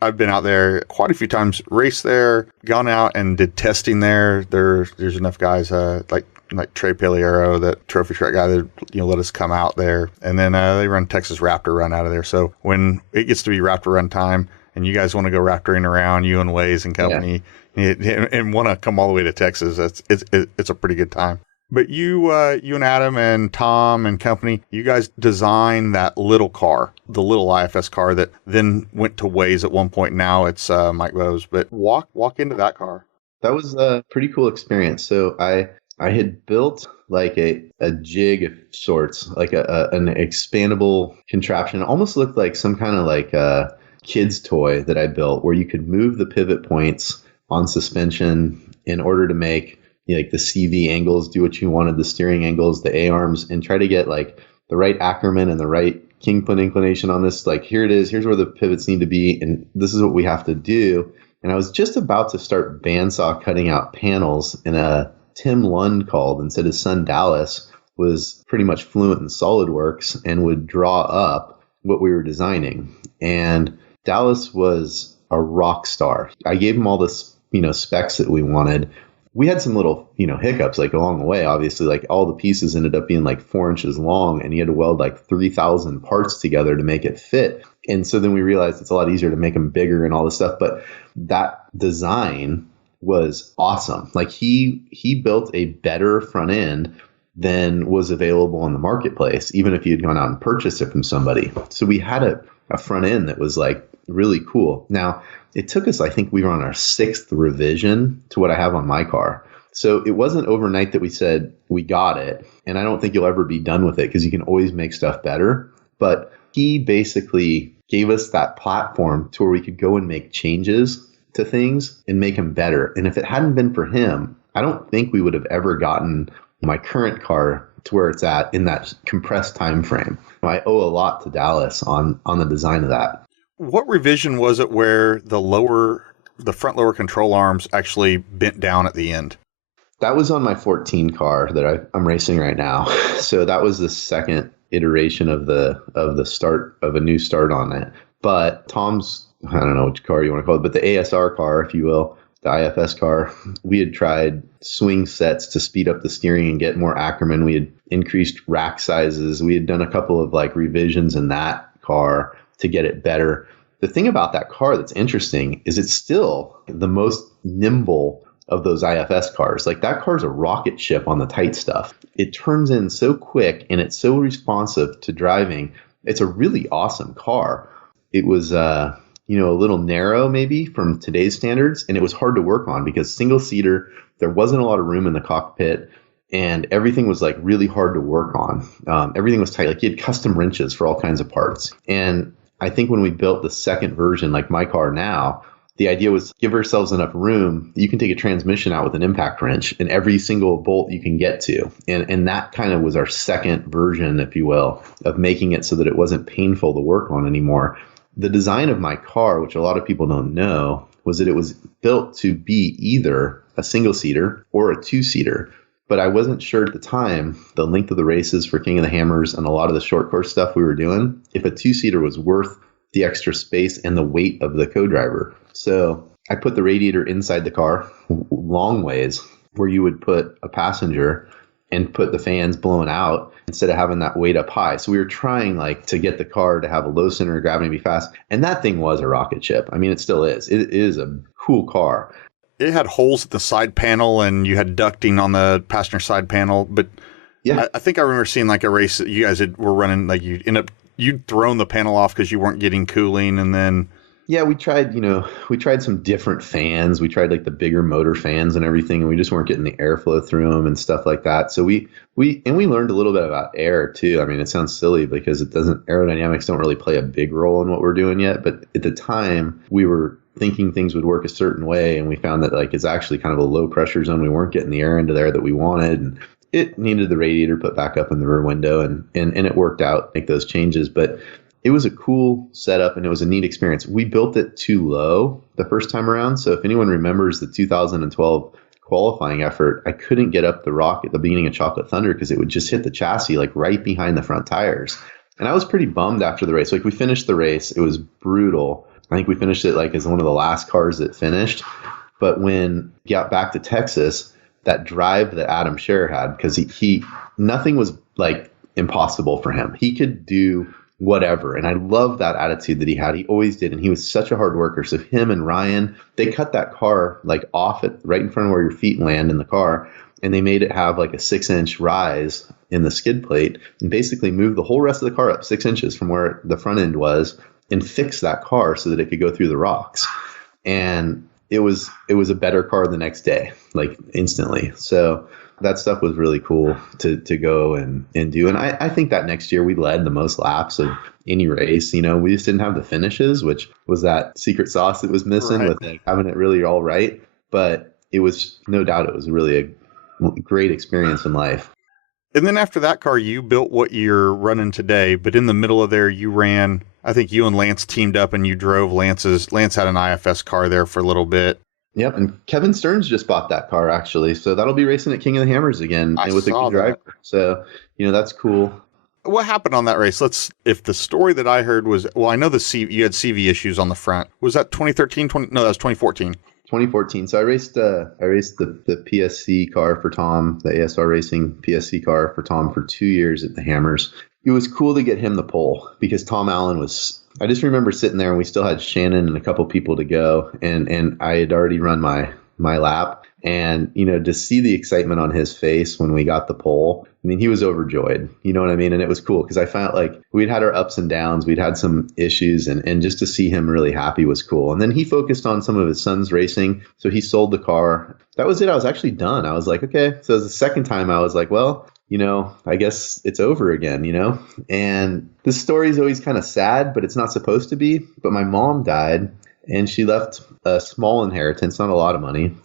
I've been out there quite a few times, raced there, gone out and did testing there. There's enough guys like Trey Peliero, that trophy truck guy, that let us come out there. And then they run Texas Raptor Run out of there. So when it gets to be Raptor Run time and you guys want to go raptoring around, you and Waze and company, and want to come all the way to Texas, it's a pretty good time. But you and Adam and Tom and company, you guys designed that little car, the little IFS car that then went to Waze at one point. Now it's Mike Bowes. But walk into that car. That was a pretty cool experience. So I had built a jig of sorts, an expandable contraption. It almost looked like some kind of a kid's toy that I built where you could move the pivot points on suspension in order to make the CV angles, do what you wanted, the steering angles, the A-arms, and try to get the right Ackerman and the right Kingpin inclination on this. Here it is, here's where the pivots need to be, and this is what we have to do. And I was just about to start bandsaw cutting out panels, and Tim Lund called and said his son Dallas was pretty much fluent in SolidWorks and would draw up what we were designing. And Dallas was a rock star. I gave him all this, specs that we wanted. We had some little, hiccups like along the way. Obviously, like all the pieces ended up being like 4 inches long, and he had to weld like 3,000 parts together to make it fit. And so then we realized it's a lot easier to make them bigger and all this stuff. But that design was awesome. Like he built a better front end than was available in the marketplace, even if you had gone out and purchased it from somebody. So we had a front end that was like really cool. Now, it took us, I think we were on our 6th revision to what I have on my car. So it wasn't overnight that we said we got it. And I don't think you'll ever be done with it because you can always make stuff better. But he basically gave us that platform to where we could go and make changes to things and make them better. And if it hadn't been for him, I don't think we would have ever gotten my current car to where it's at in that compressed time frame. I owe a lot to Dallas on the design of that. What revision was it where the front lower control arms actually bent down at the end? That was on my 14 car that I'm racing right now. So that was the second iteration of the start of a new start on it. But Tom's, I don't know which car you want to call it, but the ASR car, if you will, the IFS car, we had tried swing sets to speed up the steering and get more Ackerman. We had increased rack sizes. We had done a couple of like revisions in that car to get it better. The thing about that car that's interesting is it's still the most nimble of those IFS cars. Like that car's a rocket ship on the tight stuff. It turns in so quick and it's so responsive to driving. It's a really awesome car. It was, a little narrow maybe from today's standards, and it was hard to work on because single seater, there wasn't a lot of room in the cockpit, and everything was like really hard to work on. Everything was tight. Like you had custom wrenches for all kinds of parts. And I think when we built the second version, like my car now, the idea was give ourselves enough room. You can take a transmission out with an impact wrench and every single bolt you can get to. And that kind of was our second version, if you will, of making it so that it wasn't painful to work on anymore. The design of my car, which a lot of people don't know, was that it was built to be either a single seater or a two seater. But I wasn't sure at the time, the length of the races for King of the Hammers and a lot of the short course stuff we were doing, if a two-seater was worth the extra space and the weight of the co-driver. So I put the radiator inside the car, long ways, where you would put a passenger and put the fans blowing out instead of having that weight up high. So we were trying like to get the car to have a low center of gravity and be fast. And that thing was a rocket ship. I mean, it still is. It is a cool car. It had holes at the side panel and you had ducting on the passenger side panel. But yeah, I think I remember seeing like a race that you guys were running, like you'd thrown the panel off because you weren't getting cooling. And then yeah, we tried some different fans. We tried like the bigger motor fans and everything, and we just weren't getting the airflow through them and stuff like that. So we learned a little bit about air too. I mean, it sounds silly because aerodynamics don't really play a big role in what we're doing yet. But at the time we were thinking things would work a certain way, and we found that like it's actually kind of a low pressure zone. We weren't getting the air into there that we wanted, and it needed the radiator put back up in the rear window, and it worked out, make those changes. But it was a cool setup and it was a neat experience. We built it too low the first time around. So if anyone remembers the 2012 qualifying effort, I couldn't get up the rock at the beginning of Chocolate Thunder because it would just hit the chassis like right behind the front tires. And I was pretty bummed after the race. Like we finished the race. It was brutal. I think we finished it like as one of the last cars that finished. But when we got back to Texas, that drive that Adam Scherer had, because he nothing was like impossible for him. He could do whatever. And I love that attitude that he had. He always did. And he was such a hard worker. So him and Ryan, they cut that car like off at right in front of where your feet land in the car. And they made it have like a 6-inch rise in the skid plate and basically moved the whole rest of the car up 6 inches from where the front end was and fixed that car so that it could go through the rocks. And it was a better car the next day, like instantly. So that stuff was really cool to go and do. And I think that next year we led the most laps of any race. You know, we just didn't have the finishes, which was that secret sauce that was missing with like having it really all right. But it was no doubt it was really a great experience in life. And then after that car, you built what you're running today. But in the middle of there, you ran, I think you and Lance teamed up and you drove Lance had an IFS car there for a little bit. Yep, and Kevin Stearns just bought that car actually, so that'll be racing at King of the Hammers again with a good driver. So that's cool. what happened on that race? If the story that I heard was, well, I know you had CV issues on the front. Was that 2013? No, that was 2014. 2014. So I raced the PSC car for Tom, the ASR Racing PSC car for Tom for 2 years at the Hammers. It was cool to get him the pole because Tom Allen was, I just remember sitting there and we still had Shannon and a couple people to go, and I had already run my lap. And, to see the excitement on his face when we got the pole, I mean, he was overjoyed, you know what I mean? And it was cool because I felt like we'd had our ups and downs. We'd had some issues, and just to see him really happy was cool. And then he focused on some of his son's racing. So he sold the car. That was it. I was actually done. I was like, okay. So it was the second time I was like, well, I guess it's over again, And this story is always kind of sad, but it's not supposed to be. But my mom died and she left a small inheritance, not a lot of money.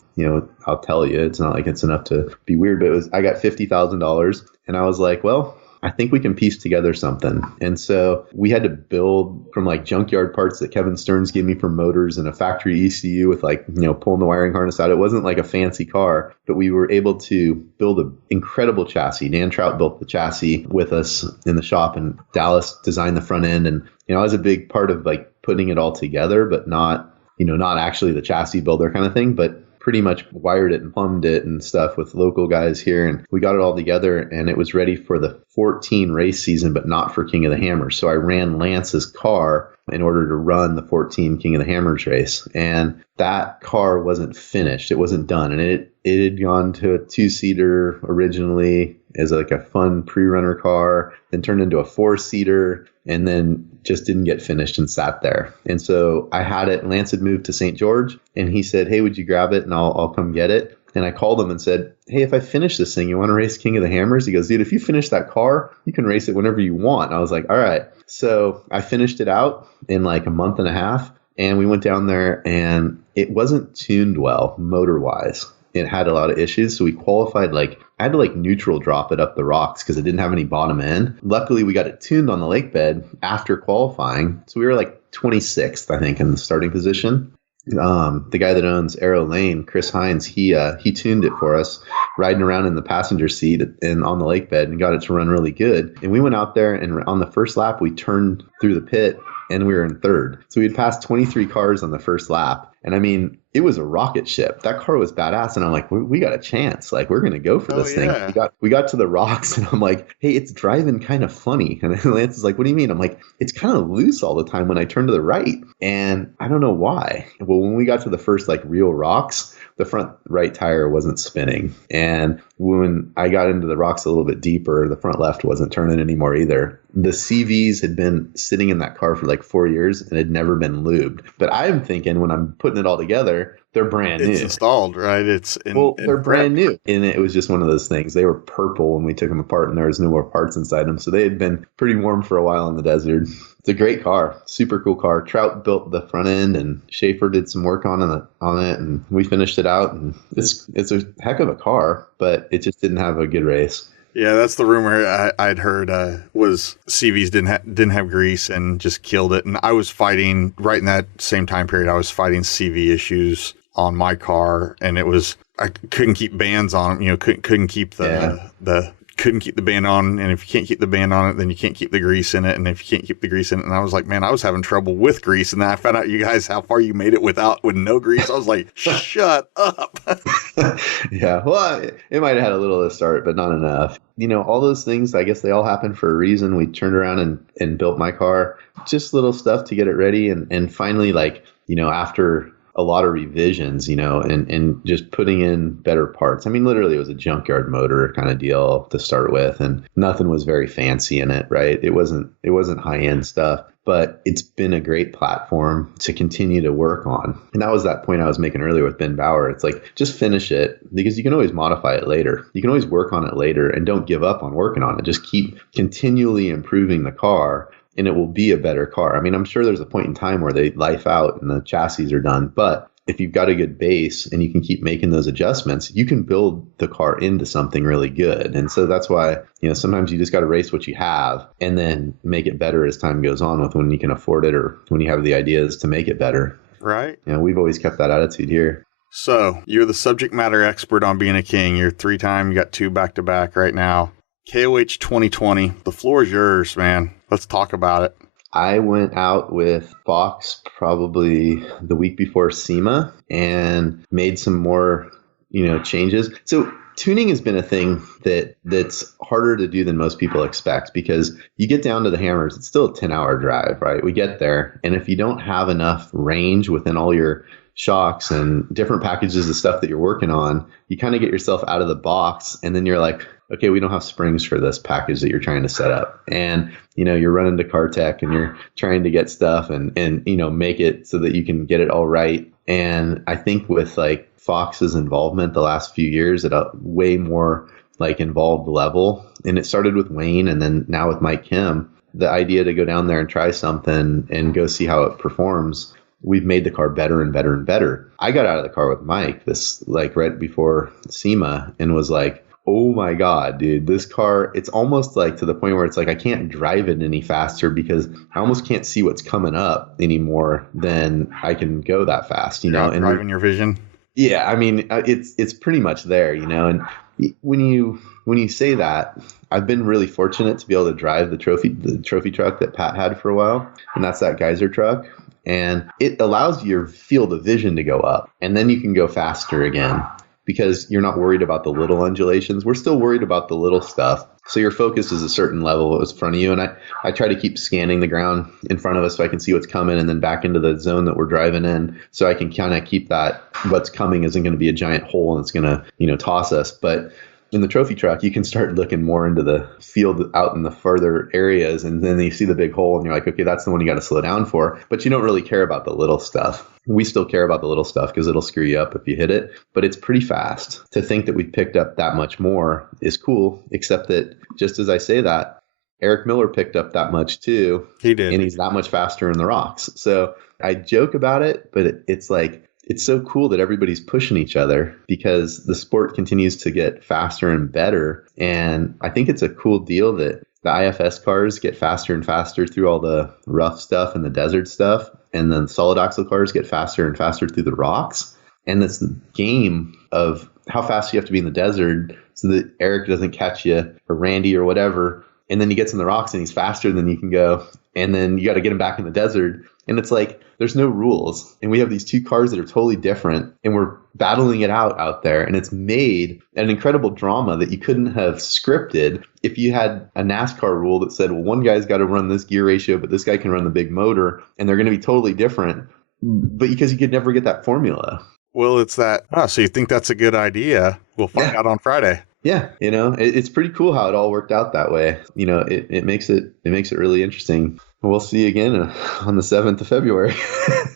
I'll tell you, it's not like it's enough to be weird, but I got $50,000 and I was like, well, I think we can piece together something. And so we had to build from like junkyard parts that Kevin Stearns gave me for motors and a factory ECU with pulling the wiring harness out. It wasn't like a fancy car, but we were able to build an incredible chassis. Dan Trout built the chassis with us in the shop, and Dallas designed the front end. And, I was a big part of like putting it all together, but not actually the chassis builder kind of thing, but pretty much wired it and plumbed it and stuff with local guys here. And we got it all together and it was ready for the 14 race season, but not for King of the Hammers. So I ran Lance's car in order to run the 14 King of the Hammers race. And that car wasn't finished. It wasn't done. And it had gone to a 2-seater originally as like a fun pre-runner car, then turned into a 4-seater, and then just didn't get finished and sat there. And so I had it. Lance had moved to St. George and he said, hey, would you grab it and I'll come get it? And I called him and said, hey, if I finish this thing, you want to race King of the Hammers? He goes, dude, if you finish that car, you can race it whenever you want. And I was like, all right. So I finished it out in like a month and a half. And we went down there and it wasn't tuned well motor wise. It had a lot of issues. So we qualified, I had to neutral drop it up the rocks because it didn't have any bottom end. Luckily, we got it tuned on the lake bed after qualifying. So we were 26th, I think, in the starting position. The guy that owns Arrow Lane, Chris Hines, he tuned it for us, riding around in the passenger seat and on the lake bed, and got it to run really good. And we went out there, and on the first lap, we turned through the pit and we were in third. So we had passed 23 cars on the first lap. And I mean, it was a rocket ship. That car was badass. And I'm like, we got a chance. We're going to go for this thing. We got to the rocks and I'm like, hey, it's driving kind of funny. And then Lance is like, what do you mean? I'm like, it's kind of loose all the time when I turn to the right. And I don't know why. Well, when we got to the first real rocks, the front right tire wasn't spinning. And when I got into the rocks a little bit deeper, the front left wasn't turning anymore either. The CVs had been sitting in that car for 4 years and had never been lubed. But I'm thinking when I'm putting it all together, they're brand new. It's installed, right? They're brand new. And it was just one of those things. They were purple when we took them apart and there was no more parts inside them. So they had been pretty warm for a while in the desert. It's a great car. Super cool car. Trout built the front end and Schaefer did some work on it and we finished it out. And it's a heck of a car, but it just didn't have a good race. Yeah, that's the rumor I'd heard was CVs didn't have grease and just killed it. And I was fighting right in that same time period. I was fighting CV issues on my car, and I couldn't keep bands on them. Couldn't keep couldn't keep the band on. And if you can't keep the band on it, then you can't keep the grease in it. And if you can't keep the grease in it, and I was like, man, I was having trouble with grease. And then I found out you guys how far you made it with no grease. I was like, shut up. Yeah, well, it might have had a little to start, but not enough. All those things, I guess they all happened for a reason. We turned around and built my car, just little stuff to get it ready. And finally, after a lot of revisions, and just putting in better parts. I mean, literally it was a junkyard motor kind of deal to start with, and nothing was very fancy in it, right? It wasn't high end stuff, but it's been a great platform to continue to work on. And that was that point I was making earlier with Ben Bauer. It's just finish it because you can always modify it later. You can always work on it later and don't give up on working on it. Just keep continually improving the car. And it will be a better car. I mean, I'm sure there's a point in time where they life out and the chassis are done. But if you've got a good base and you can keep making those adjustments, you can build the car into something really good. And so that's why, sometimes you just got to race what you have and then make it better as time goes on with when you can afford it or when you have the ideas to make it better. Right. We've always kept that attitude here. So you're the subject matter expert on being a king. You're 3-time. You got 2 back-to-back right now. KOH 2020. The floor is yours, man. Let's talk about it. I went out with Fox probably the week before SEMA and made some more, changes. So tuning has been a thing that's harder to do than most people expect, because you get down to the hammers, it's still a 10-hour drive, right? We get there, and if you don't have enough range within all your shocks and different packages of stuff that you're working on, you kind of get yourself out of the box, and then you're like, okay, we don't have springs for this package that you're trying to set up. And, you're running to car tech and you're trying to get stuff and make it so that you can get it all right. And I think with like Fox's involvement the last few years at a way more like involved level, and it started with Wayne and then now with Mike Kim, the idea to go down there and try something and go see how it performs, we've made the car better and better and better. I got out of the car with Mike this like right before SEMA and was like, oh my God, dude, this car, it's almost like to the point where it's like I can't drive it any faster because I almost can't see what's coming up anymore than I can go that fast, and driving your vision. Yeah, I mean, it's pretty much there, and when you say that, I've been really fortunate to be able to drive the trophy truck that Pat had for a while, and that's that Geyser truck. And it allows your field of vision to go up, and then you can go faster again because you're not worried about the little undulations. We're still worried about the little stuff. So your focus is a certain level in front of you. And I try to keep scanning the ground in front of us so I can see what's coming and then back into the zone that we're driving in. So I can kind of keep that what's coming isn't going to be a giant hole and it's going to, toss us. But in the trophy truck, you can start looking more into the field out in the further areas. And then you see the big hole and you're like, okay, that's the one you got to slow down for. But you don't really care about the little stuff. We still care about the little stuff because it'll screw you up if you hit it. But it's pretty fast. To think that we picked up that much more is cool, except that just as I say that, Eric Miller picked up that much too. He did. And he's that much faster in the rocks. So I joke about it, but it's like, it's so cool that everybody's pushing each other because the sport continues to get faster and better. And I think it's a cool deal that the IFS cars get faster and faster through all the rough stuff and the desert stuff. And then solid axle cars get faster and faster through the rocks. And this game of how fast you have to be in the desert so that Eric doesn't catch you or Randy or whatever. And then he gets in the rocks and he's faster than you can go. And then you got to get him back in the desert. And it's like, there's no rules. And we have these two cars that are totally different. And we're battling it out there. And it's made an incredible drama that you couldn't have scripted if you had a NASCAR rule that said, well, one guy's got to run this gear ratio, but this guy can run the big motor. And they're going to be totally different. But because you could never get that formula. Well, it's that. Oh, so you think that's a good idea? We'll find out on Friday. Yeah, it's pretty cool how it all worked out that way. It makes it really interesting. We'll see you again on the 7th of February.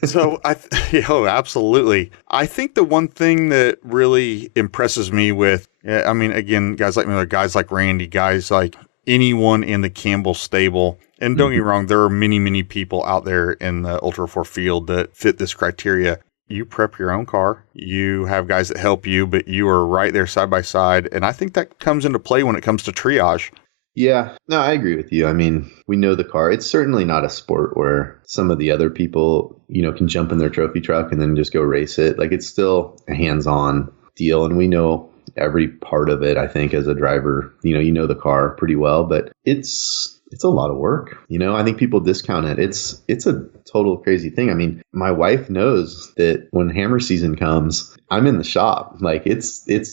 So, absolutely. I think the one thing that really impresses me with, again, guys like Miller, guys like Randy, guys like anyone in the Campbell stable, and don't get me wrong, there are many, many people out there in the Ultra 4 field that fit this criteria. You prep your own car. You have guys that help you, but you are right there side by side. And I think that comes into play when it comes to triage. Yeah, no, I agree with you. I mean, we know the car. It's certainly not a sport where some of the other people, can jump in their trophy truck and then just go race it. Like, it's still a hands-on deal. And we know every part of it, I think, as a driver. You know the car pretty well, but it's a lot of work. I think people discount it. It's a total crazy thing. I mean, my wife knows that when hammer season comes, I'm in the shop. Like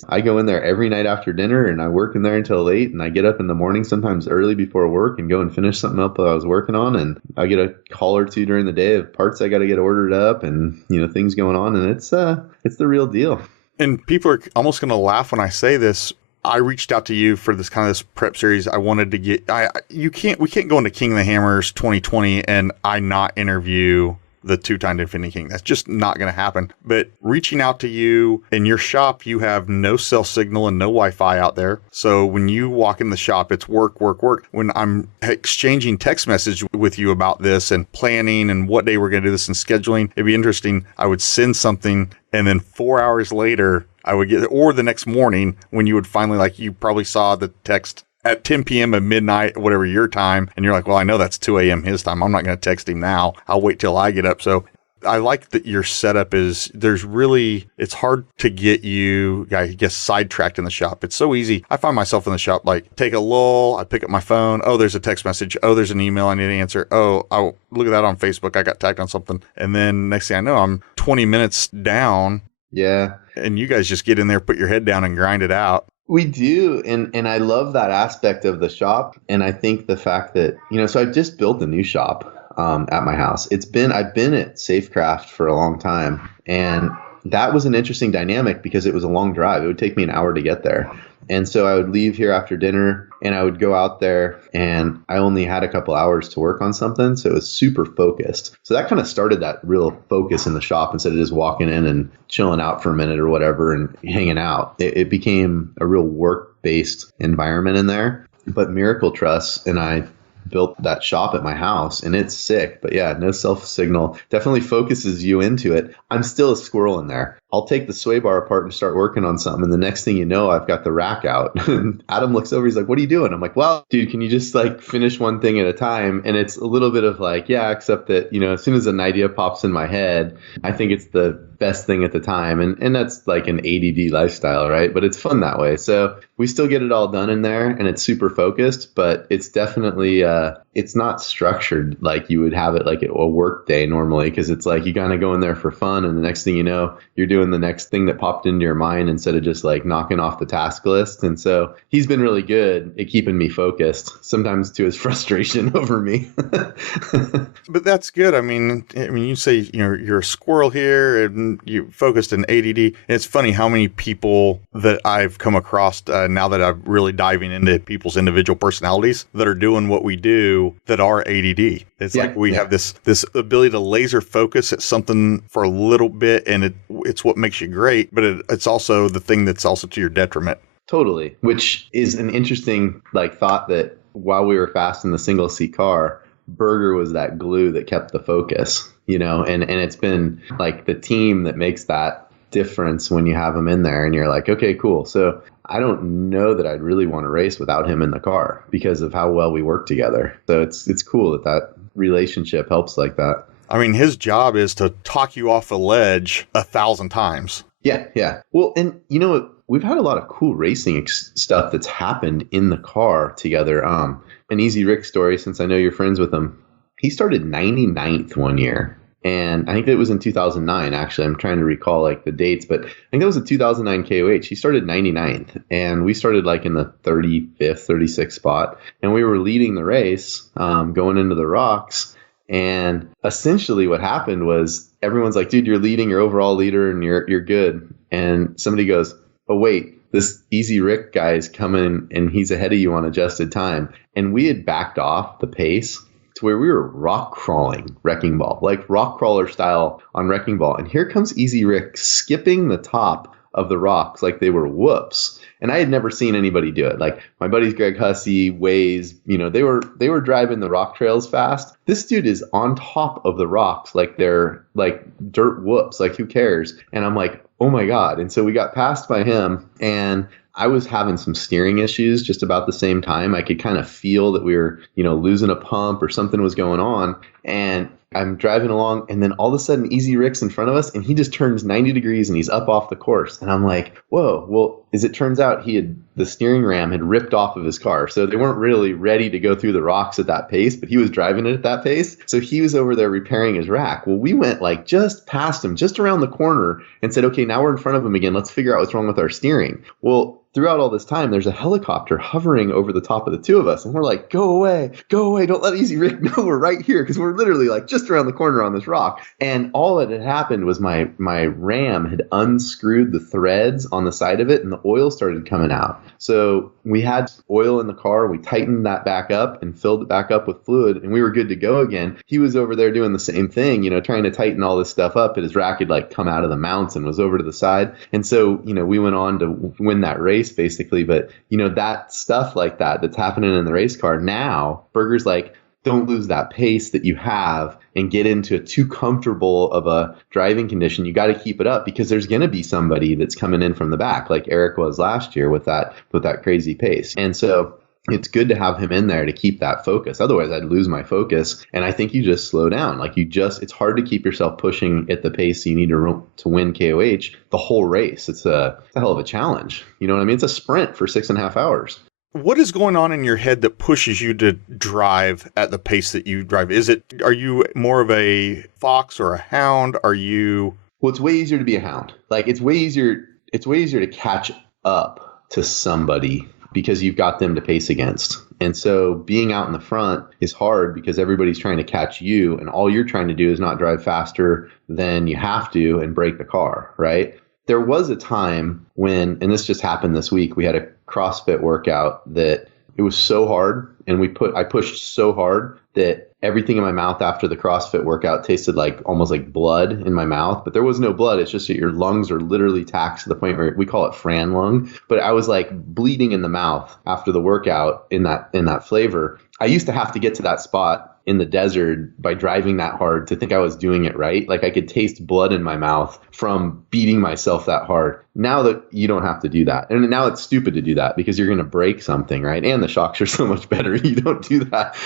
I go in there every night after dinner and I work in there until late, and I get up in the morning, sometimes early before work, and go and finish something up that I was working on. And I get a call or two during the day of parts I got to get ordered up and, things going on. And it's the real deal. And people are almost going to laugh when I say this. I reached out to you for this prep series. I wanted to get, we can't go into King of the Hammers 2020 and I not interview the two-time Infinity King. That's just not going to happen. But reaching out to you in your shop, you have no cell signal and no Wi-Fi out there. So when you walk in the shop, it's work, work, work. When I'm exchanging text message with you about this and planning and what day we're going to do this and scheduling, it'd be interesting. I would send something and then 4 hours later, I would get, or the next morning when you would finally, you probably saw the text at 10 p.m. at midnight, whatever your time, and you're like, well, I know that's 2 a.m. his time. I'm not going to text him now. I'll wait till I get up. So I like that your setup is it's hard to get you, I guess, sidetracked in the shop. It's so easy. I find myself in the shop, like take a lull. I pick up my phone. Oh, there's a text message. Oh, there's an email I need to answer. Oh, look at that on Facebook. I got tagged on something. And then next thing I know, I'm 20 minutes down. Yeah. And you guys just get in there, put your head down and grind it out. We do. And I love that aspect of the shop. And I think the fact that, so I've just built a new shop at my house. I've been at Safecraft for a long time. And that was an interesting dynamic because it was a long drive. It would take me an hour to get there. And so I would leave here after dinner and I would go out there, and I only had a couple hours to work on something. So it was super focused. So that kind of started that real focus in the shop instead of just walking in and chilling out for a minute or whatever and hanging out. It became a real work-based environment in there. But Miracle Truss and I built that shop at my house, and it's sick. But yeah, no self signal definitely focuses you into it. I'm still a squirrel in there. I'll take the sway bar apart and start working on something, and the next thing you know, I've got the rack out. And Adam looks over, he's like, "What are you doing?" I'm like, "Well, dude, can you just like finish one thing at a time?" And it's a little bit of like, yeah, except that, as soon as an idea pops in my head, I think it's the best thing at the time. And that's like an ADD lifestyle, right? But it's fun that way. So we still get it all done in there, and it's super focused, but it's definitely, it's not structured like you would have it like a work day normally, because it's like you kind of go in there for fun, and the next thing you know, you're doing the next thing that popped into your mind instead of just like knocking off the task list. And so he's been really good at keeping me focused, sometimes to his frustration over me. But that's good. I mean, you say, you're a squirrel here and you focused in ADD. And it's funny how many people that I've come across now that I'm really diving into people's individual personalities that are doing what we do that are ADD. It's like we have this ability to laser focus at something for a little bit, and it's what makes you great, but it's also the thing that's also to your detriment. Totally. Which is an interesting thought that while we were fast in the single seat car, Berger was that glue that kept the focus, and it's been like the team that makes that difference when you have him in there and you're like, okay, cool. So I don't know that I'd really want to race without him in the car because of how well we work together. So it's cool that relationship helps like that. I mean, his job is to talk you off a ledge 1,000 times. Yeah. Well, and we've had a lot of cool racing stuff that's happened in the car together. An Easy Rick story, since I know you're friends with him. He started 99th one year. And I think it was in 2009, actually. I'm trying to recall the dates, but I think that was a 2009 KOH. He started 99th, and we started in the 35th, 36th spot. And we were leading the race going into the rocks. And essentially what happened was everyone's like, dude, you're leading, you're overall leader, and you're good. And somebody goes, oh, wait, this Easy Rick guy is coming, and he's ahead of you on adjusted time. And we had backed off the pace to where we were rock crawling Wrecking Ball, like rock crawler style on Wrecking Ball. And here comes Easy Rick skipping the top of the rocks like they were whoops. And I had never seen anybody do it. Like my buddies Greg Hussey, Waze, they were driving the rock trails fast. This dude is on top of the rocks like they're like dirt whoops, like who cares? And I'm like, oh my God. And so we got passed by him, and I was having some steering issues just about the same time. I could kind of feel that we were, losing a pump or something was going on. And I'm driving along, and then all of a sudden Easy Rick's in front of us, and he just turns 90 degrees and he's up off the course. And I'm like, whoa, well, as it turns out, the steering ram had ripped off of his car. So they weren't really ready to go through the rocks at that pace, but he was driving it at that pace. So he was over there repairing his rack. Well, we went just past him, just around the corner, and said, okay, now we're in front of him again. Let's figure out what's wrong with our steering. Well, throughout all this time, there's a helicopter hovering over the top of the two of us. And we're like, go away. Don't let Easy Rick know we're right here. Because we're literally just around the corner on this rock. And all that had happened was my ram had unscrewed the threads on the side of it, and the oil started coming out. So we had oil in the car. We tightened that back up and filled it back up with fluid, and we were good to go again. He was over there doing the same thing, trying to tighten all this stuff up. But his rack had come out of the mounts and was over to the side. And so, we went on to win that race basically. But, that stuff like that's happening in the race car now, Berger's like, don't lose that pace that you have and get into too comfortable of a driving condition. You got to keep it up because there's going to be somebody that's coming in from the back, like Eric was last year with that crazy pace. And so it's good to have him in there to keep that focus. Otherwise, I'd lose my focus. And I think you just slow down. Like it's hard to keep yourself pushing at the pace you need to win KOH the whole race. It's a hell of a challenge. You know what I mean? It's a sprint for 6.5 hours. What is going on in your head that pushes you to drive at the pace that you drive? Are you more of a fox or a hound? Well, it's way easier to be a hound. Like it's way easier to catch up to somebody because you've got them to pace against. And so being out in the front is hard because everybody's trying to catch you, and all you're trying to do is not drive faster than you have to and break the car, right? There was a time when, and this just happened this week, we had a CrossFit workout that it was so hard, and I pushed so hard that everything in my mouth after the CrossFit workout tasted like almost like blood in my mouth. But there was no blood. It's just that your lungs are literally taxed to the point where we call it Fran lung. But I was like bleeding in the mouth after the workout in that flavor. I used to have to get to that spot in the desert by driving that hard to think I was doing it right. Like I could taste blood in my mouth from beating myself that hard. Now that you don't have to do that. And now it's stupid to do that because you're going to break something, right? And the shocks are so much better. You don't do that.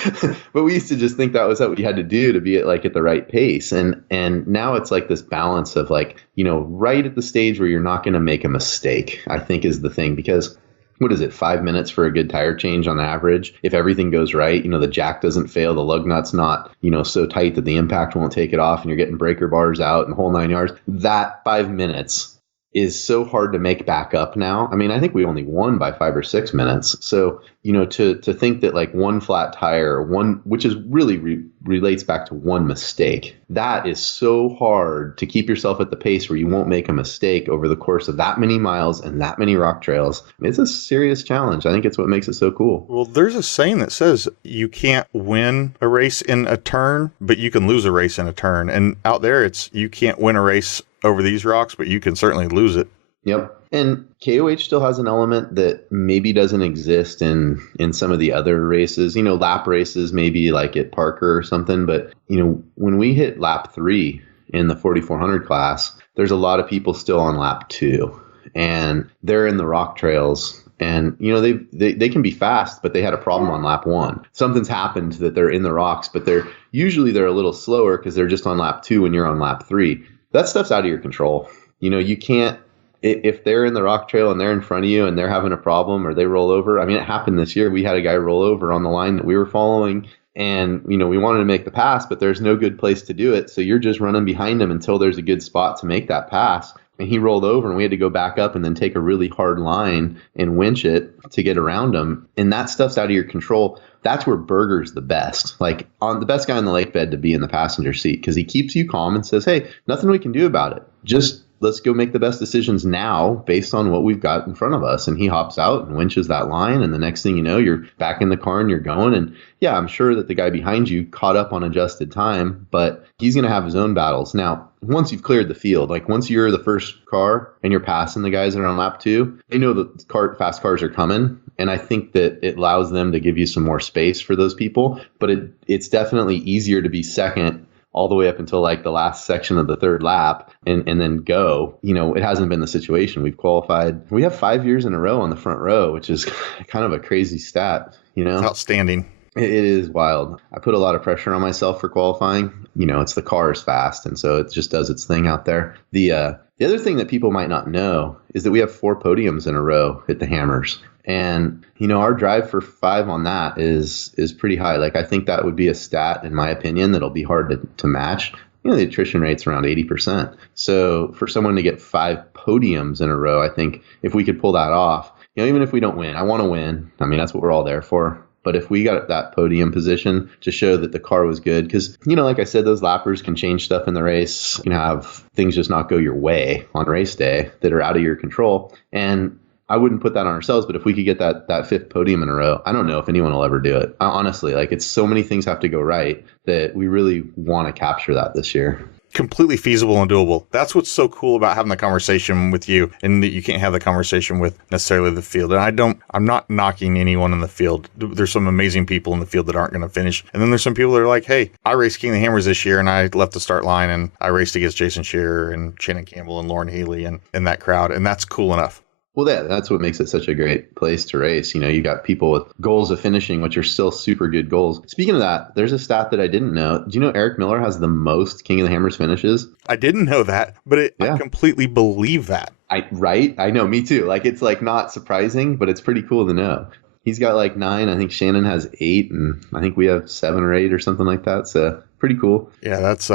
But we used to just think that was what you had to do to be at the right pace. And now it's like this balance of like, right at the stage where you're not going to make a mistake, I think is the thing. Because what is it, 5 minutes for a good tire change on average? If everything goes right, the jack doesn't fail, the lug nut's not, so tight that the impact won't take it off and you're getting breaker bars out and the whole 9 yards. That 5 minutes is so hard to make back up now. I mean, I think we only won by 5 or 6 minutes. So, to think that like one flat tire, which is really relates back to one mistake, that is so hard to keep yourself at the pace where you won't make a mistake over the course of that many miles and that many rock trails. It's a serious challenge. I think it's what makes it so cool. Well, there's a saying that says you can't win a race in a turn, but you can lose a race in a turn. And out there, it's you can't win a race over these rocks, but you can certainly lose it. Yep. And KOH still has an element that maybe doesn't exist in some of the other races, lap races, maybe like at Parker or something. But, when we hit lap 3 in the 4,400 class, there's a lot of people still on lap 2 and they're in the rock trails. And, they can be fast, but they had a problem on lap 1. Something's happened that they're in the rocks, but they're a little slower because they're just on lap 2 when you're on lap 3. That stuff's out of your control. You can't, if they're in the rock trail and they're in front of you and they're having a problem or they roll over. I mean, it happened this year. We had a guy roll over on the line that we were following and, we wanted to make the pass, but there's no good place to do it. So you're just running behind him until there's a good spot to make that pass. And he rolled over and we had to go back up and then take a really hard line and winch it to get around him. And that stuff's out of your control. That's where Berger's the best, like on the best guy on the lake bed to be in the passenger seat because he keeps you calm and says, hey, nothing we can do about it. Just let's go make the best decisions now based on what we've got in front of us. And he hops out and winches that line. And the next thing you know, you're back in the car and you're going. And yeah, I'm sure that the guy behind you caught up on adjusted time, but he's going to have his own battles. Now, once you've cleared the field, like once you're the first car and you're passing the guys that are on lap 2, they know that fast cars are coming. And I think that it allows them to give you some more space for those people. But it's definitely easier to be second all the way up until like the last section of the third lap and then go. It hasn't been the situation. We've qualified. We have 5 years in a row on the front row, which is kind of a crazy stat, It's outstanding. It is wild. I put a lot of pressure on myself for qualifying. It's the car is fast, and so it just does its thing out there. The other thing that people might not know is that we have 4 podiums in a row at the Hammers. And, our drive for 5 on that is pretty high. Like, I think that would be a stat, in my opinion, that'll be hard to match. The attrition rate's around 80%. So for someone to get 5 podiums in a row, I think if we could pull that off, even if we don't win, I want to win. I mean, that's what we're all there for. But if we got that podium position to show that the car was good, because, like I said, those lappers can change stuff in the race. You can have things just not go your way on race day that are out of your control. And I wouldn't put that on ourselves, but if we could get that 5th podium in a row, I don't know if anyone will ever do it. Honestly, like it's so many things have to go right that we really want to capture that this year. Completely feasible and doable. That's what's so cool about having the conversation with you, and that you can't have the conversation with necessarily the field. And I'm not knocking anyone in the field. There's some amazing people in the field that aren't going to finish. And then there's some people that are like, hey, I raced King of the Hammers this year and I left the start line and I raced against Jason Scherer and Shannon Campbell and Lauren Healy and that crowd. And that's cool enough. Well, yeah, that's what makes it such a great place to race. You got people with goals of finishing, which are still super good goals. Speaking of that, there's a stat that I didn't know. Do you know Eric Miller has the most King of the Hammers finishes? I didn't know that, but Yeah. I completely believe that. Right? I know, me too. Like, it's like not surprising, but it's pretty cool to know. He's got like 9. I think Shannon has 8, and I think we have 7 or 8 or something like that. So pretty cool. Yeah, that's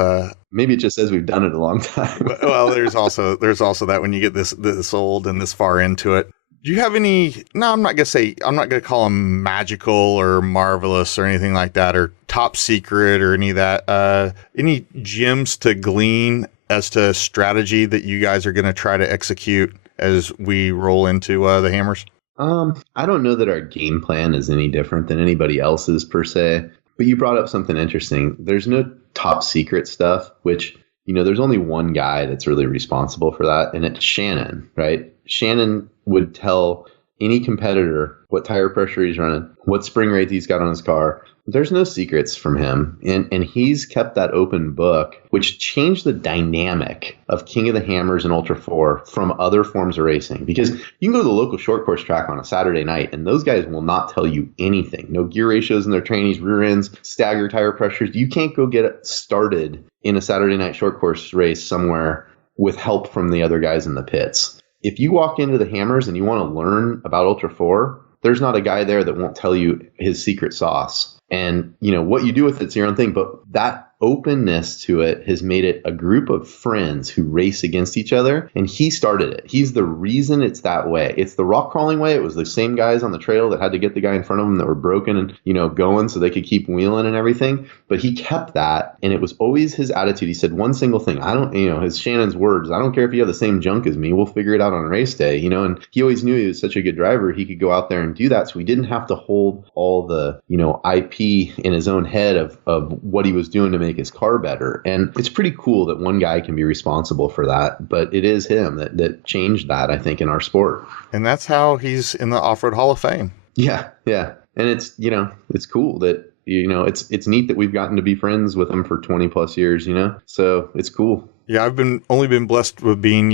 Maybe it just says we've done it a long time. well, there's also that when you get this old and this far into it. Do you have any? No, I'm not gonna call them magical or marvelous or anything like that, or top secret or any of that. Any gems to glean as to strategy that you guys are going to try to execute as we roll into the Hammers? I don't know that our game plan is any different than anybody else's per se, but you brought up something interesting. There's no top secret stuff, which, there's only one guy that's really responsible for that, and it's Shannon, right? Shannon would tell any competitor what tire pressure he's running, what spring rate he's got on his car. There's no secrets from him. And he's kept that open book, which changed the dynamic of King of the Hammers and Ultra 4 from other forms of racing. Because you can go to the local short course track on a Saturday night, and those guys will not tell you anything. No gear ratios in their trainees, rear ends, stagger tire pressures. You can't go get it started in a Saturday night short course race somewhere with help from the other guys in the pits. If you walk into the Hammers and you want to learn about Ultra 4, there's not a guy there that won't tell you his secret sauce. And, what you do with it's your own thing. But that openness to it has made it a group of friends who race against each other. And he started it. He's the reason it's that way. It's the rock crawling way. It was the same guys on the trail that had to get the guy in front of them that were broken and, going so they could keep wheeling and everything. But he kept that. And it was always his attitude. He said one single thing. I don't, his Shannon's words, I don't care if you have the same junk as me. We'll figure it out on race day, and he always knew he was such a good driver. He could go out there and do that. So he didn't have to hold all the, IP in his own head of what he was doing to make his car better. And it's pretty cool that one guy can be responsible for that, but it is him that changed that, I think, in our sport. And that's how he's in the Off-Road Hall of Fame. Yeah. And it's, it's cool that, it's neat that we've gotten to be friends with him for 20 plus years, so it's cool. Yeah, I've only been blessed with being,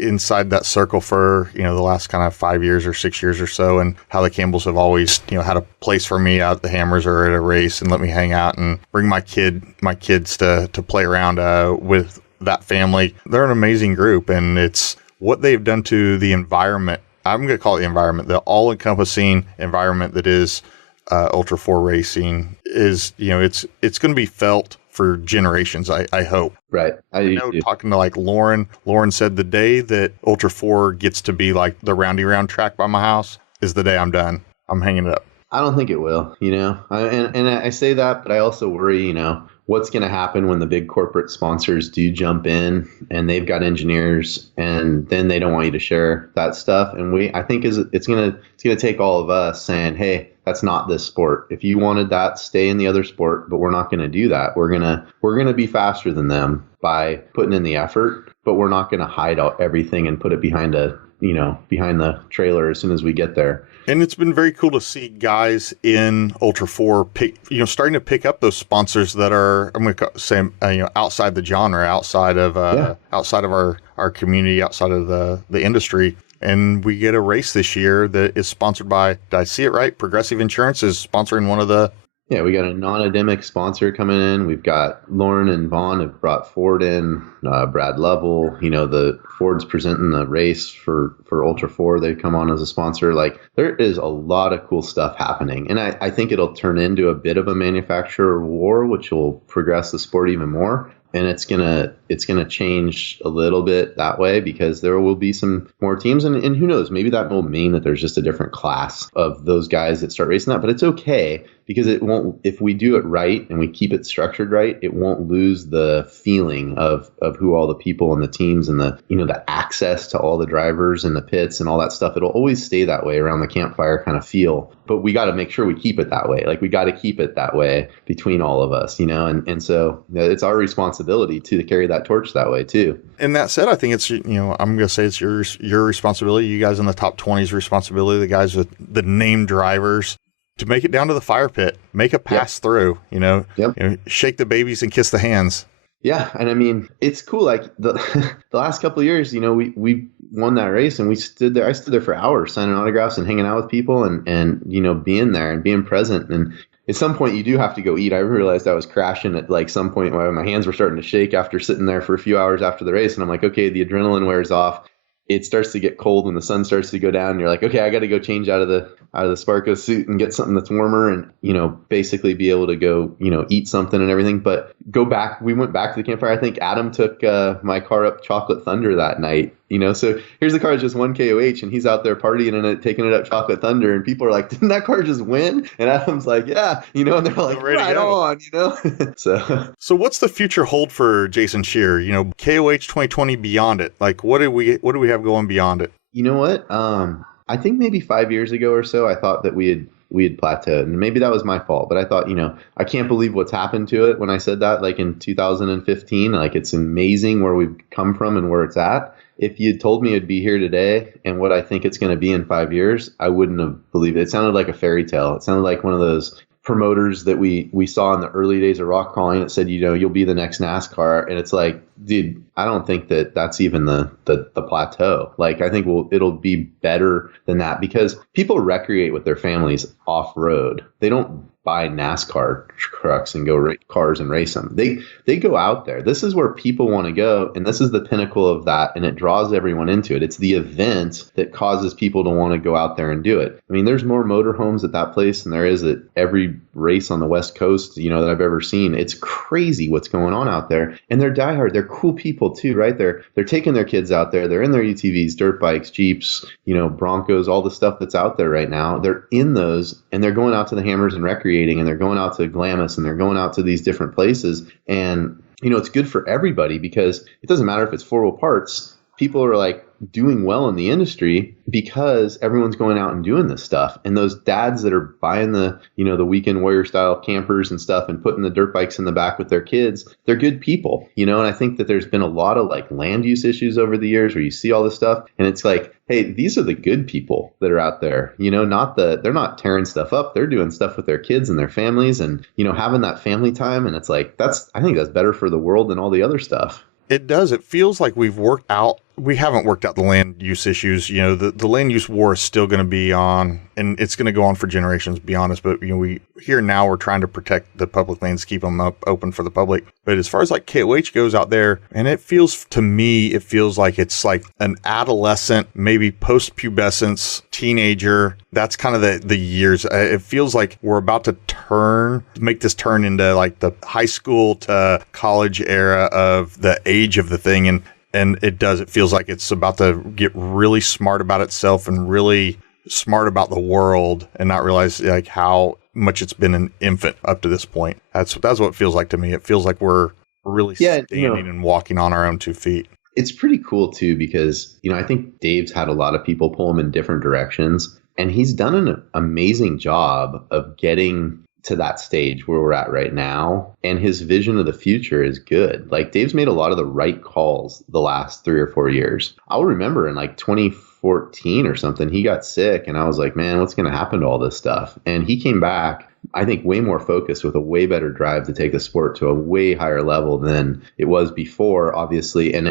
inside that circle for, the last kind of 5 years or 6 years or so, and how the Campbells have always, had a place for me out at the Hammers or at a race and let me hang out and bring my kids to play around with that family. They're an amazing group, and it's what they've done to the environment. I'm going to call it the environment, the all-encompassing environment that is Ultra 4 racing is, it's going to be felt for generations, I hope. Right. Talking to like Lauren said the day that Ultra 4 gets to be like the roundy round track by my house is the day I'm done. I'm hanging it up. I don't think it will, and I say that, but I also worry, what's going to happen when the big corporate sponsors do jump in and they've got engineers and then they don't want you to share that stuff. And I think it's going to take all of us saying, hey, that's not this sport. If you wanted that, stay in the other sport, but we're not going to do that. We're going to be faster than them by putting in the effort, but we're not going to hide out everything and put it behind behind the trailer as soon as we get there. And it's been very cool to see guys in Ultra 4 starting to pick up those sponsors that are, I'm going to say, outside the genre, outside of our community, outside of the industry. And we get a race this year that is sponsored by, did I see it right? Progressive Insurance is sponsoring one of the... Yeah, we got a non-endemic sponsor coming in. We've got Lauren and Vaughn have brought Ford in, Brad Lovell. The Ford's presenting the race for Ultra 4. They come on as a sponsor. Like, there is a lot of cool stuff happening. And I think it'll turn into a bit of a manufacturer war, which will progress the sport even more. And it's gonna change a little bit that way because there will be some more teams, and who knows, maybe that will mean that there's just a different class of those guys that start racing that. But it's okay because it won't, if we do it right and we keep it structured right, it won't lose the feeling of who all the people and the teams and the the access to all the drivers and the pits and all that stuff. It'll always stay that way around the campfire kind of feel. But we got to make sure we keep it that way. Like, we got to keep it that way between all of us, and so it's our responsibility to carry that torch that way too. And that said, I think it's, I'm going to say it's your responsibility, you guys in the top 20's responsibility, the guys with the named drivers, to make it down to the fire pit, make a pass through, shake the babies and kiss the hands. Yeah, and I mean, it's cool. Like the the last couple of years, we won that race, and we stood there. I stood there for hours signing autographs and hanging out with people, and being there and being present. And at some point, you do have to go eat. I realized I was crashing at like some point where my hands were starting to shake after sitting there for a few hours after the race, and I'm like, okay, the adrenaline wears off. It starts to get cold when the sun starts to go down. And you're like, okay, I got to go change out of the Sparko suit and get something that's warmer, and basically be able to go eat something and everything. But go back. We went back to the campfire. I think Adam took my car up Chocolate Thunder that night. So here's the car that's just 1 KOH, and he's out there partying in it, taking it up Chocolate Thunder, and people are like, didn't that car just win? And Adam's like, yeah, and they're like, right on, So what's the future hold for Jason Scherer? KOH 2020 beyond it. Like, what do we have going beyond it? You know what? I think maybe 5 years ago or so, I thought that we had plateaued, and maybe that was my fault, but I thought, I can't believe what's happened to it when I said that, like in 2015, like it's amazing where we've come from and where it's at. If you'd told me it'd be here today and what I think it's going to be in 5 years, I wouldn't have believed it. It sounded like a fairy tale. It sounded like one of those promoters that we saw in the early days of rock crawling that said, you'll be the next NASCAR. And it's like, dude, I don't think that that's even the plateau. Like, I think it'll be better than that, because people recreate with their families off road. They don't buy NASCAR trucks and go cars and race them. They go out there. This is where people want to go, and this is the pinnacle of that, and it draws everyone into it. It's the event that causes people to want to go out there and do it. I mean, there's more motorhomes at that place than there is at every race on the West Coast, that I've ever seen. It's crazy what's going on out there, and they're diehard. They're cool people too, right? They're taking their kids out there. They're in their UTVs, dirt bikes, Jeeps, Broncos, all the stuff that's out there right now. They're in those, and they're going out to the Hammers and recreating, and they're going out to Glamis, and they're going out to these different places. And it's good for everybody, because it doesn't matter if it's 4-wheel parts. People are like doing well in the industry because everyone's going out and doing this stuff. And those dads that are buying the weekend warrior style campers and stuff and putting the dirt bikes in the back with their kids, they're good people, and I think that there's been a lot of like land use issues over the years where you see all this stuff, and it's like, hey, these are the good people that are out there, they're not tearing stuff up. They're doing stuff with their kids and their families, and, having that family time. And it's like, I think that's better for the world than all the other stuff. It does. It feels like we haven't worked out the land use issues. The land use war is still going to be on, and it's going to go on for generations beyond us. But, we here now, we're trying to protect the public lands, keep them open for the public. But as far as like KOH goes out there, and it feels like it's like an adolescent, maybe post-pubescence teenager. That's kind of the years. It feels like we're about to make this turn into like the high school to college era of the age of the thing. And it does. It feels like it's about to get really smart about itself and really smart about the world, and not realize like how much it's been an infant up to this point. That's what it feels like to me. It feels like we're really standing and walking on our own 2 feet. It's pretty cool too, because, I think Dave's had a lot of people pull him in different directions, and he's done an amazing job of getting to that stage where we're at right now. And his vision of the future is good. Like, Dave's made a lot of the right calls the last 3 or 4 years. I'll remember in like 2014 or something, he got sick, and I was like, man, what's going to happen to all this stuff? And he came back, I think, way more focused, with a way better drive to take the sport to a way higher level than it was before, obviously. And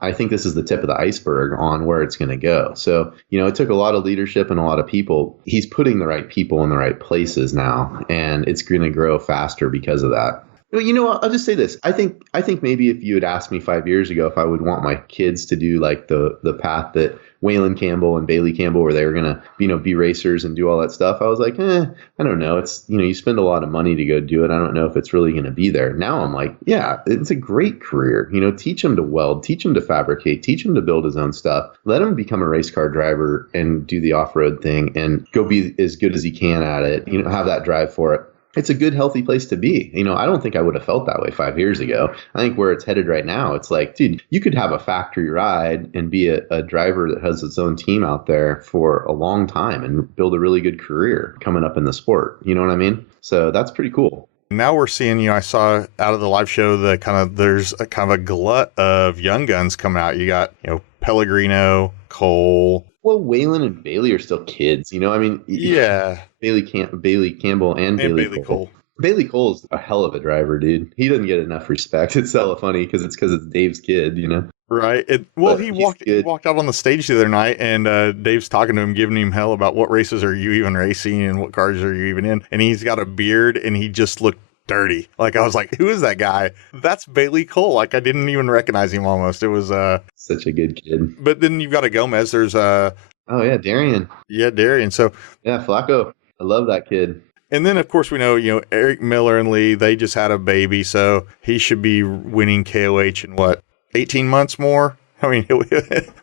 I think this is the tip of the iceberg on where it's going to go. So, it took a lot of leadership and a lot of people. He's putting the right people in the right places now, and it's going to grow faster because of that. Well, I'll just say this. I think maybe if you had asked me 5 years ago if I would want my kids to do like the path that Waylon Campbell and Bailey Campbell, where they were going to, be racers and do all that stuff, I was like, I don't know. It's, you spend a lot of money to go do it. I don't know if it's really going to be there. Now I'm like, yeah, it's a great career. Teach him to weld, teach him to fabricate, teach him to build his own stuff. Let him become a race car driver and do the off-road thing and go be as good as he can at it, have that drive for it. It's a good, healthy place to be. I don't think I would have felt that way 5 years ago. I think where it's headed right now, it's like, dude, you could have a factory ride and be a driver that has its own team out there for a long time and build a really good career coming up in the sport. You know what I mean? So that's pretty cool. Now we're seeing, I saw out of the live show there's a kind of a glut of young guns coming out. You got, Pellegrino, Cole. Well, Waylon and Bailey are still kids, Yeah. Bailey Campbell and Bailey Cole. Bailey Cole's a hell of a driver, dude. He doesn't get enough respect. It's so funny because it's Dave's kid, you know. Right. But He he's good. walked out on the stage the other night, and Dave's talking to him, giving him hell about what races are you even racing and what cars are you even in. And he's got a beard, and he just looked dirty. Like, I was like, who is that guy? That's Bailey Cole. Like, I didn't even recognize him almost. It was Such a good kid. But then you've got a Gomez. There's Oh yeah, Darian. Yeah, Darian. So Yeah, Flacco. I love that kid. and then, of course, we know, Eric Miller and Lee, they just had a baby, so he should be winning KOH in what, 18 months more? I mean,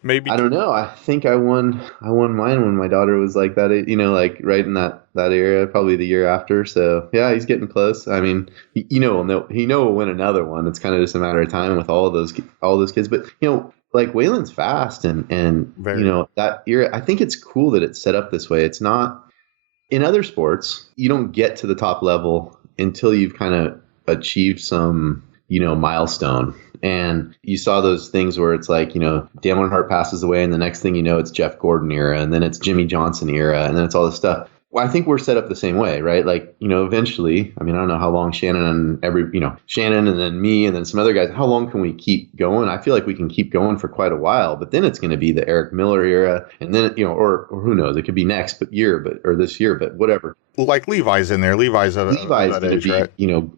maybe. I don't know. I think I won mine when my daughter was like that, like right in that area, probably the year after. So yeah, he's getting close. I mean, he'll win another one. It's kind of just a matter of time with all those kids. But like Waylon's fast and Very. That era. I think it's cool that it's set up this way. It's not in other sports. You don't get to the top level until you've kind of achieved some milestone. And you saw those things where it's like, Dale Earnhardt passes away, and the next thing you know, it's Jeff Gordon era, and then it's Jimmy Johnson era, and then it's all this stuff. Well, I think we're set up the same way, right? Like, eventually, I mean, I don't know how long Shannon and Shannon and then me and then some other guys, how long can we keep going? I feel like we can keep going for quite a while, but then it's going to be the Eric Miller era. And then, or who knows, it could be next or this year, but whatever. Like Levi's in there. Levi's going to be, right?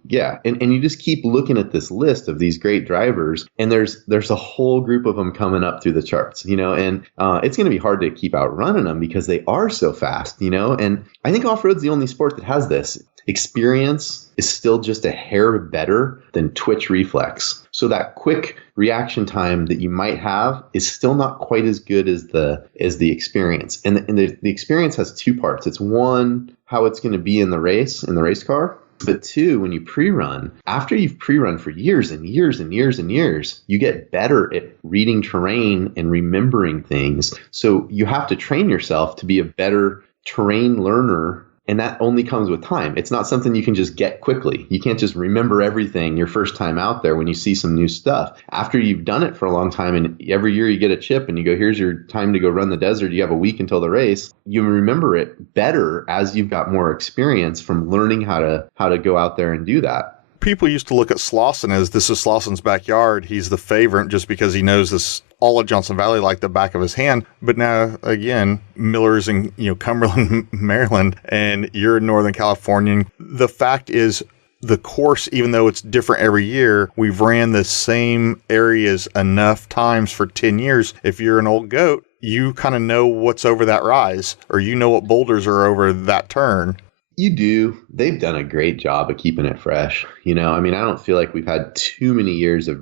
Yeah. And you just keep looking at this list of these great drivers, and there's a whole group of them coming up through the charts, and it's going to be hard to keep outrunning them because they are so fast, and I think off-road's the only sport that has this. Experience is still just a hair better than twitch reflex. So that quick reaction time that you might have is still not quite as good as the experience. And the experience has two parts. It's one, how it's going to be in the race car. But two, when you pre-run, after you've pre-run for years and years and years and years, you get better at reading terrain and remembering things. So you have to train yourself to be a better terrain learner, and that only comes with time. It's not something you can just get quickly. You can't just remember everything your first time out there when you see some new stuff. After you've done it for a long time, and every year you get a chip and you go, here's your time to go run the desert, you have a week until the race, you remember it better as you've got more experience from learning how to go out there and do that. People used to look at Slauson as this is Slauson's backyard. He's the favorite just because he knows this all of Johnson Valley like the back of his hand. But now, again, Miller's in Cumberland, Maryland, and you're in Northern California. The fact is, the course, even though it's different every year, we've ran the same areas enough times for 10 years. If you're an old goat, you kind of know what's over that rise, or what boulders are over that turn. You do. They've done a great job of keeping it fresh. I mean, I don't feel like we've had too many years of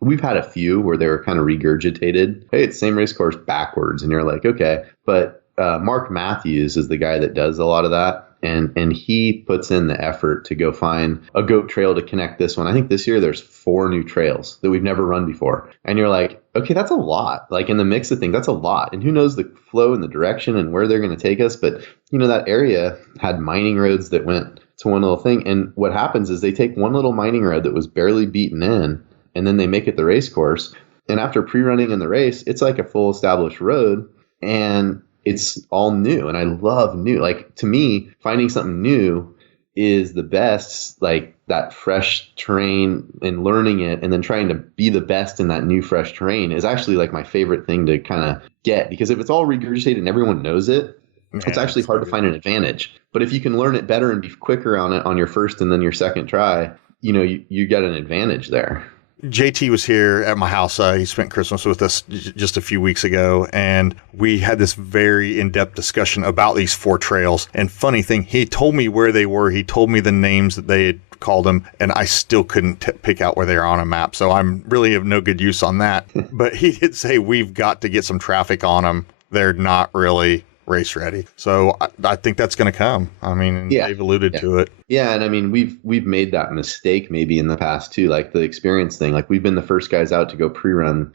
we've had a few where they were kind of regurgitated. Hey, it's the same race course backwards. And you're like, okay. But Mark Matthews is the guy that does a lot of that. And he puts in the effort to go find a goat trail to connect this one. I think this year there's 4 new trails that we've never run before. And you're like, okay, that's a lot. Like in the mix of things, that's a lot. And who knows the flow and the direction and where they're going to take us. But, that area had mining roads that went to one little thing. And what happens is they take one little mining road that was barely beaten in, and then they make it the race course. And after pre-running in the race, it's like a full established road. And it's all new, and I love new. Like, to me, finding something new is the best, like that fresh terrain and learning it and then trying to be the best in that new fresh terrain is actually like my favorite thing to kind of get, because if it's all regurgitated and everyone knows it, it's actually hard to find an advantage. But if you can learn it better and be quicker on it on your first and then your second try, you get an advantage there. JT was here at my house. He spent Christmas with us just a few weeks ago, and we had this very in-depth discussion about these 4 trails. And funny thing, he told me where they were. He told me the names that they had called them, and I still couldn't pick out where they are on a map. So I'm really of no good use on that. But he did say we've got to get some traffic on them. They're not really race ready. So I think that's going to come. I mean, they've alluded to it. Yeah. And I mean, we've made that mistake maybe in the past too, like the experience thing. Like we've been the first guys out to go pre-run,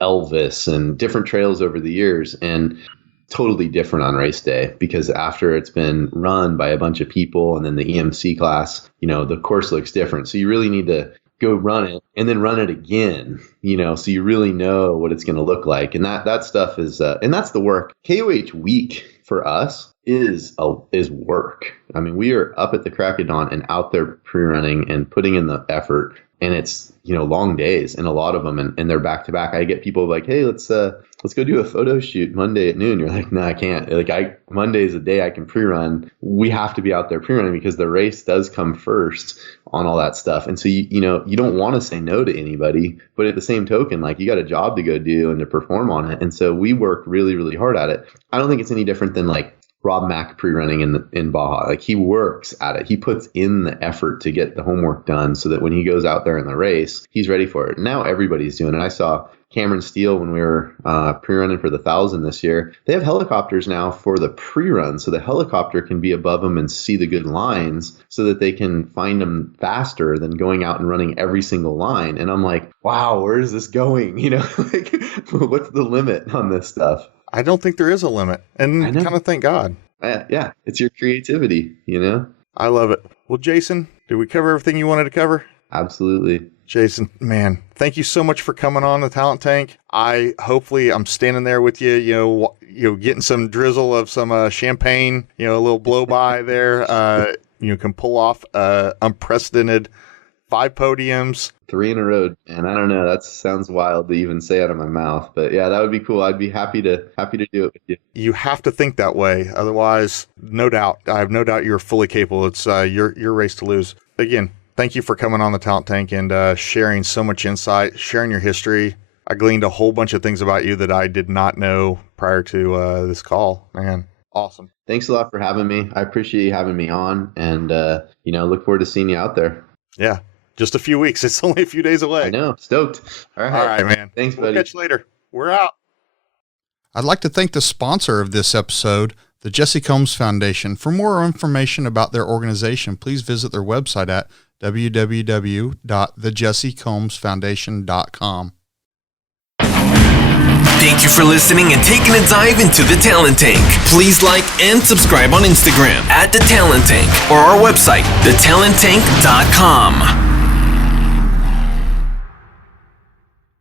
Elvis and different trails over the years, and totally different on race day, because after it's been run by a bunch of people and then the EMC class, the course looks different. So you really need to go run it and then run it again, so you really know what it's going to look like. And that stuff is, and that's the work. KOH week for us is work. I mean, we are up at the crack of dawn and out there pre-running and putting in the effort. And it's, long days and a lot of them, and they're back to back. I get people like, hey, let's go do a photo shoot Monday at noon. You're like, no, I can't. Monday is a day I can pre-run. We have to be out there pre-running because the race does come first on all that stuff. And so, you don't want to say no to anybody, but at the same token, like, you got a job to go do and to perform on it. And so we work really, really hard at it. I don't think it's any different than like Rob Mack pre-running in Baja. Like, he works at it. He puts in the effort to get the homework done so that when he goes out there in the race, he's ready for it. Now everybody's doing it. I saw Cameron Steele when we were pre-running for the 1,000 this year. They have helicopters now for the pre-run, so the helicopter can be above them and see the good lines so that they can find them faster than going out and running every single line. And I'm like, wow, where is this going? Like, what's the limit on this stuff? I don't think there is a limit, and kind of thank God. Yeah, it's your creativity, I love it. Well, Jason, did we cover everything you wanted to cover? Absolutely. Jason, man, thank you so much for coming on the Talent Tank. Hopefully I'm standing there with you, getting some drizzle of some champagne, a little blow by there. Can pull off unprecedented 5 podiums. 3 in a row, and I don't know, that sounds wild to even say out of my mouth, but yeah, that would be cool. I'd be happy to do it with you. You have to think that way, otherwise, no doubt, I have no doubt you're fully capable. It's your race to lose. Again, thank you for coming on the Talent Tank and sharing so much insight, sharing your history. I gleaned a whole bunch of things about you that I did not know prior to this call. Man, awesome. Thanks a lot for having me. I appreciate you having me on, and look forward to seeing you out there. Yeah. Just a few weeks. It's only a few days away. I know. Stoked. All right, man. Thanks, buddy. We'll catch you later. We're out. I'd like to thank the sponsor of this episode, the Jesse Combs Foundation. For more information about their organization, please visit their website at www.thejessecombsfoundation.com. Thank you for listening and taking a dive into the Talent Tank. Please like and subscribe on Instagram @The Talent Tank or our website, thetalenttank.com.